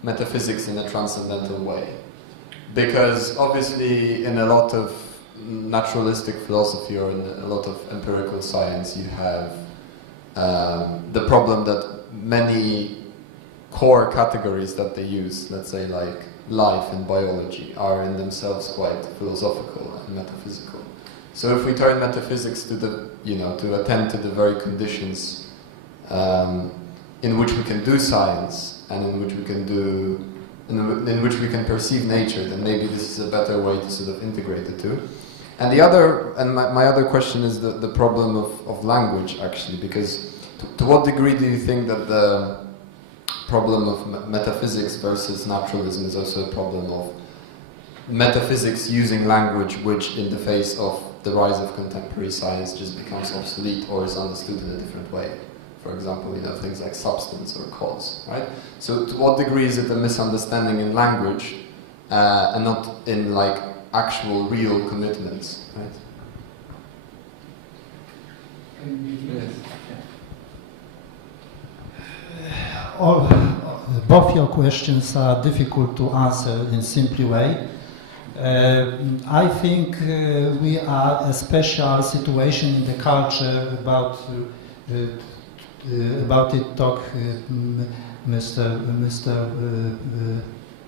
metaphysics in a transcendental way. Because obviously in a lot of naturalistic philosophy or in a lot of empirical science you have the problem that many core categories that they use, let's say like life and biology, are in themselves quite philosophical and metaphysical. So if we turn metaphysics to the, to attend to the very conditions in which we can do science and in which we can do, in which we can perceive nature, then maybe this is a better way to sort of integrate the two. And my other question is the problem of language, actually, because to what degree do you think that the problem of metaphysics versus naturalism is also a problem of metaphysics using language which, in the face of the rise of contemporary science, just becomes obsolete or is understood in a different way? For example, things like substance or cause, right? So to what degree is it a misunderstanding in language and not in like actual real commitments, right? Yes. Both your questions are difficult to answer in simple way. I think we are a special situation in the culture about it talk Mr.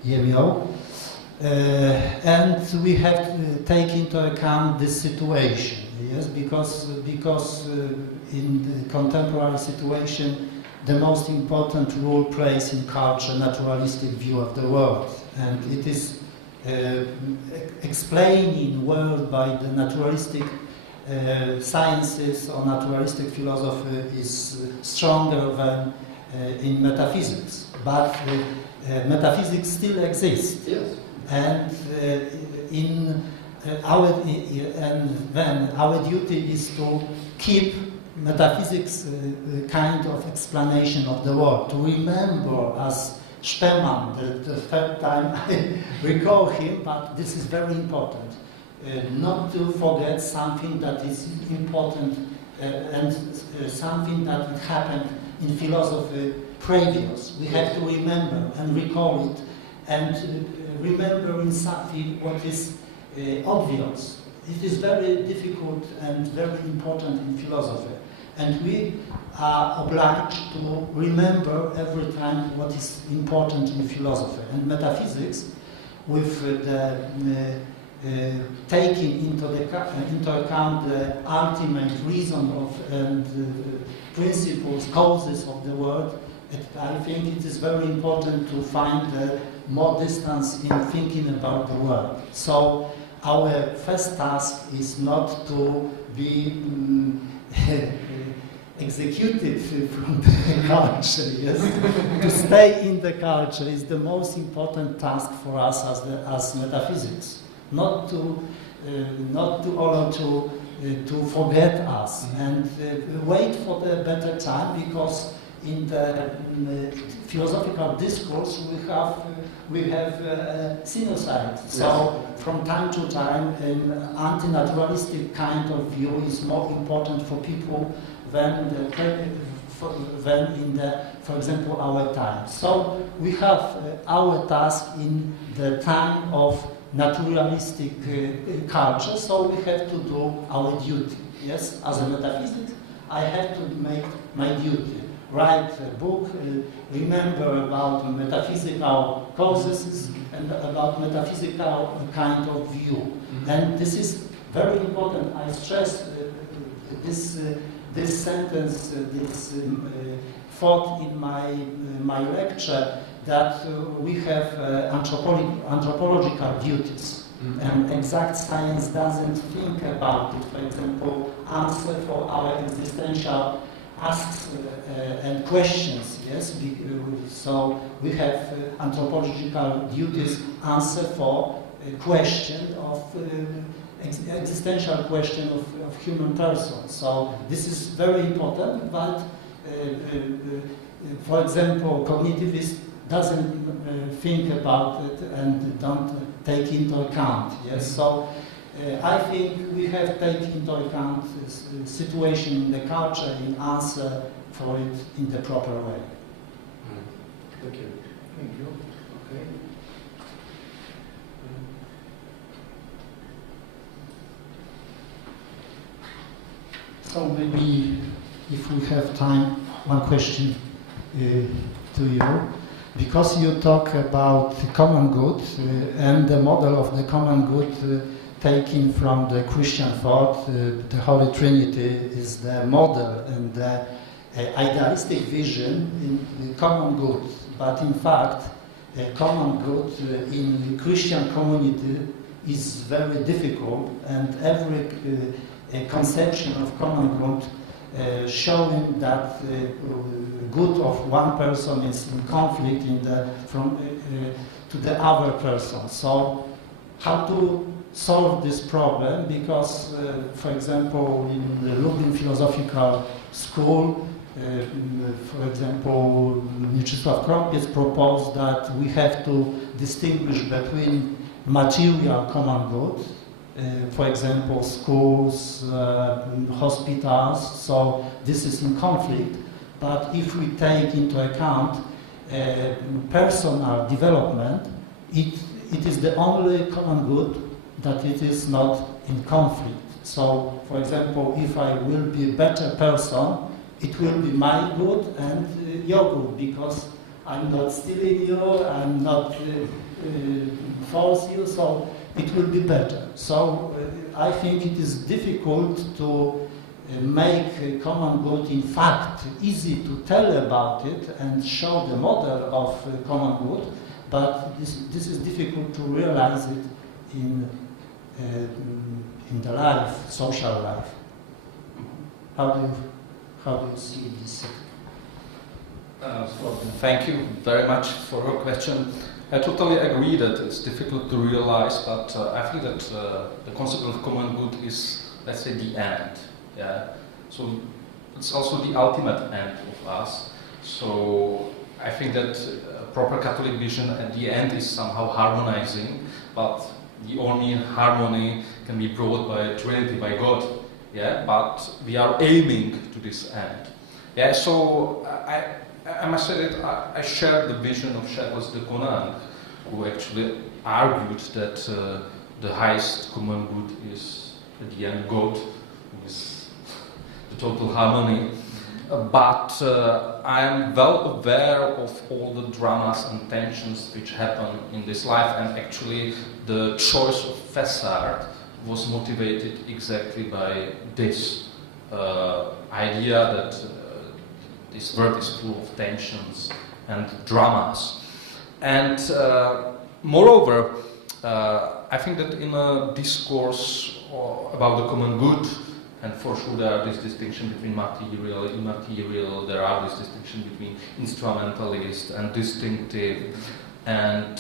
Jemioł, and we have to take into account this situation, yes, because in the contemporary situation the most important role plays in culture naturalistic view of the world, and it is explaining world by the naturalistic sciences or naturalistic philosophy is stronger than in metaphysics, but metaphysics still exists, yes. And then our duty is to keep metaphysics kind of explanation of the world, to remember, as Spemann, the third time I recall him, but this is very important, not to forget something that is important and something that happened in philosophy previous. We have to remember and recall it, and remembering something what is obvious. It is very difficult and very important in philosophy, and we are obliged to remember every time what is important in philosophy. And metaphysics, with the taking into account the ultimate reason of and principles, causes of the world, I think it is very important to find more distance in thinking about the world. So our first task is not to be executed from the culture, yes? To stay in the culture is the most important task for us as metaphysics. Not to forget us and wait for the better time, because in the philosophical discourse we have sinusoid. So from time to time, an antinaturalistic kind of view is more important for people than in the, for example, our time. So we have our task in the time of naturalistic culture, so we have to do our duty. Yes, as a metaphysicist, I have to make my duty. Write a book, remember about metaphysical causes and about metaphysical kind of view. Mm-hmm. And this is very important. I stress this sentence, this thought in my lecture, that we have anthropological duties. Mm-hmm. And exact science doesn't think about it. For example, answer for our existential asks and questions, yes? So we have anthropological duties, answer for a question of existential question of human person. So this is very important, but for example, cognitivist doesn't think about it and don't take into account, yes? So I think we have taken into account the situation in the culture and answer for it in the proper way. Thank you. Thank you. Okay. So maybe, if we have time, one question to you. Because you talk about the common good and the model of the common good taken from the Christian thought, the Holy Trinity is the model and the idealistic vision in the common good. But in fact, common good in Christian community is very difficult, and every conception of common good showing that good of one person is in conflict to the other person. So how to solve this problem? Because, for example, in the Lublin Philosophical School, for example, Mieczysław Krąpiec proposed that we have to distinguish between material common good, for example, schools, hospitals, so this is in conflict. But if we take into account personal development, it is the only common good that it is not in conflict. So, for example, if I will be a better person, it will be my good and your good, because I'm not stealing you, I'm not force you, so it will be better. So I think it is difficult to make a common good in fact easy to tell about it and show the model of common good, but this is difficult to realize it in the life, social life. How do you see this? Thank you very much for your question. I totally agree that it's difficult to realize, but I think that the concept of common good is, let's say, the end. Yeah. So it's also the ultimate end of us. So I think that a proper Catholic vision at the end is somehow harmonizing, but the only harmony can be brought by Trinity, by God. Yeah. But we are aiming to this end. Yeah. So I must say that I share the vision of Charles de Conan, who actually argued that the highest common good is, at the end, God, who is the total harmony. But I am well aware of all the dramas and tensions which happen in this life, and actually the choice of facade was motivated exactly by this idea that this world is full of tensions and dramas. And moreover, I think that in a discourse about the common good, and for sure there are this distinction between material and immaterial, there are this distinction between instrumentalist and distinctive, and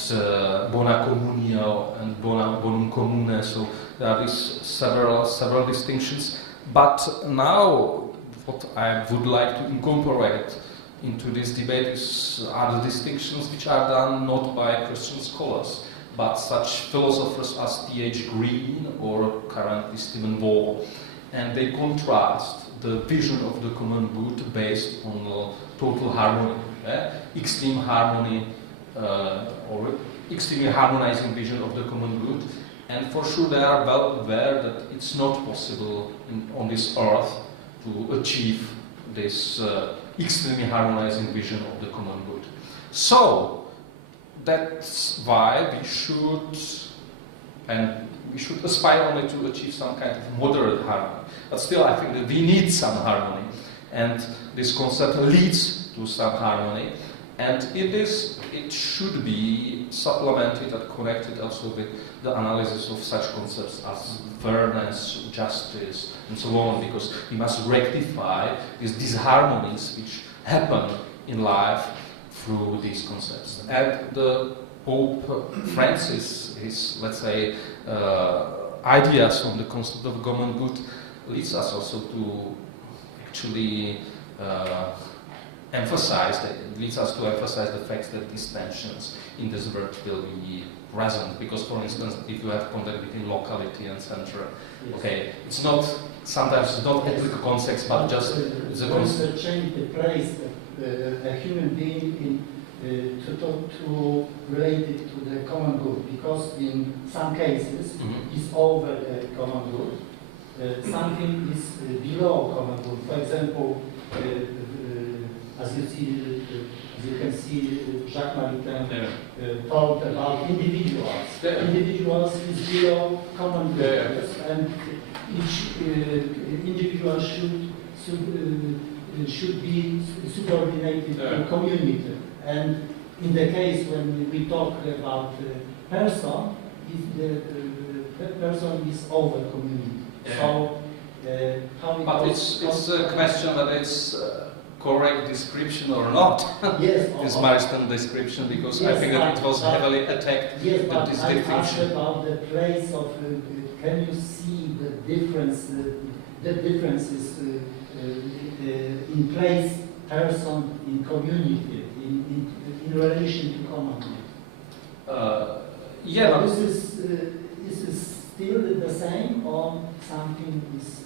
bona communio and bonum commune, so there are these several distinctions. But now, what I would like to incorporate into this debate are the distinctions which are done not by Christian scholars, but such philosophers as T.H. Green or currently Stephen Wall. And they contrast the vision of the common good based on total harmony, extreme harmony, or extremely harmonizing vision of the common good. And for sure they are well aware that it's not possible on this earth to achieve this extremely harmonizing vision of the common good. So that's why we should aspire only to achieve some kind of moderate harmony. But still, I think that we need some harmony, and this concept leads to some harmony. And it should be supplemented and connected also with the analysis of such concepts as fairness, justice, and so on, because we must rectify these disharmonies which happen in life through these concepts. And the Pope Francis, his, let's say, ideas on the concept of common good leads us also to actually emphasize the fact that these tensions in this world will be present. Because, for instance, if you have contact between locality and center, yes. Okay, it's not sometimes it's not ethical concepts, but just it's a concept. Change the place a human being to relate it to the common good, because in some cases it's over the common good, something is below common good. For example, as you can see, Jacques Maritain talked about individuals. Individuals is below common good, and each individual should be subordinated to community. And in the case when we talk about person, the person is over community. So, but it's a question whether it's correct description or not. Yes, this Maristan description, because yes, I think that it was heavily attacked. Yes, but this I definition. asked about the place of. Can you see the difference? The differences in place, person, in community, in relation to community. Yeah, but this is still the same, or something is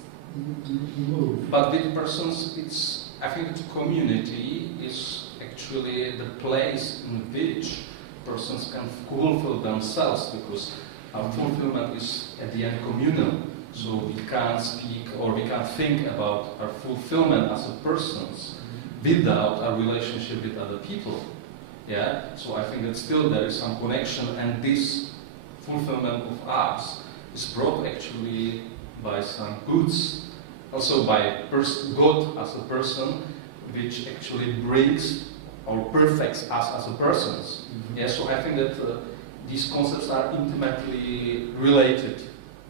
moved. But with persons, I think the community is actually the place in which persons can fulfill themselves, because our fulfillment is at the end communal. So we can't speak or we can't think about our fulfillment as a persons without a relationship with other people. Yeah. So I think that still there is some connection, and this fulfillment of us is brought actually by some goods, also by God as a person, which actually brings or perfects us as a persons. Yeah, so I think that these concepts are intimately related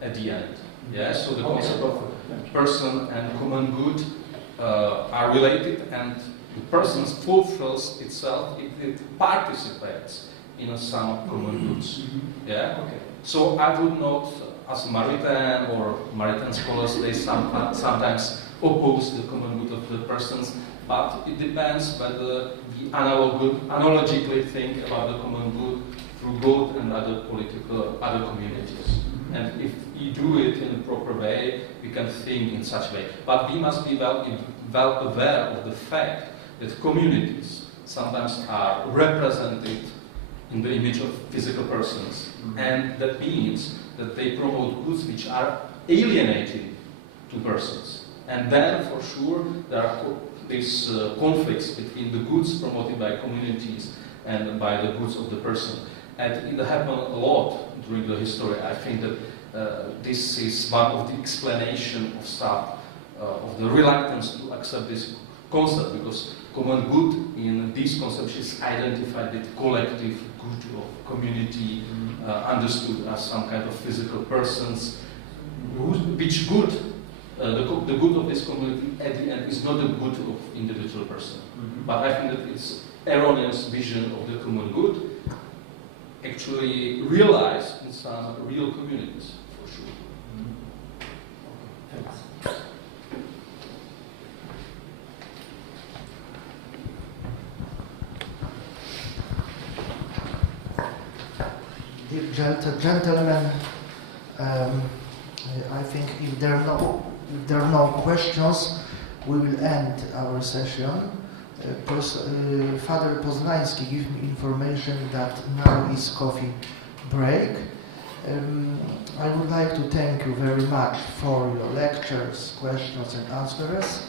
at the end. Yeah, so the concept of person and common good are related, and the person fulfills itself if it participates in some common goods. Yeah. Okay. So I would not, as Maritain or Maritain scholars, they sometimes oppose the common good of the persons, but it depends whether we analogically think about the common good through God and other communities. And if we do it in a proper way, we can think in such a way. But we must be well aware of the fact that communities sometimes are represented in the image of physical persons. And that means that they promote goods which are alienating to persons. And then, for sure, there are these conflicts between the goods promoted by communities and by the goods of the person. And it happened a lot during the history. I think that this is one of the explanation of stuff, of the reluctance to accept this concept, because common good in this concept is identified with collective good of community, understood as some kind of physical persons, which good, the good of this community at the end is not the good of individual person. But I think that it's erroneous vision of the common good actually realized in some real communities, for sure. Thanks. Dear gentlemen, I think if there are no questions, we will end our session. Father Poznański gave me information that now is coffee break. I would like to thank you very much for your lectures, questions and answers.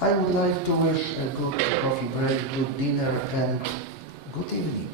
I would like to wish a good coffee break, good dinner and good evening.